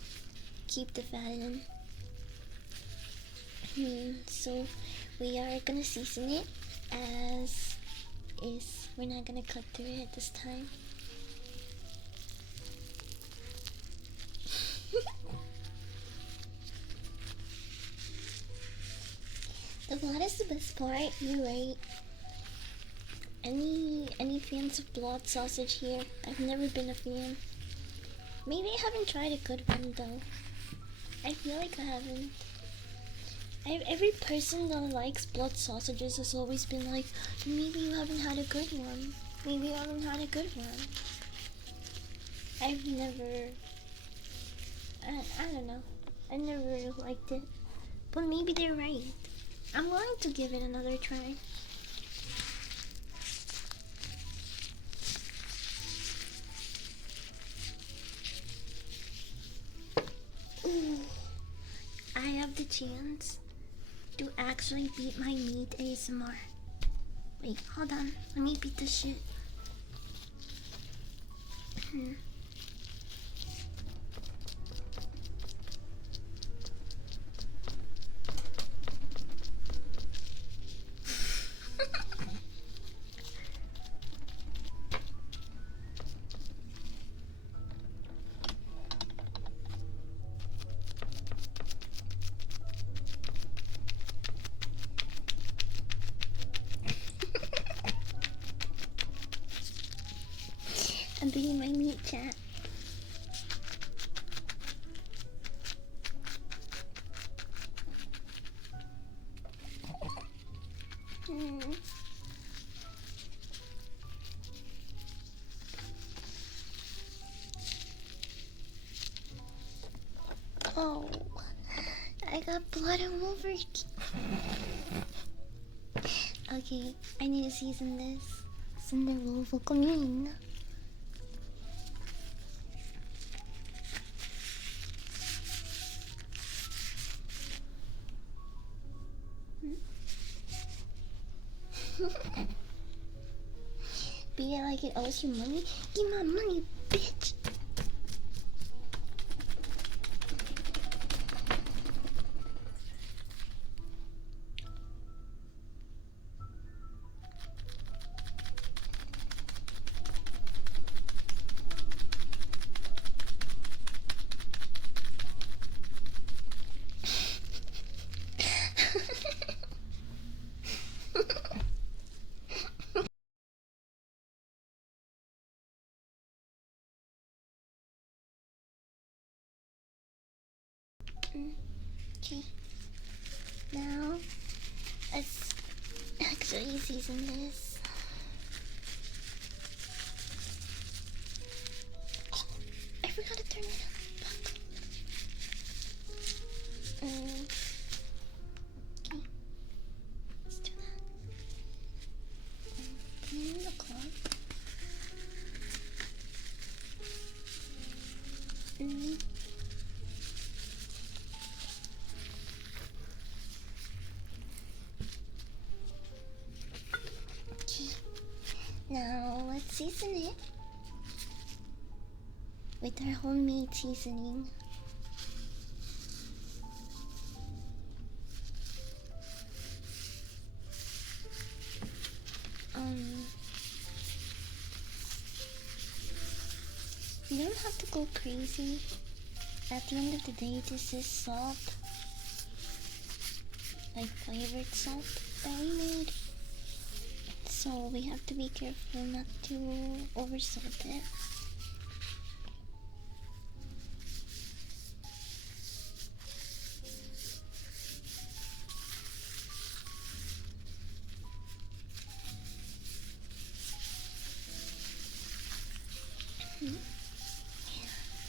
keep the fat in. So we are gonna season it as is. We're not gonna cut through it this time. The blood is the best part, you're right. Any fans of blood sausage here? I've never been a fan. Maybe I haven't tried a good one though. I feel like I haven't. Every person that likes blood sausages has always been like, maybe you haven't had a good one. Maybe you haven't had a good one. I've never... I don't know. I never really liked it. But maybe they're right. I'm willing to give it another try. Ooh, I have the chance to actually beat my meat ASMR. Wait, hold on. Let me beat this shit. I'm beating my meat, chat. Oh, I got blood all over. Okay, I need to season this. Cinderella coming. Be it like it owes you money. Give my money, bitch. Okay. Now, let's actually season this. Oh, I forgot to turn it up. Okay. Let's do that. Clean the cloth. season it with our homemade seasoning. You don't have to go crazy. At the end of the day, this is salt, like flavored salt that we made. So we have to be careful not to oversalt it.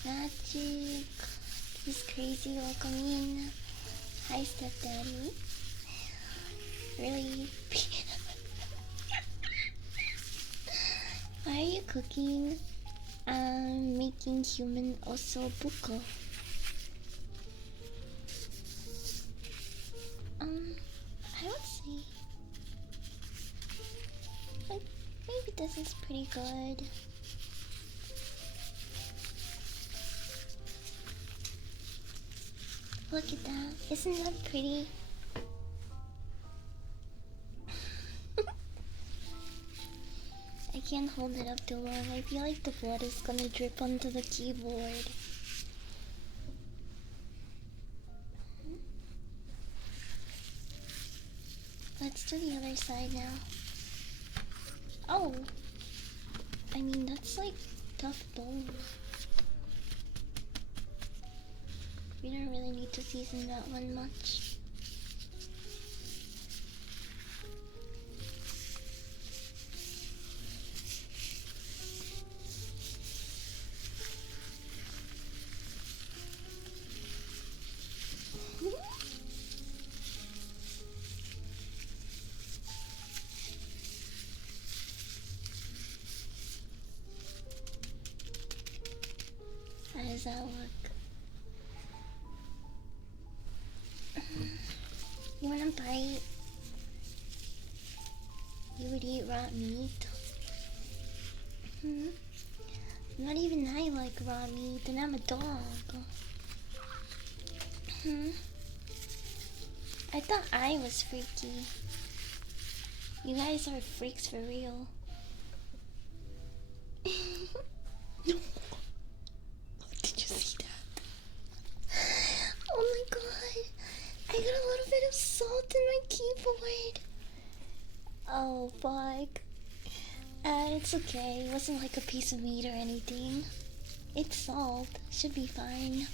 Magic. He's crazy welcoming. Hi, stepdaddy. Really? Why are you cooking? I'm making human osobuco. I would say, like, maybe this is pretty good. Look at that. Isn't that pretty? I can't hold it up too long. I feel like the blood is gonna drip onto the keyboard. Let's do the other side now. Oh! I mean, that's like tough bone. We don't really need to season that one much. How does that look? You wanna bite? You would eat raw meat? Not even I like raw meat, and I'm a dog. I thought I was freaky. You guys are freaks for real. No. Did you see that? Oh my god. I got a little bit of salt in my keyboard. Oh fuck. It's okay. It wasn't like a piece of meat or anything. It's salt. Should be fine.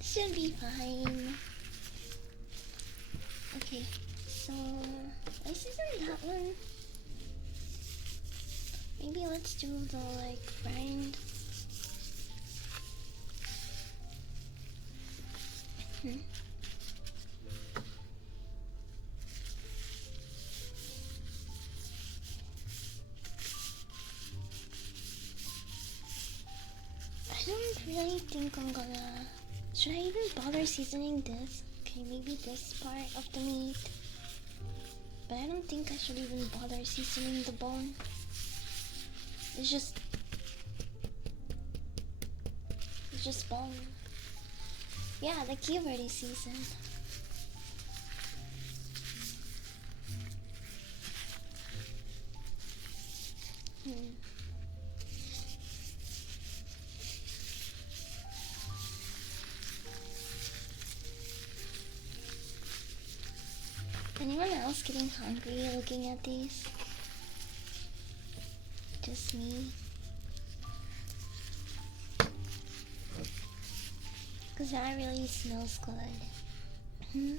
Should be fine. Okay, so I seasoned that one. Maybe let's do the like rind. I don't really think I'm gonna... Should I even bother seasoning this? Okay, maybe this part of the meat. But I don't think I should even bother seasoning the bone. It's just bone. Yeah, the key already seasoned. Anyone else getting hungry looking at these? Just me? Cause that really smells good.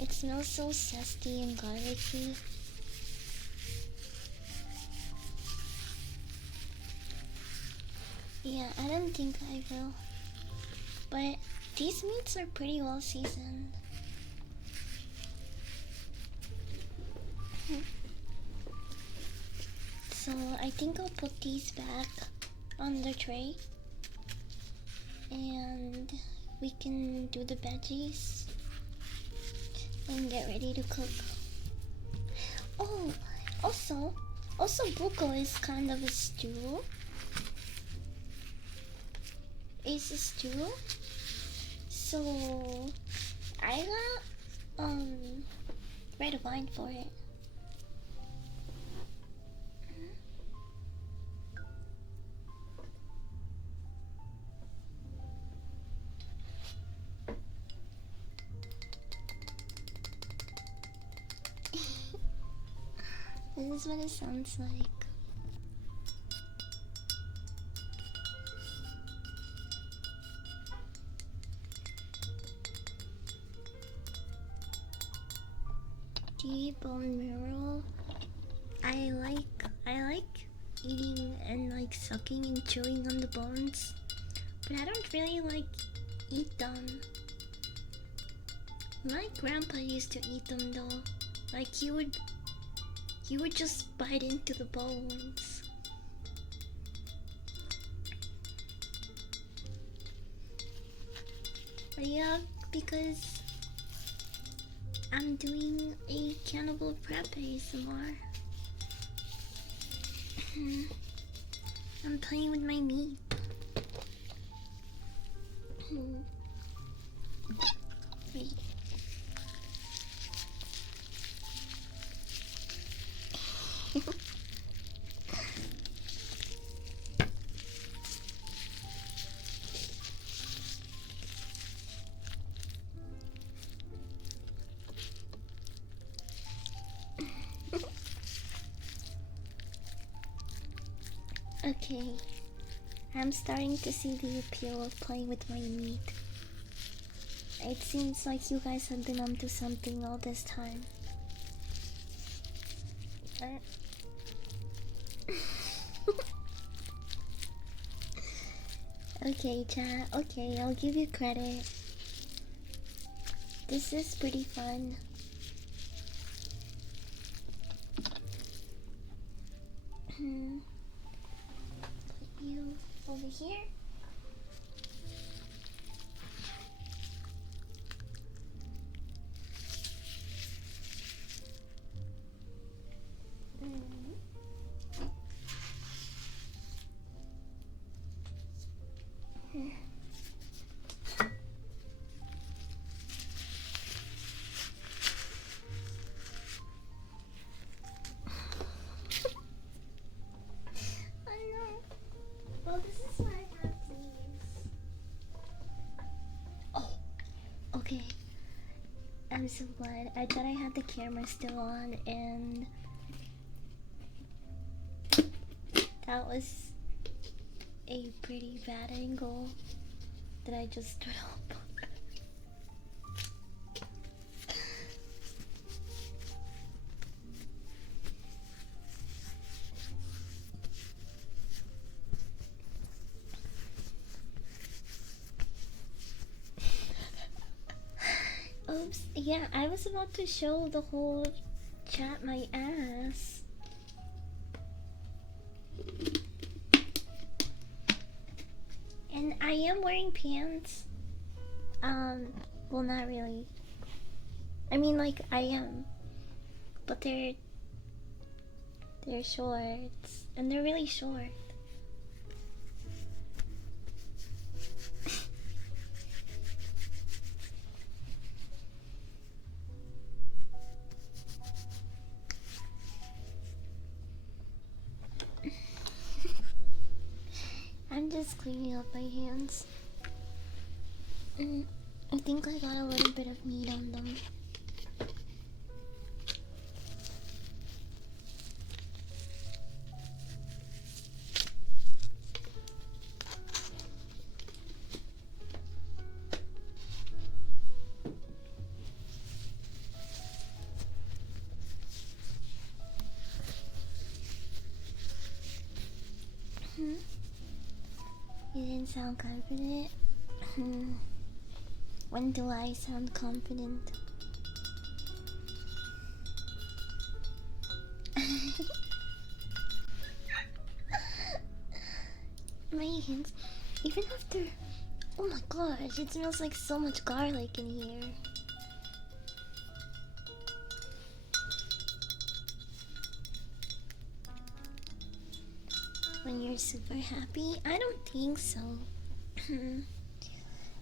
It smells so zesty and garlicky. Yeah, I don't think I will. But these meats are pretty well seasoned. So I think I'll put these back on the tray. And we can do the veggies. and get ready to cook. Oh, also buko is kind of a stew. It's a stew. So I got red wine for it. This is what it sounds like. Deep bone marrow. I like eating and like sucking and chewing on the bones, but I don't really like eat them. My grandpa used to eat them though. Like he would just bite into the bones. But yeah, because I'm doing a cannibal prep ASMR. I'm playing with my meat. Wait. Okay, I'm starting to see the appeal of playing with my meat. It seems like you guys have been onto something all this time. Okay, chat. Okay, I'll give you credit. This is pretty fun. Put you over here. Well, this is what I have to use. Oh, okay. I'm so glad. I thought I had the camera still on, and that was a pretty bad angle that I just stood up. Oops, yeah, I was about to show the whole chat my ass. And I am wearing pants. Well, not really. I mean, like, I am. But they're shorts. And they're really short. I'm just cleaning up my hands. I think I got a little bit of meat on them. You didn't sound confident. When do I sound confident? My hands, even after. Oh my gosh, it smells like so much garlic in here. when you're super happy? I don't think so.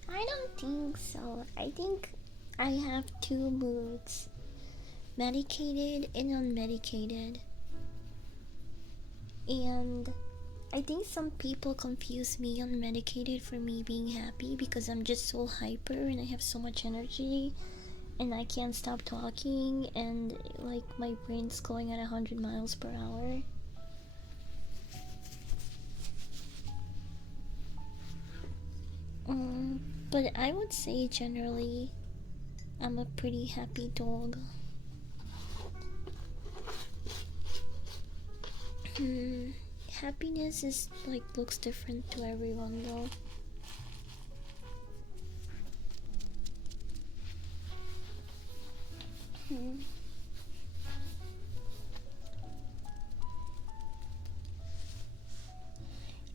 I don't think so. I think I have two moods, medicated and unmedicated. And I think some people confuse me unmedicated for me being happy because I'm just so hyper and I have so much energy and I can't stop talking and like my brain's going at 100 miles per hour. But I would say generally I'm a pretty happy dog. Happiness is like looks different to everyone though.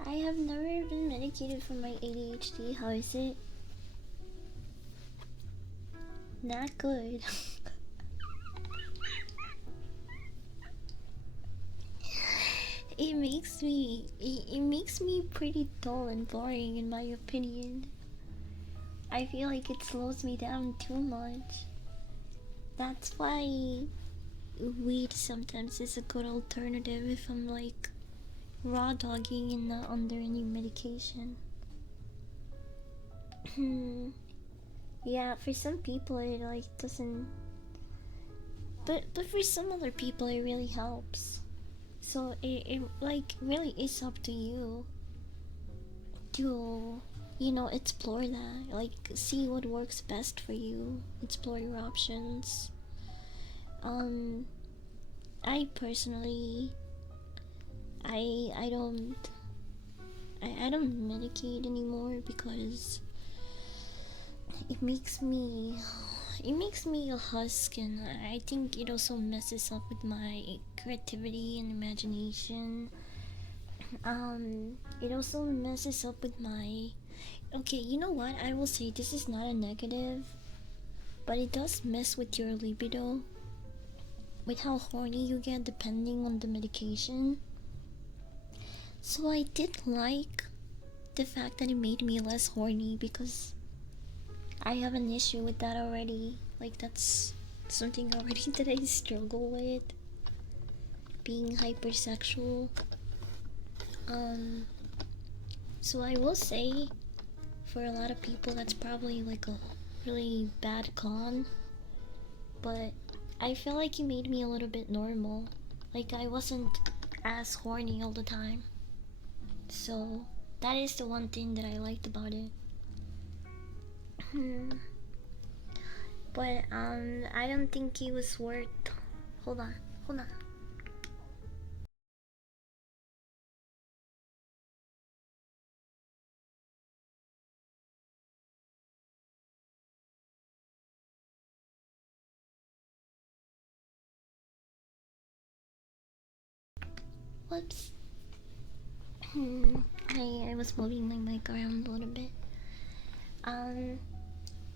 I have never been medicated for my ADHD. How is it? Not good. It makes me pretty dull and boring in my opinion. I feel like it slows me down too much. That's why weed sometimes is a good alternative if I'm like raw dogging and not under any medication. Yeah, for some people it like doesn't, but for some other people it really helps. So it like really is up to you to, you know, explore that, like see what works best for you, explore your options. I personally, I don't, I don't medicate anymore because it makes me a husk, and I think it also messes up with my creativity and imagination. It also messes up with my, okay, you know what, I will say this is not a negative, but it does mess with your libido, with how horny you get depending on the medication. So I did like the fact that it made me less horny because I have an issue with that already. Like that's something already that I struggle with, being hypersexual. So I will say for a lot of people that's probably like a really bad con, but I feel like it made me a little bit normal. Like I wasn't as horny all the time. So that is the one thing that I liked about it. But I don't think it was worth. Hold on, hold on. Whoops. I was moving my mic around a little bit. Um,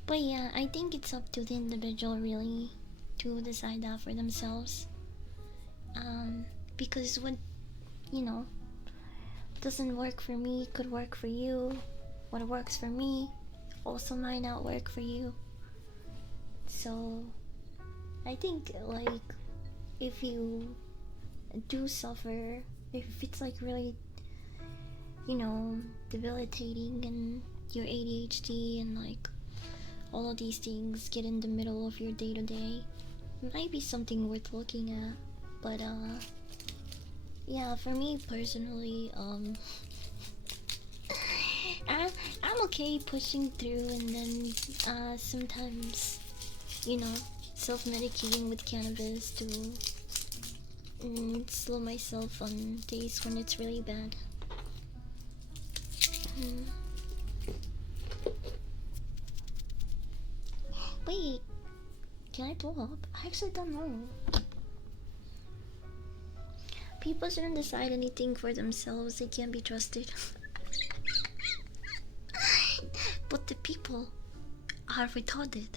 but yeah, I think it's up to the individual really to decide that for themselves. Because what, you know, doesn't work for me could work for you. What works for me also might not work for you. So I think like if you do suffer, if it's like really, you know, debilitating and your ADHD and like all of these things get in the middle of your day to day, it might be something worth looking at. But yeah, for me personally, I'm okay pushing through, and then sometimes, you know, self-medicating with cannabis to slow myself on days when it's really bad. Wait, can I blow up? I actually don't know. People shouldn't decide anything for themselves, they can't be trusted. But the people are retarded.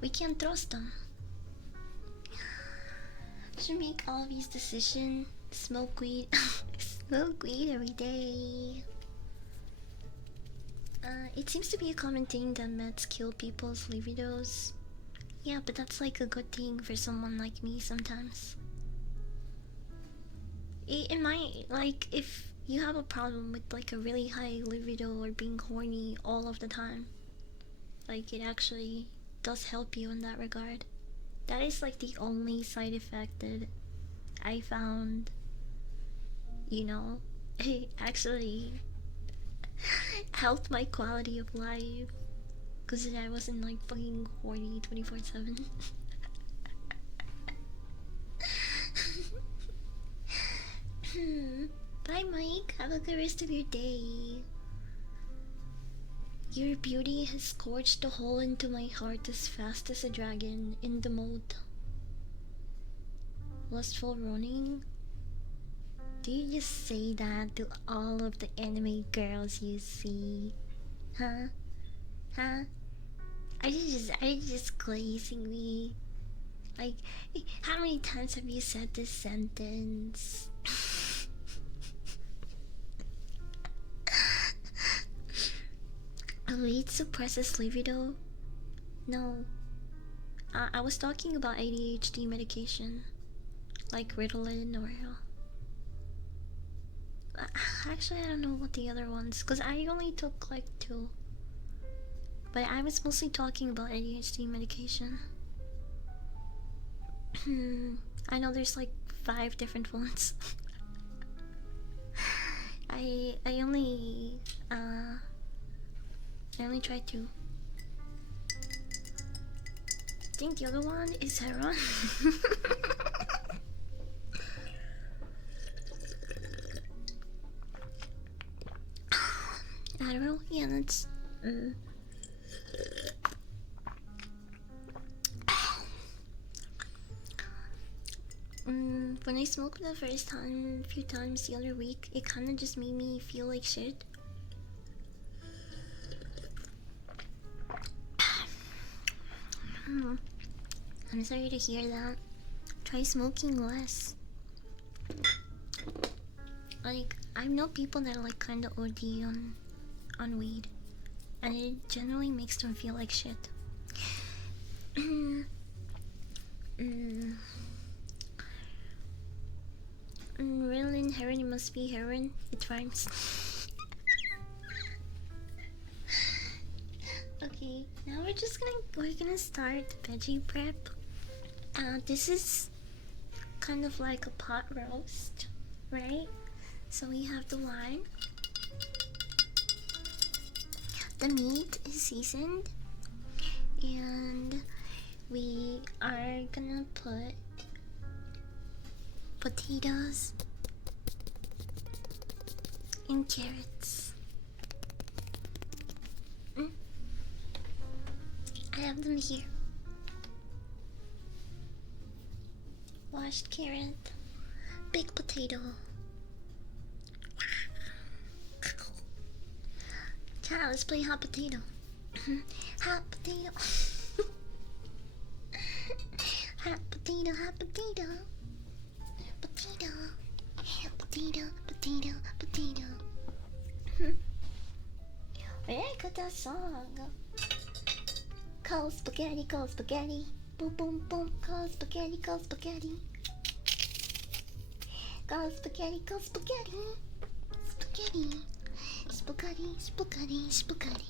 We can't trust them. Should make all these decisions Smoke weed. Smoke weed every day. It seems to be a common thing that meds kill people's libidos. Yeah, but that's like a good thing for someone like me sometimes. It might, like, if you have a problem with like a really high libido or being horny all of the time, like, it actually does help you in that regard. That is like the only side effect that I found, you know, it actually helped my quality of life. Because I wasn't like fucking horny 24/7. Bye, Mike. Have a good rest of your day. Your beauty has scorched a hole into my heart as fast as a dragon in the mode. Lustful running? Do you just say that to all of the anime girls you see? Huh? Huh? Are you just glazing me? Like, how many times have you said this sentence? Weed suppresses libido? No. I was talking about ADHD medication. Like Ritalin or... Actually, I don't know what the other ones... Because I only took like 2. But I was mostly talking about ADHD medication. I know there's like 5 different ones. I only tried 2. I think the other one is heroin. Adderall? Yeah, that's... When I smoked the first time, a few times the other week, it kind of just made me feel like shit. I'm sorry to hear that. Try smoking less. Like, I know people that are like kind of OD on weed, and it generally makes them feel like shit. Ritalin, heroin, must be heroin. It rhymes. Okay, now we're gonna start veggie prep. This is kind of like a pot roast, right? So we have the lime. The meat is seasoned, and we are gonna put potatoes and carrots. I have them here. Washed carrot, big potato. Child, let's play hot potato. Hot potato. Hot potato, hot potato. Potato. Potato, potato, potato. Where did I cut that song? Call spaghetti, call spaghetti. Boom, boom, boom. Call spaghetti, call spaghetti. Call spaghetti, call spaghetti. Spaghetti. Spaghetti, spaghetti, spaghetti.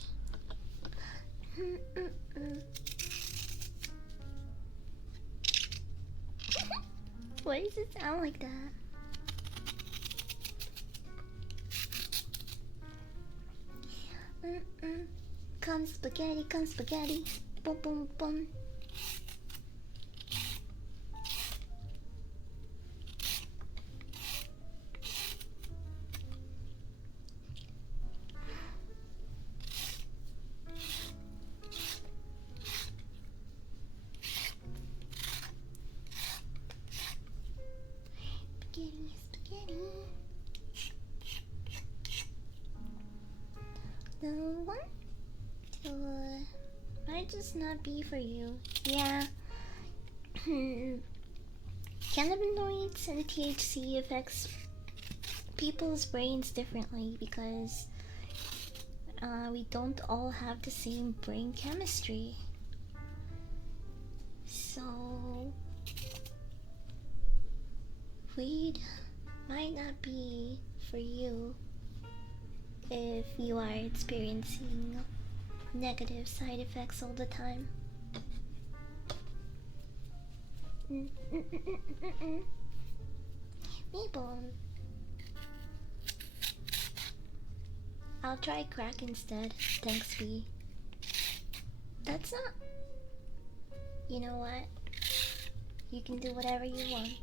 Why does it sound like that? Come spaghetti, come spaghetti. Boom, boom, boom. Spaghetti, spaghetti. The one, two, might just not be for you. Yeah. Cannabinoids and THC affects people's brains differently because we don't all have the same brain chemistry. So weed might not be for you if you are experiencing negative side effects all the time. Maple. I'll try crack instead. Thanks, B. That's not. You know what? You can do whatever you want.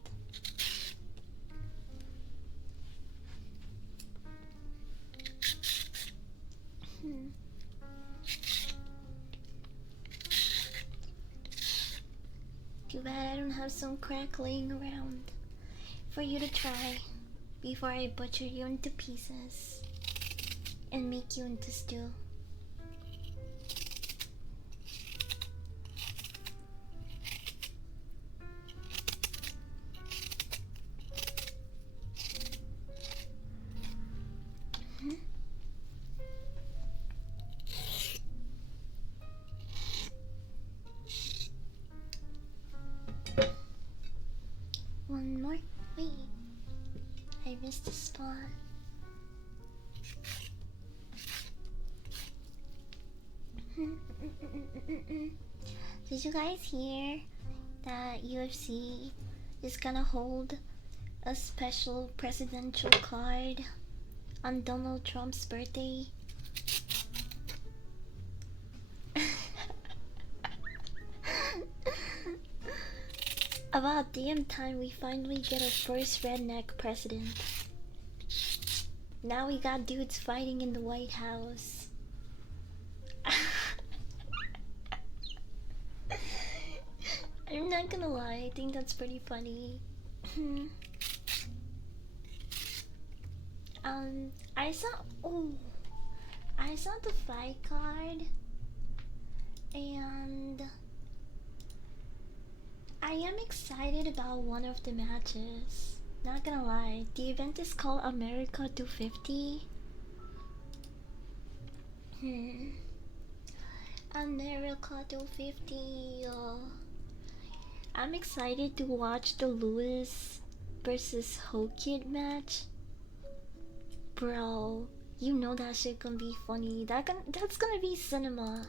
Too bad I don't have some crack laying around for you to try before I butcher you into pieces and make you into stew. One more. Wait, I missed a spot. Did you guys hear that UFC is gonna hold a special presidential card on Donald Trump's birthday? About damn time we finally get our first redneck president. Now we got dudes fighting in the White House. I'm not gonna lie, I think that's pretty funny. I saw the fight card, and I am excited about one of the matches. Not gonna lie, the event is called America 250. America 250. I'm excited to watch the Lewis versus Hokid match. Bro, you know that shit gonna be funny. That's gonna be cinema.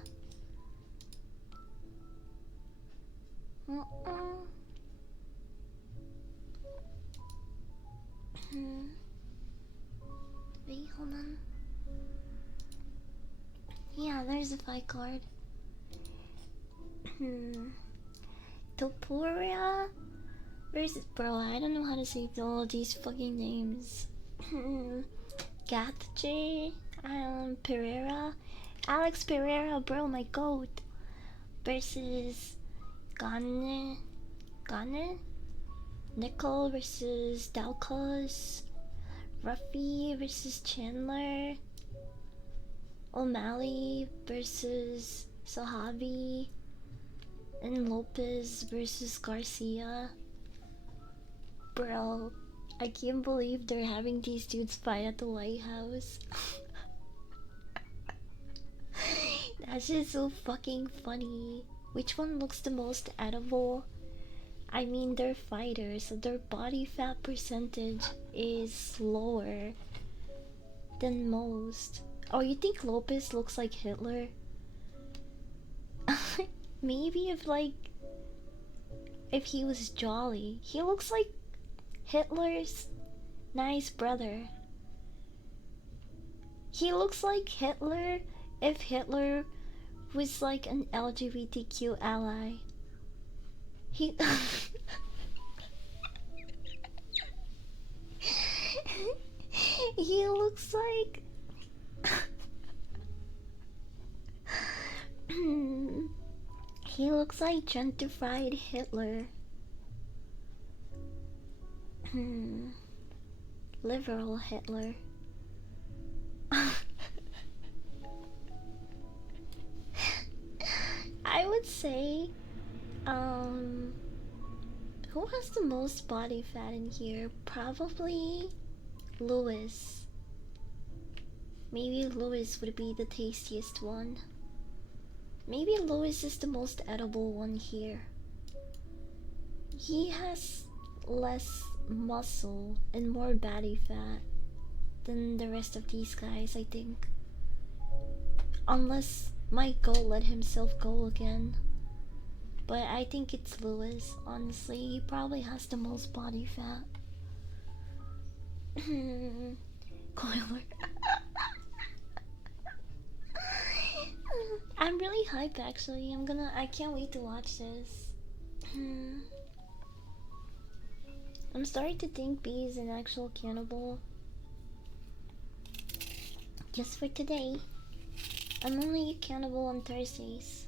Wait, hold on. Yeah, there's a fight card. Topuria versus, bro, I don't know how to say all these fucking names. Gatche, Pereira, Alex Pereira, bro, my goat, versus Gane, Nickel versus Dalcos, Ruffy versus Chandler, O'Malley versus Sahabi, and Lopez versus Garcia. Bro, I can't believe they're having these dudes fight at the White House. That's just so fucking funny. Which one looks the most edible? I mean, they're fighters, so their body fat percentage is lower than most. Oh, you think Lopez looks like Hitler? Maybe if he was jolly. He looks like Hitler's nice brother. He looks like Hitler if Hitler was like an LGBTQ ally. He he looks like he looks like gentrified Hitler. Liberal Hitler. I would say Who has the most body fat in here? Probably Lewis. Maybe Lewis would be the tastiest one. Maybe Lewis is the most edible one here. He has less muscle and more body fat than the rest of these guys, I think. Unless my goat let himself go again. But I think it's Lewis, honestly. He probably has the most body fat. Coiler. I'm really hyped actually. I can't wait to watch this. I'm starting to think B is an actual cannibal. Just for today. I'm only a cannibal on Thursdays.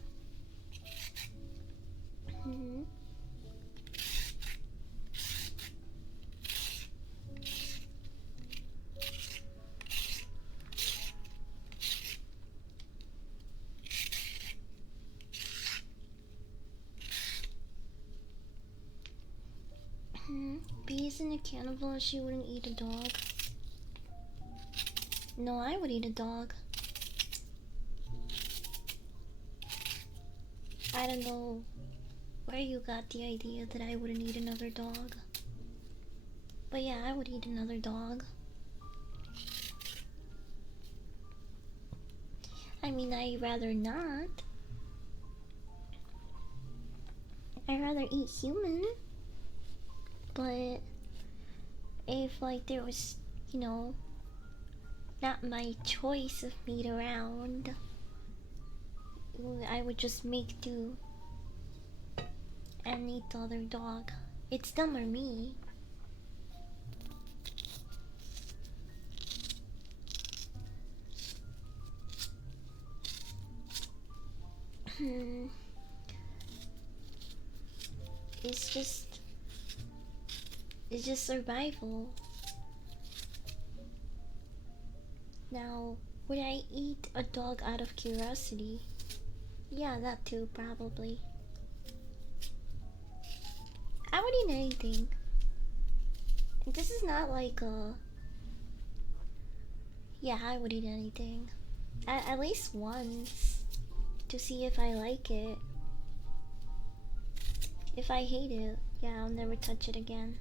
B isn't a cannibal, she wouldn't eat a dog. No, I would eat a dog. I don't know where you got the idea that I wouldn't eat another dog. But yeah, I would eat another dog. I mean, I'd rather not. I'd rather eat human. But if like there was, you know, not my choice of meat around, I would just make do and eat the other dog. It's them or me. It's just survival. Now, would I eat a dog out of curiosity? Yeah, that too, probably. I would eat anything. This is not like a... Yeah, I would eat anything. At least once. To see if I like it. If I hate it, yeah, I'll never touch it again.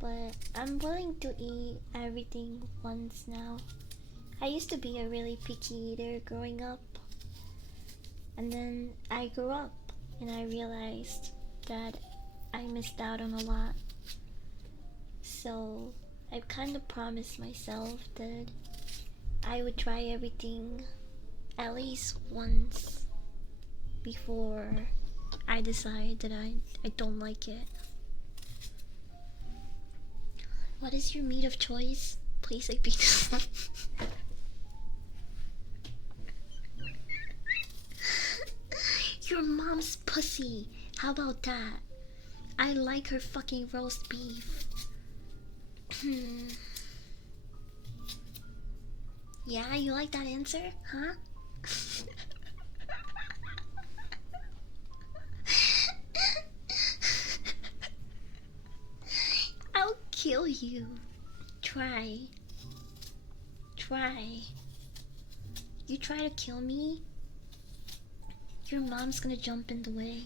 But I'm willing to eat everything once now. I used to be a really picky eater growing up. And then I grew up and I realized that I missed out on a lot. So I've kind of promised myself that I would try everything at least once before I decide that I don't like it. What is your meat of choice? Please, I beat this. Your mom's pussy. How about that? I like her fucking roast beef. Yeah, you like that answer? Huh? I'll kill you. Try. You try to kill me, your mom's gonna jump in the way.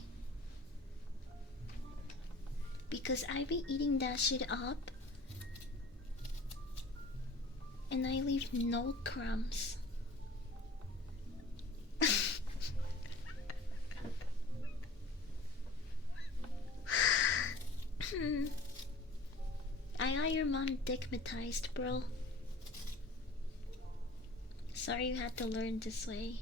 Because I be eating that shit up and I leave no crumbs. I got your mom digmatized, bro. Sorry you had to learn this way.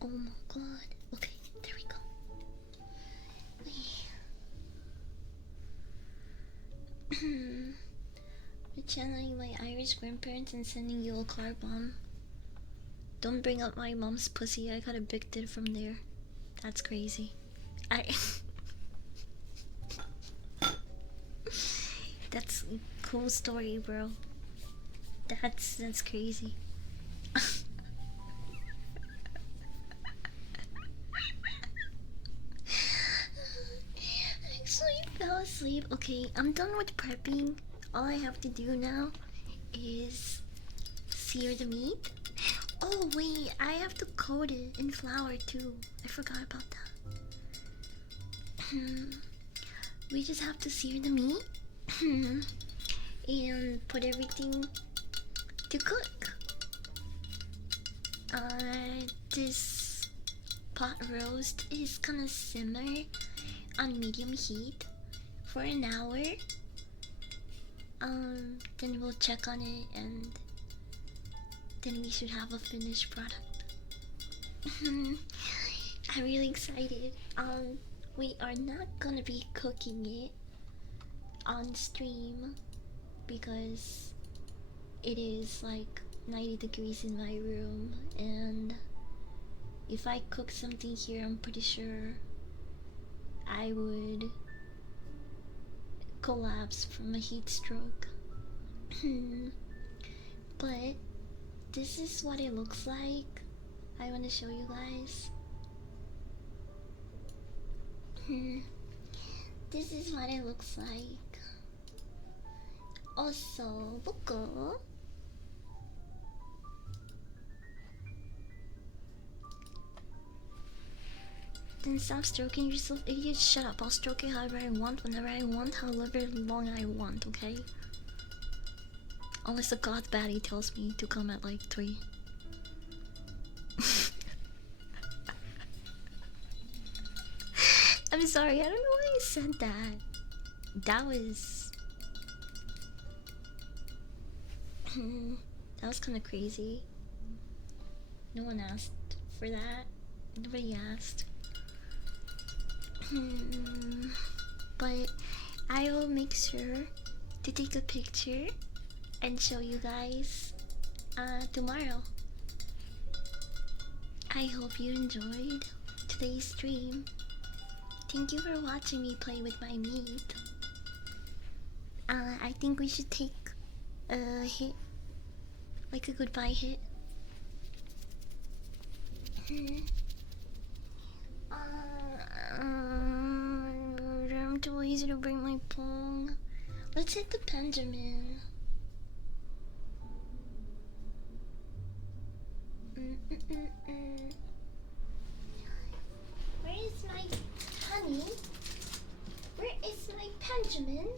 Oh my god. Okay, there we go. Channeling my Irish grandparents and sending you a car bomb. Don't bring up my mom's pussy. I got evicted from there. That's crazy. That's a cool story, bro. That's crazy. babe. Okay, I'm done with prepping. All I have to do now is sear the meat. Oh wait, I have to coat it in flour too. I forgot about that. We just have to sear the meat and put everything to cook. This pot roast is gonna simmer on medium heat for an hour. Then we'll check on it and then we should have a finished product. I'm really excited. We are not gonna be cooking it on stream because it is like 90 degrees in my room, and if I cook something here, I'm pretty sure I would collapse from a heat stroke. But this is what it looks like. I want to show you guys. This is what it looks like. Also, buko. Then stop stroking yourself, idiot. Shut up. I'll stroke it however I want, whenever I want, however long I want, okay? Unless the god baddie tells me to come at like 3. I'm sorry, I don't know why I said that. That was... that was kind of crazy. No one asked for that. Nobody asked. But I will make sure to take a picture and show you guys tomorrow. I hope you enjoyed today's stream. Thank you for watching me play with my meat. I think we should take a hit, like a goodbye hit. I'm too lazy to bring my pong. Let's hit the Benjamin. Where is my honey? Where is my Benjamin?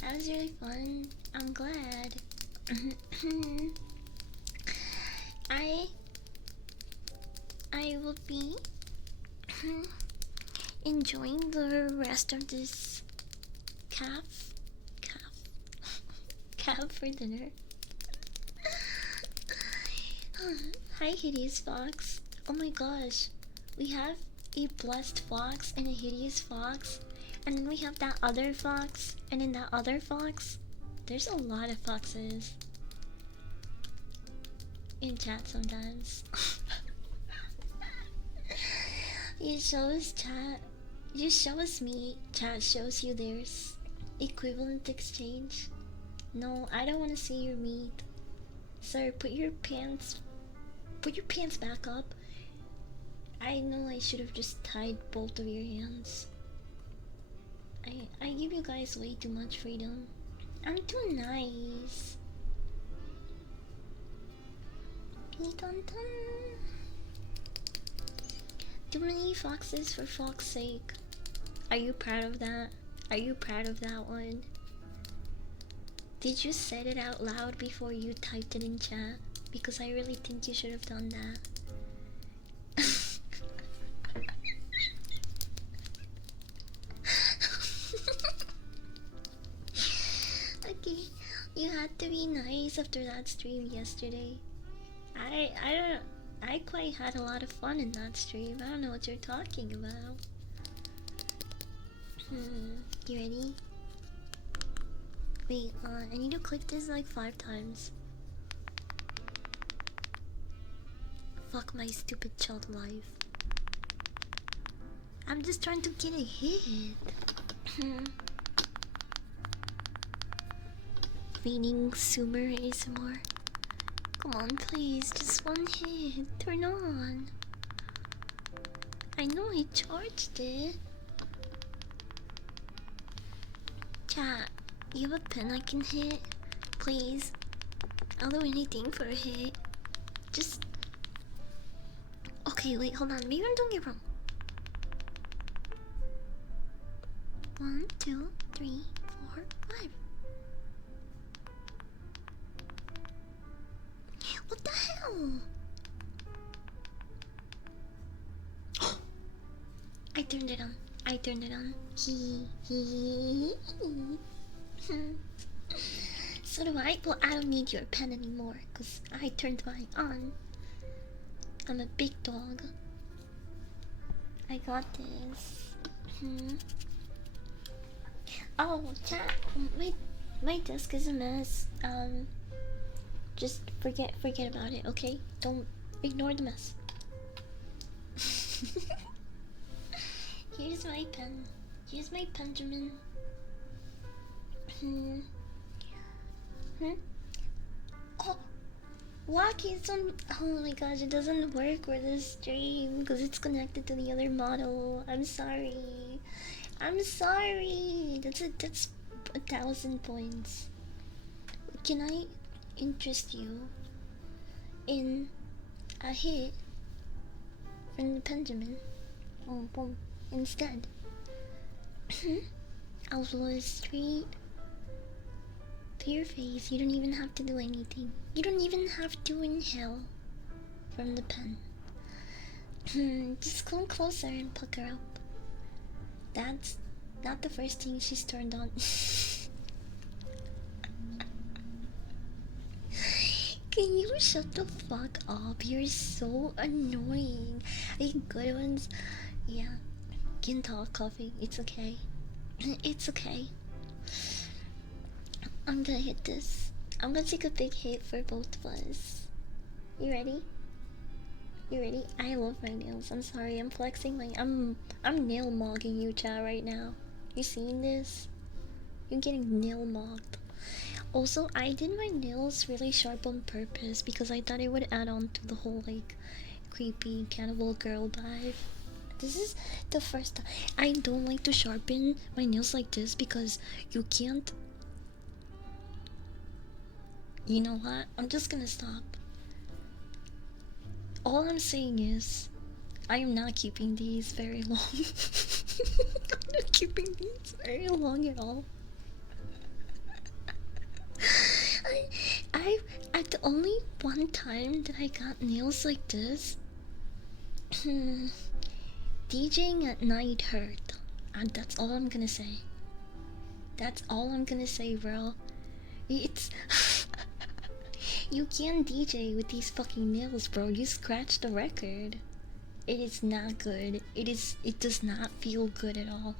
That was really fun. I'm glad. I will be enjoying the rest of this calf for dinner. Hi, hideous fox. Oh my gosh, we have a blessed fox and a hideous fox, and then we have that other fox, and then that other fox. There's a lot of foxes in chat sometimes. You show us chat. You show us me. Chat shows you theirs. Equivalent exchange. No, I don't want to see your meat. Sir, put your pants back up. I know I should have just tied both of your hands. I give you guys way too much freedom. I'm too nice. Too many foxes for fox's sake. Are you proud of that? Are you proud of that one? Did you say it out loud before you typed it in chat? Because I really think you should have done that. Okay, you had to be nice after that stream yesterday. I quite had a lot of fun in that stream. I don't know what you're talking about. You ready? Wait, I need to click this like 5 times. Fuck my stupid child life. I'm just trying to get a hit. Feeling Sumer ASMR. Come on, please, just one hit. Turn on. I know I charged it. Chat, you have a pen I can hit? Please. I'll do anything for a hit. Just... Okay, wait, hold on. Maybe I'm doing it wrong. 1, 2, 3, 4, 5. What the hell? I turned it on. I turned it on. So do I. Well, I don't need your pen anymore because I turned mine on. I'm a big dog. I got this. Oh, chat. My desk is a mess. Just forget about it, okay? Don't ignore the mess. Here's my pen. Here's my Benjamin. Oh, Wacky is on. Oh my gosh, it doesn't work with this stream because it's connected to the other model. I'm sorry. I'm sorry. That's 1,000 points. Can I interest you in a hit from the Benjamin? Oh, boom. Instead, I'll blow straight to your face. You don't even have to do anything. You don't even have to inhale from the pen. Just come closer and pucker up. That's not the first thing she's turned on. Can you shut the fuck up? You're so annoying. Are you good ones? Yeah. Can talk, coffee. It's okay. It's okay. I'm gonna hit this. I'm gonna take a big hit for both of us. You ready? You ready? I love my nails. I'm sorry. I'm flexing my. I'm nail mogging you, chat, right now. You seeing this? You're getting nail mogged. Also, I did my nails really sharp on purpose because I thought it would add on to the whole like creepy cannibal girl vibe. This is the first time. I don't like to sharpen my nails like this because you can't. You know what? I'm just gonna stop. All I'm saying is, I am not keeping these very long. I'm not keeping these very long at all. I the only one time that I got nails like this. DJing at night hurt. And that's all I'm gonna say. That's all I'm gonna say, bro. It's you can't DJ with these fucking nails, bro. You scratch the record. It is not good. It does not feel good at all.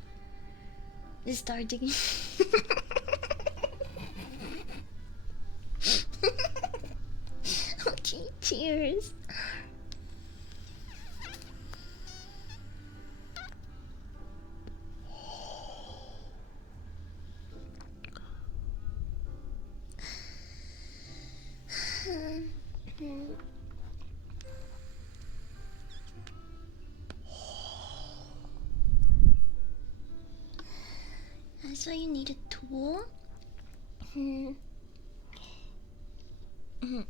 It's starting. Okay, cheers. So you need a tool?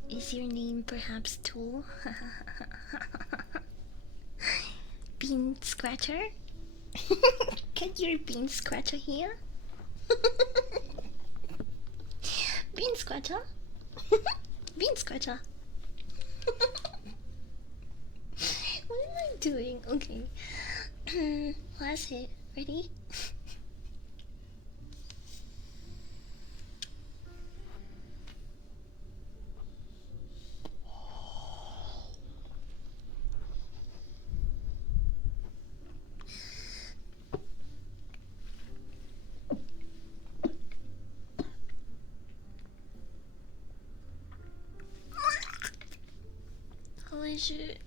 Is your name perhaps Tool? Bean Scratcher? Get your Bean Scratcher here? Bean Scratcher? Bean Scratcher? What am I doing? Okay. Last hit. Ready? Holy shit.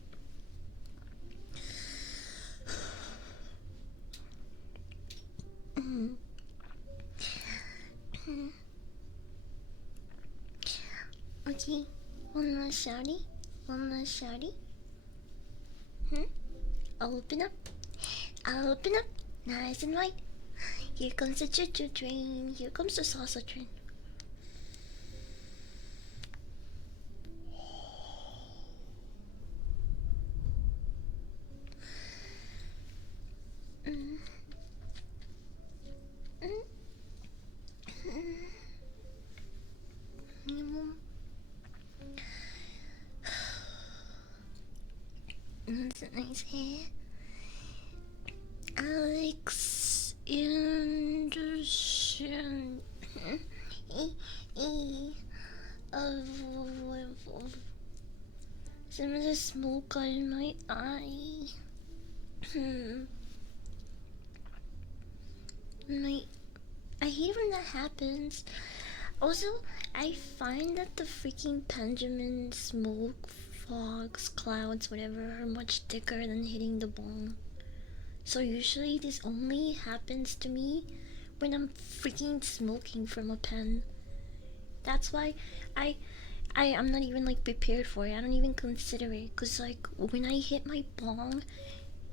Okay, one last shouty. One last shouty. I'll open up I'll open up nice and white. Here comes the choo-choo train. Here comes the salsa train. Mm. That's a nice hair. Alex Anderson. Some of the smoke got in my eye. I hate when that happens. Also, I find that the freaking Benjamin smoke, fogs, clouds, whatever, are much thicker than hitting the bong. So usually this only happens to me when I'm freaking smoking from a pen. That's why I'm not even like prepared for it. I don't even consider it, cause like when I hit my bong,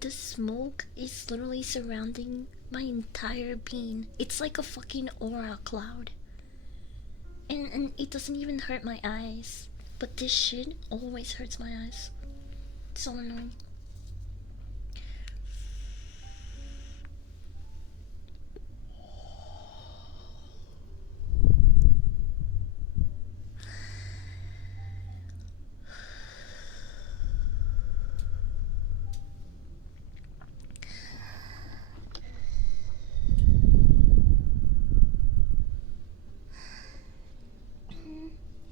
the smoke is literally surrounding my entire being. It's like a fucking aura cloud. And it doesn't even hurt my eyes. But this shit always hurts my eyes. It's so annoying.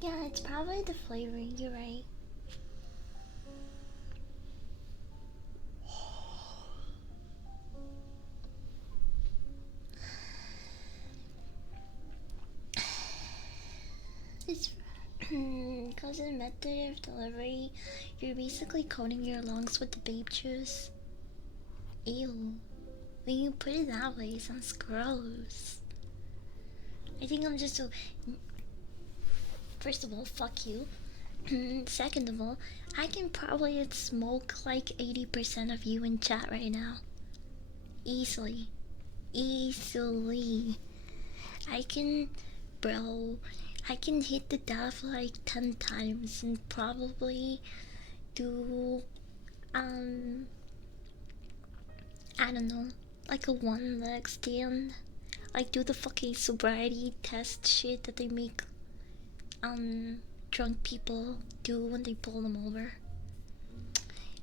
Yeah, it's probably the flavoring, you're right. It's because of the method of delivery, you're basically coating your lungs with the babe juice. Ew. When you put it that way, it sounds gross. I think I'm just so. First of all, fuck you. Second of all, I can probably smoke like 80% of you in chat right now. Easily. Easily. I can. Bro. I can hit the dab like 10 times and probably do. I don't know. Like a one leg stand. Like do the fucking sobriety test shit that they make drunk people do when they pull them over.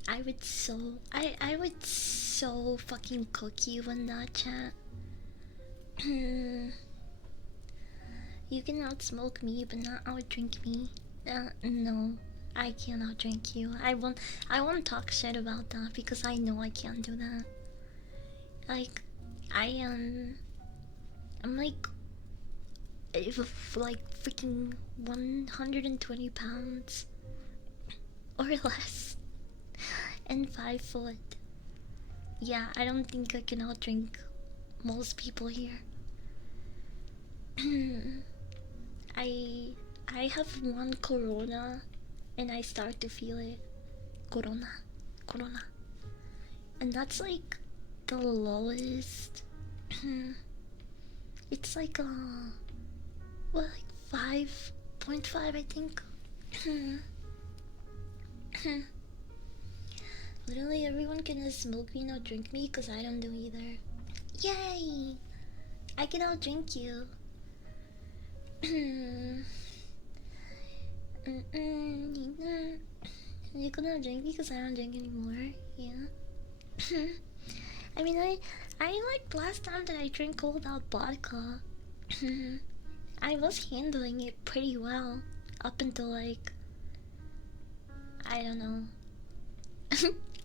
I would so fucking cook you in that chat. You can outsmoke me but not outdrink me. No, I can't outdrink you. I won't talk shit about that because I know I can't do that. Like I'm like freaking 120 pounds or less and 5 foot. Yeah, I don't think I can outdrink most people here. I have one corona and I start to feel it. Corona, corona, and that's like the lowest. It's like what, like 5.5, I think. Literally everyone can smoke me, not drink me, because I don't do either. Yay! I can outdrink you. You can outdrink me because I don't drink anymore. Yeah. I mean, I like last time that I drank cold out vodka. I was handling it pretty well up until like, I don't know.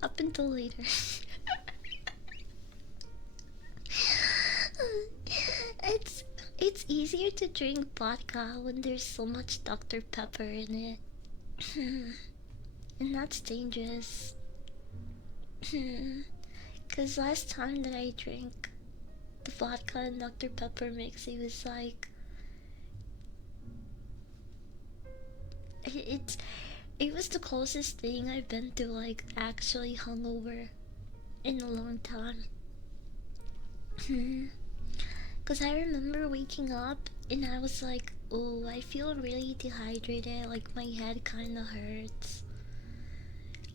Up until later. It's easier to drink vodka when there's so much Dr. Pepper in it. And that's dangerous. Cause last time that I drank the vodka and Dr. Pepper mix, it was like it was the closest thing I've been to like actually hungover in a long time. Because I remember waking up and I was like, oh, I feel really dehydrated, like my head kind of hurts.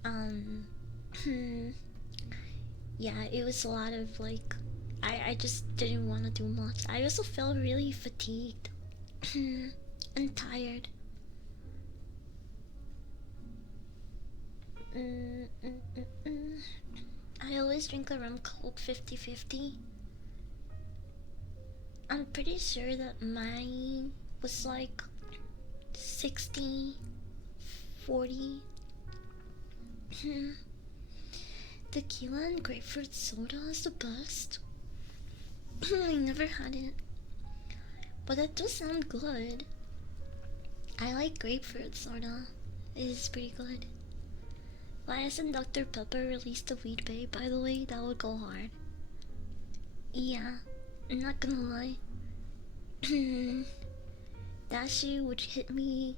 Um, yeah, it was a lot of like, I just didn't want to do much. I also felt really fatigued and tired. Mm, mm, mm, mm. I always drink a rum coke 50/50. I'm pretty sure that mine was like 60/40. Tequila and grapefruit soda is the best. I never had it, but that does sound good. I like grapefruit soda. It is pretty good. Why hasn't Dr. Pepper released a weed babe, by the way? That would go hard. Yeah, I'm not gonna lie. That shit would hit me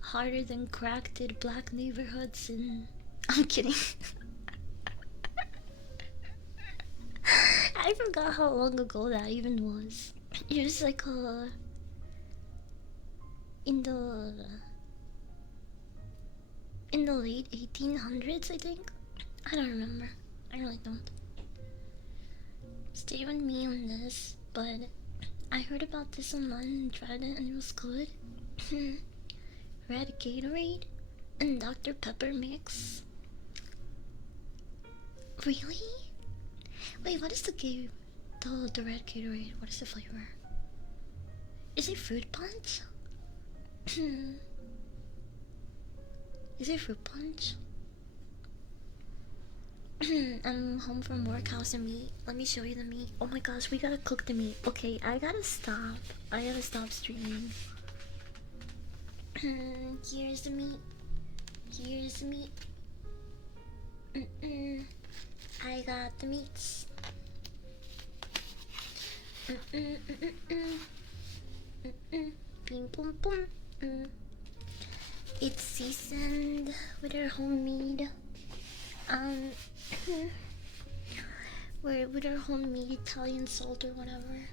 harder than crack did black neighborhoods in... I'm kidding. I forgot how long ago that even was. It was like in the late 1800s, I think. I don't remember. I really don't. Stay with me on this, but I heard about this online and tried it and it was good. Red Gatorade and Dr. Pepper mix. Really? Wait, what is the red Gatorade? What is the flavor? Is it fruit punch? Is it fruit punch? I'm home from work. How's the meat? Let me show you the meat. Oh my gosh, we gotta cook the meat. Okay, I gotta stop. I gotta stop streaming. Here's the meat. Here's the meat. I got the meats. Boom, boom, boom. It's seasoned with our homemade with our homemade Italian salt or whatever.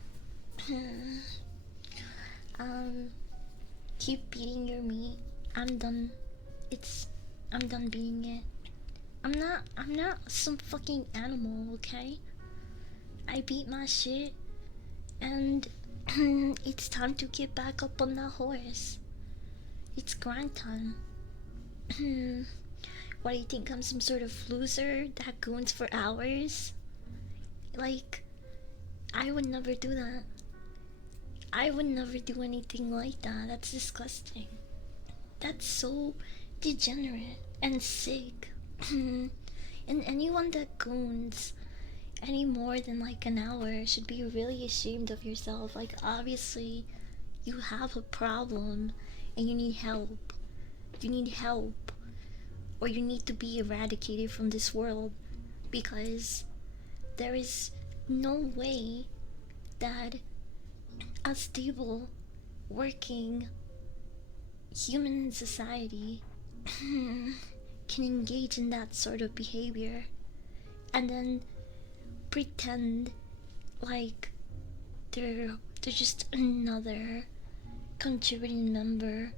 Keep beating your meat. I'm done. I'm done beating it. I'm not some fucking animal, okay? I beat my shit and it's time to get back up on that horse. It's grind time. What do you think? I'm some sort of loser that goons for hours? Like, I would never do that. I would never do anything like that. That's disgusting. That's so degenerate and sick. And anyone that goons any more than like an hour should be really ashamed of yourself. Like, obviously, you have a problem and you need help. You need help, or you need to be eradicated from this world, because there is no way that a stable, working human society can engage in that sort of behavior and then pretend like they're just another contributing member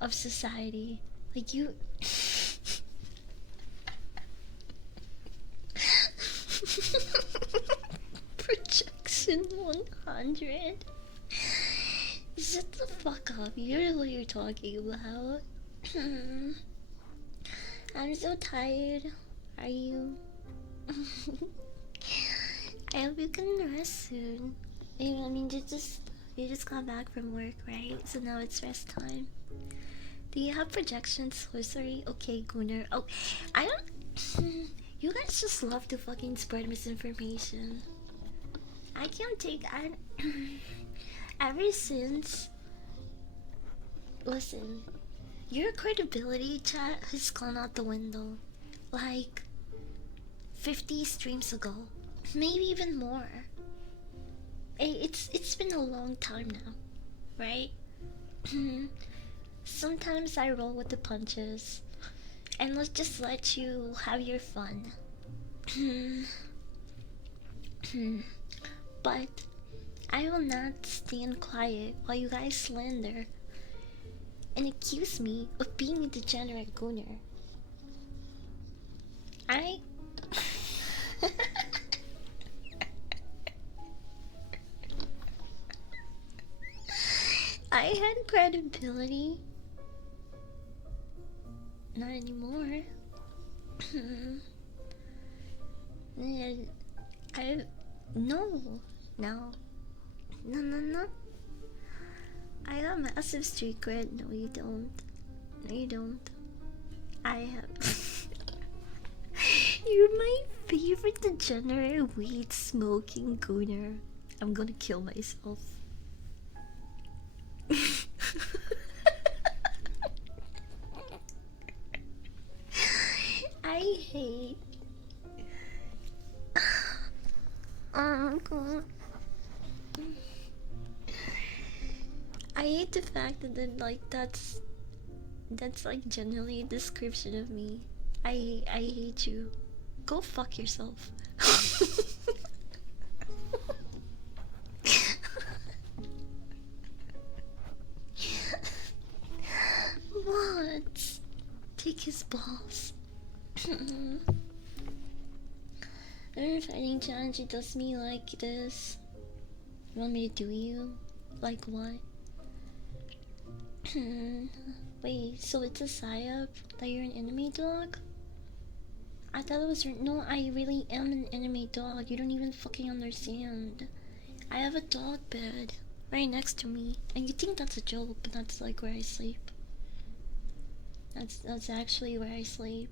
of society. Like, you Projection 100. Shut the fuck up. You know what you're talking about. I'm so tired. Are you? I hope you can rest soon. I mean, you just got back from work, right? So now it's rest time. Do you have projection sorcery? Okay, Gunnar. Oh, I don't. You guys just love to fucking spread misinformation. I can't take. Ever since. Listen, your credibility, chat, has gone out the window. Like 50 streams ago, maybe even more. It's been a long time now, right? Sometimes I roll with the punches, and let's just let you have your fun. But I will not stand quiet while you guys slander and accuse me of being a degenerate gooner. I. I had credibility. Not anymore. I. No. No. No, no, no. I got massive street cred. No, you don't. No, you don't. I have. You're my favorite degenerate weed smoking gooner. I'm gonna kill myself. I hate. Oh god. I hate the fact that like that's like generally a description of me. I hate you. Go fuck yourself. What? Take his balls. Every fighting challenge it does me like this. You want me to do you? Like what? Wait, so it's a psyop that you're an enemy dog? I thought it was no, I really am an enemy dog. You don't even fucking understand. I have a dog bed right next to me, and you think that's a joke, but that's like where I sleep. That's actually where I sleep.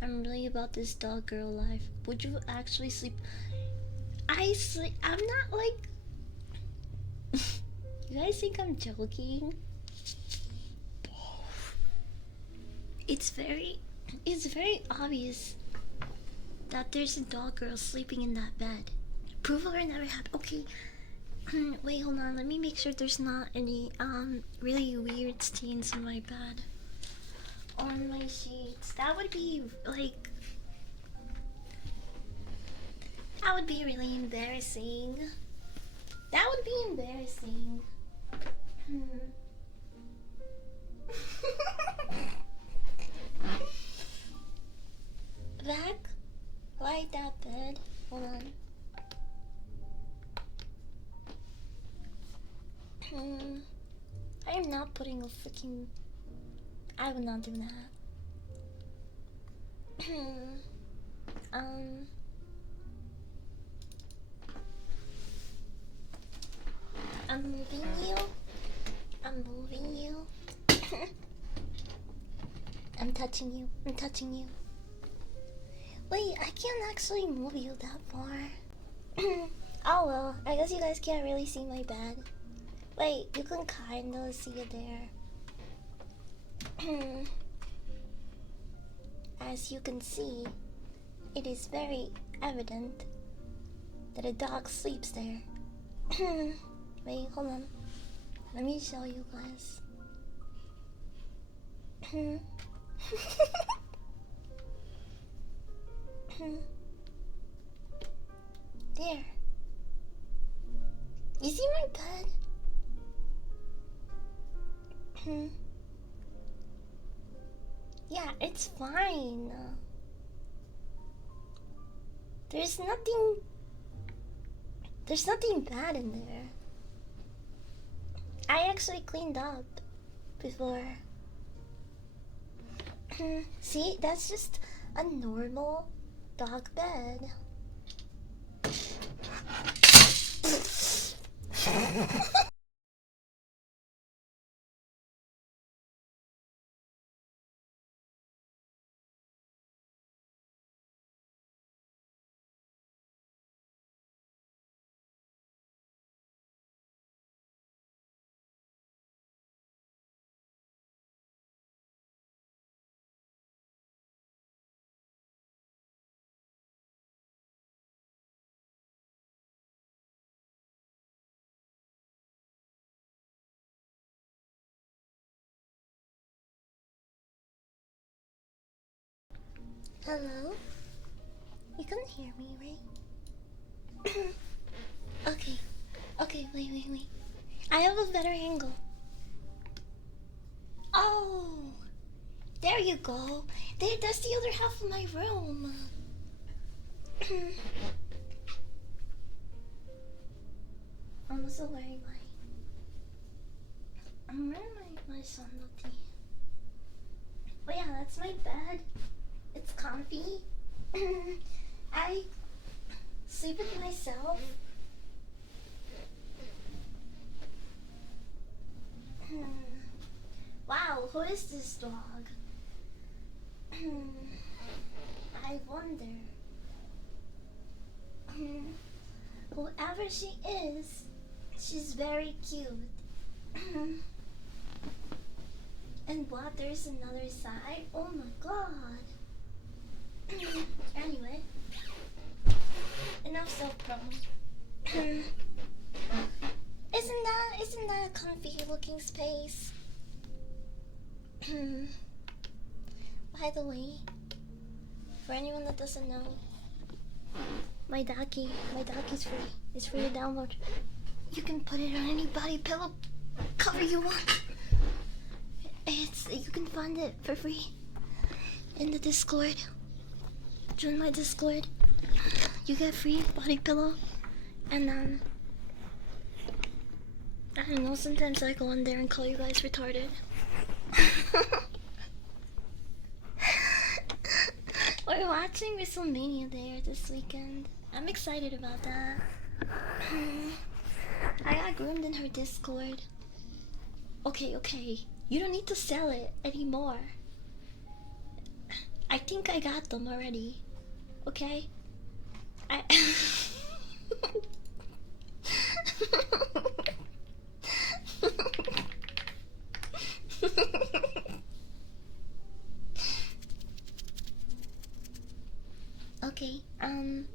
I'm really about this dog girl life. Would you actually sleep? I sleep. I'm not like. You guys think I'm joking? It's very obvious that there's a dog girl sleeping in that bed. Proof of it never happened. Okay. Wait, hold on. Let me make sure there's not any really weird stains in my bed. On my sheets. That would be like. That would be really embarrassing. That would be embarrassing. Back? Like that bed. Hold on. I am not putting a freaking. I would not do that. I'm moving you. I'm moving you. I'm touching you. I'm touching you. Wait, I can't actually move you that far. Oh well, I guess you guys can't really see my bed. Wait, you can kinda see it there. As you can see, it is very evident that a dog sleeps there. Wait, hold on. Let me show you guys. There. You see my bed? Yeah, it's fine. There's nothing bad in there. I actually cleaned up before. See, that's just a normal dog bed. Hello? You can hear me, right? Okay. Okay, wait. I have a better angle. Oh! There you go. That's the other half of my room. I'm also wearing I'm wearing my sandal tee. But yeah, that's my bed. It's comfy. I sleep with myself. Wow, who is this dog? I wonder. Whoever she is, she's very cute. And what? There's another side? Oh my god. Anyway, enough self-promo. Isn't that a comfy looking space? By the way, for anyone that doesn't know, my Daki's free. It's free to download. You can put it on any body pillow cover you want. You can find it for free in the Discord. Join my Discord. You get free body pillow, and I don't know. Sometimes I go on there and call you guys retarded. We're watching WrestleMania there this weekend. I'm excited about that. I got groomed in her Discord. Okay. You don't need to sell it anymore. I think I got them already. Okay? Okay, I'm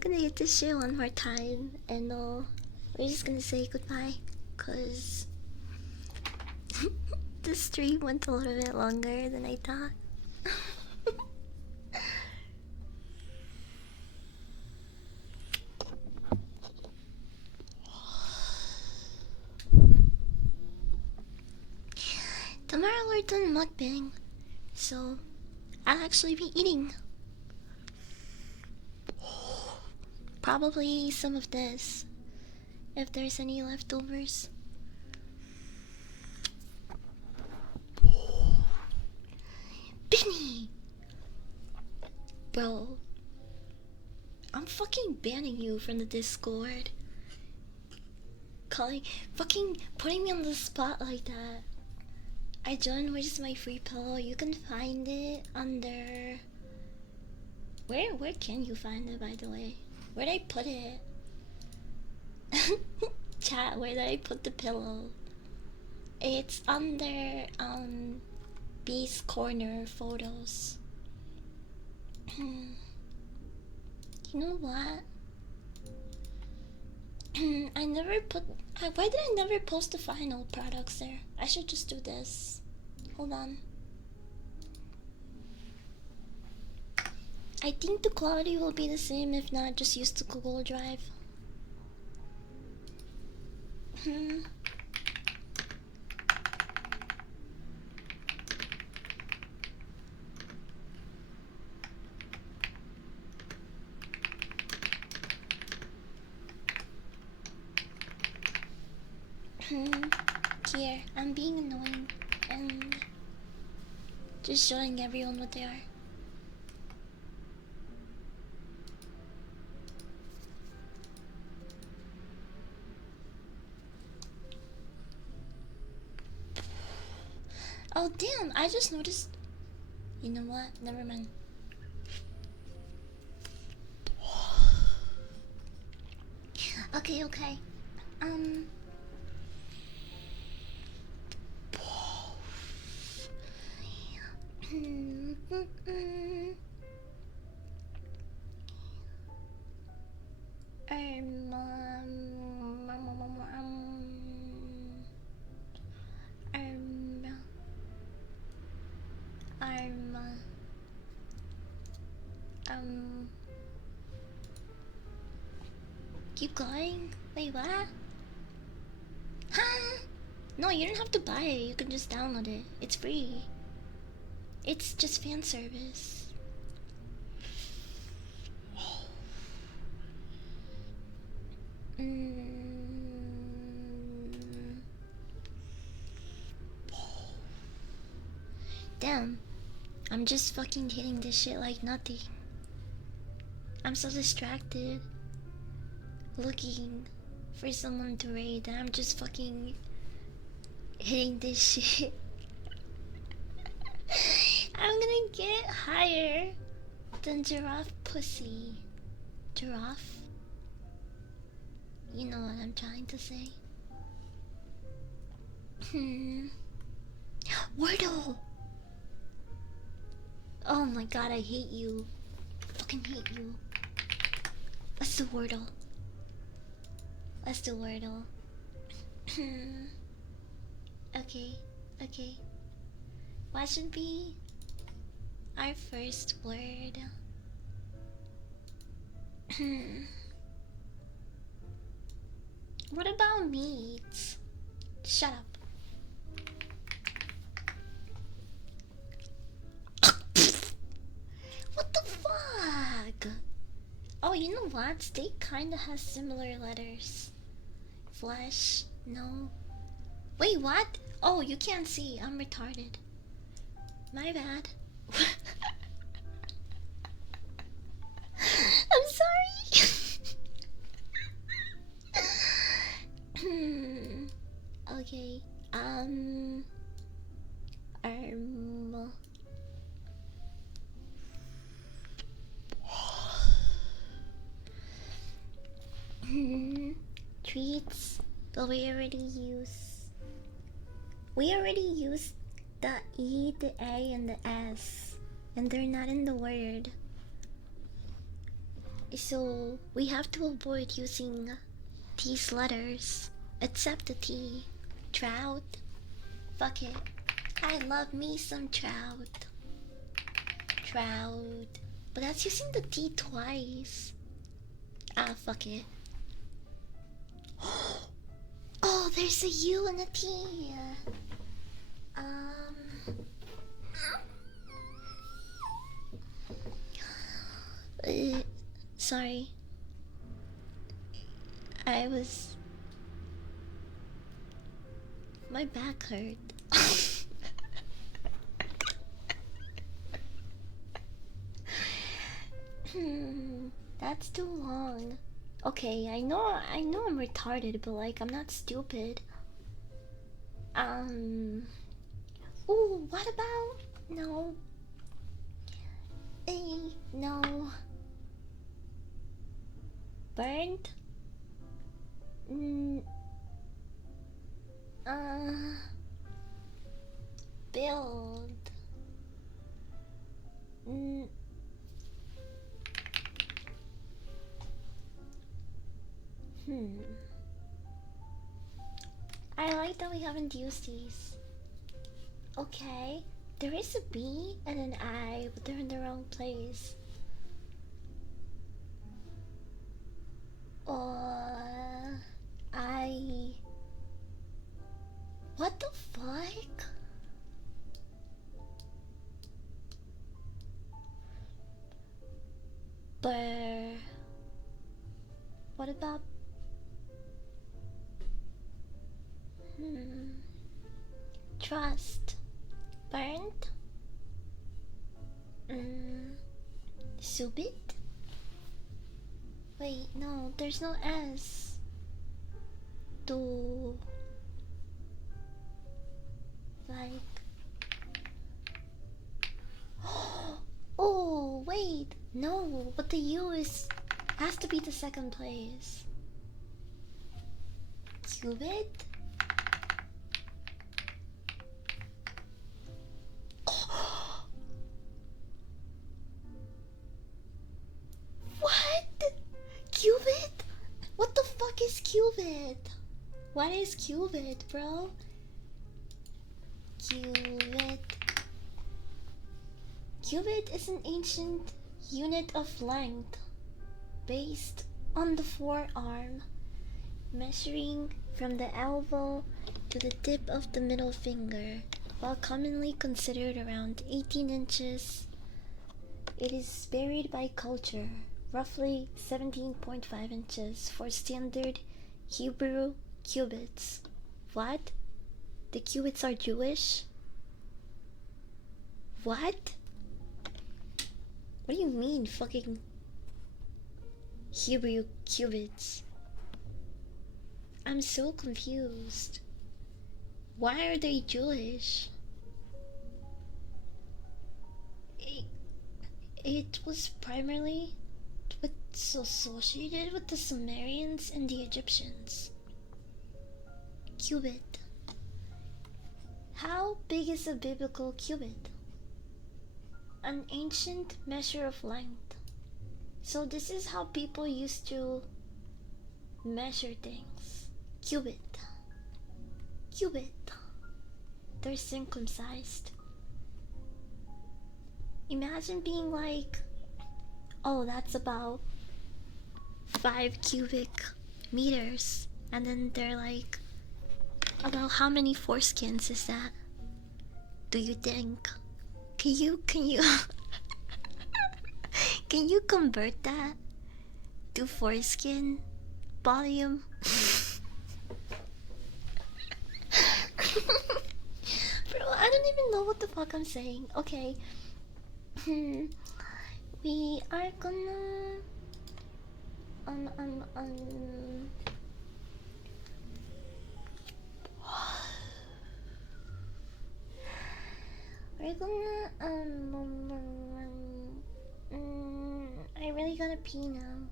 gonna hit this shit one more time, and we're just gonna say goodbye, cause the stream went a little bit longer than I thought. Tomorrow we're doing mukbang, so I'll actually be eating. Probably some of this, if there's any leftovers. Benny! Bro, I'm fucking banning you from the Discord. Fucking putting me on the spot like that. I joined Where's My Free Pillow. You can find it under... Where can you find it, by the way? Where'd I put it? Chat, where did I put the pillow? It's under, B's Corner Photos. You know what? I never put... Why did I never post the final products there? I should just do this. Hold on. I think the quality will be the same. If not, just use the Google Drive. Here, I'm being annoying and just showing everyone what they are. Oh damn, I just noticed. You know what? Never mind. Okay. arm. Keep going. Wait, what? Huh? No, you don't have to buy it. You can just download it. It's free. It's just fan service. Damn. I'm just fucking hitting this shit like nothing. I'm so distracted. Looking for someone to raid and I'm just fucking hitting this shit. I'm gonna get higher than giraffe pussy. Giraffe? You know what I'm trying to say. Wordle! Oh my god, I hate you. Fucking hate you. Let's do Wordle. Let's do Wordle. Okay, okay. What should be our first word? What about meat? Shut up. What the fuck? Oh, you know what? Steak kinda has similar letters. Flesh, no. Wait, what? Oh, you can't see. I'm retarded. My bad. I'm sorry. Okay. Treats, but we already used the E, the A, and the S, and they're not in the word. So we have to avoid using these letters, except the T. Trout. Fuck it. I love me some trout. Trout. But that's using the T twice. Ah, fuck it. Oh, there's a U and a T. Sorry. My back hurt. That's too long. Okay, I know I'm retarded, but like I'm not stupid. Ooh, what about no? No. Burnt? Build. I like that we haven't used these. Okay, there is a B and an I, but they're in the wrong place. What the fuck? Burr. What about? Trust. Burnt. Subit. Wait, no, there's no S. Do. Like. Oh, wait. No, but the U has to be the second place. Qubit? What? Qubit? What the fuck is Qubit? What is Qubit, bro? Qubit. cubit is an ancient unit of length based on the forearm, measuring from the elbow to the tip of the middle finger. While commonly considered around 18 inches, it is varied by culture, roughly 17.5 inches for standard Hebrew cubits. What? The cubits are Jewish? What? What do you mean, fucking Hebrew cubits? I'm so confused. Why are they Jewish? It was primarily associated with the Sumerians and the Egyptians. Cubit. How big is a biblical cubit? An ancient measure of length. So this is how people used to measure things. Cubit. Cubit. They're circumcised. Imagine being like, oh, that's about 5 cubic meters, and then they're like, about how many foreskins is that? Do you think? Can you can you convert that to foreskin volume? Bro, I don't even know what the fuck I'm saying. Okay. We are gonna we're gonna I really gotta pee now.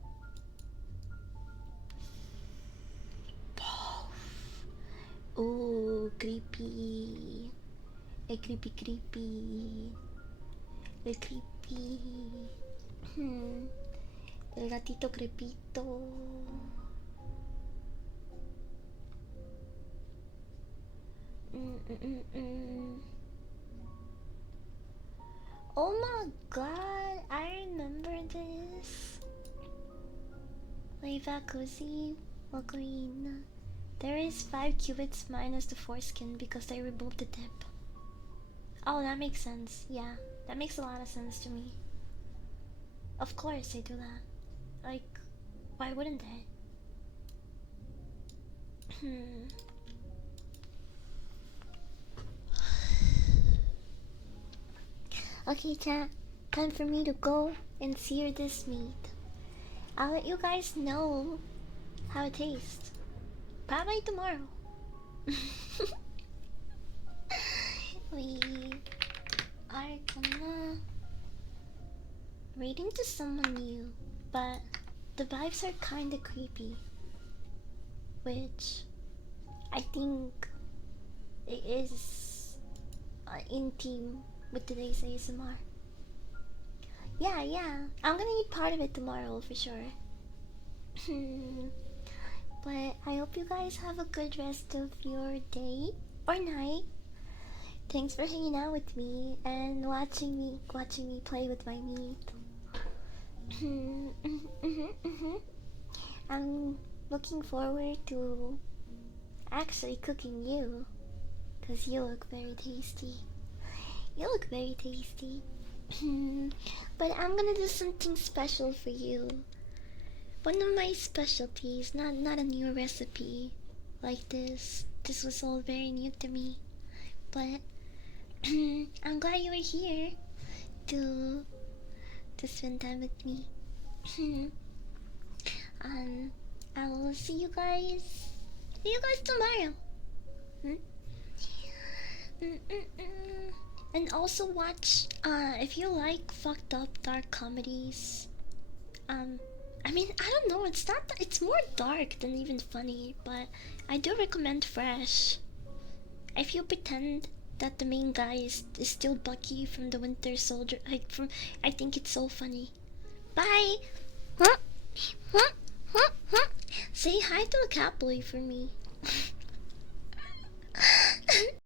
Oh, creepy. Creepy. El creepy. El gatito crepito. Oh my god, I remember this. Way back cozy. Green. There is 5 cubits minus the foreskin because they removed the tip. Oh, that makes sense. Yeah, that makes a lot of sense to me. Of course they do that. Like, why wouldn't they? Okay, chat. Time for me to go and sear this meat. I'll let you guys know how it tastes. Probably tomorrow. We are gonna read into someone new, but the vibes are kinda creepy, which I think it is in team with today's ASMR. Yeah, I'm gonna eat part of it tomorrow for sure. But I hope you guys have a good rest of your day or night. Thanks for hanging out with me and watching me play with my meat. I'm looking forward to actually cooking you, cause you look very tasty. But I'm gonna do something special for you. One of my specialties, not a new recipe like this. This was all very new to me. But I'm glad you were here to spend time with me. I will see you guys tomorrow. And also watch if you like fucked up dark comedies. I mean, I don't know, it's more dark than even funny, but I do recommend Fresh. If you pretend that the main guy is still Bucky from the Winter Soldier, I think it's so funny. Bye. Say hi to a cat boy for me.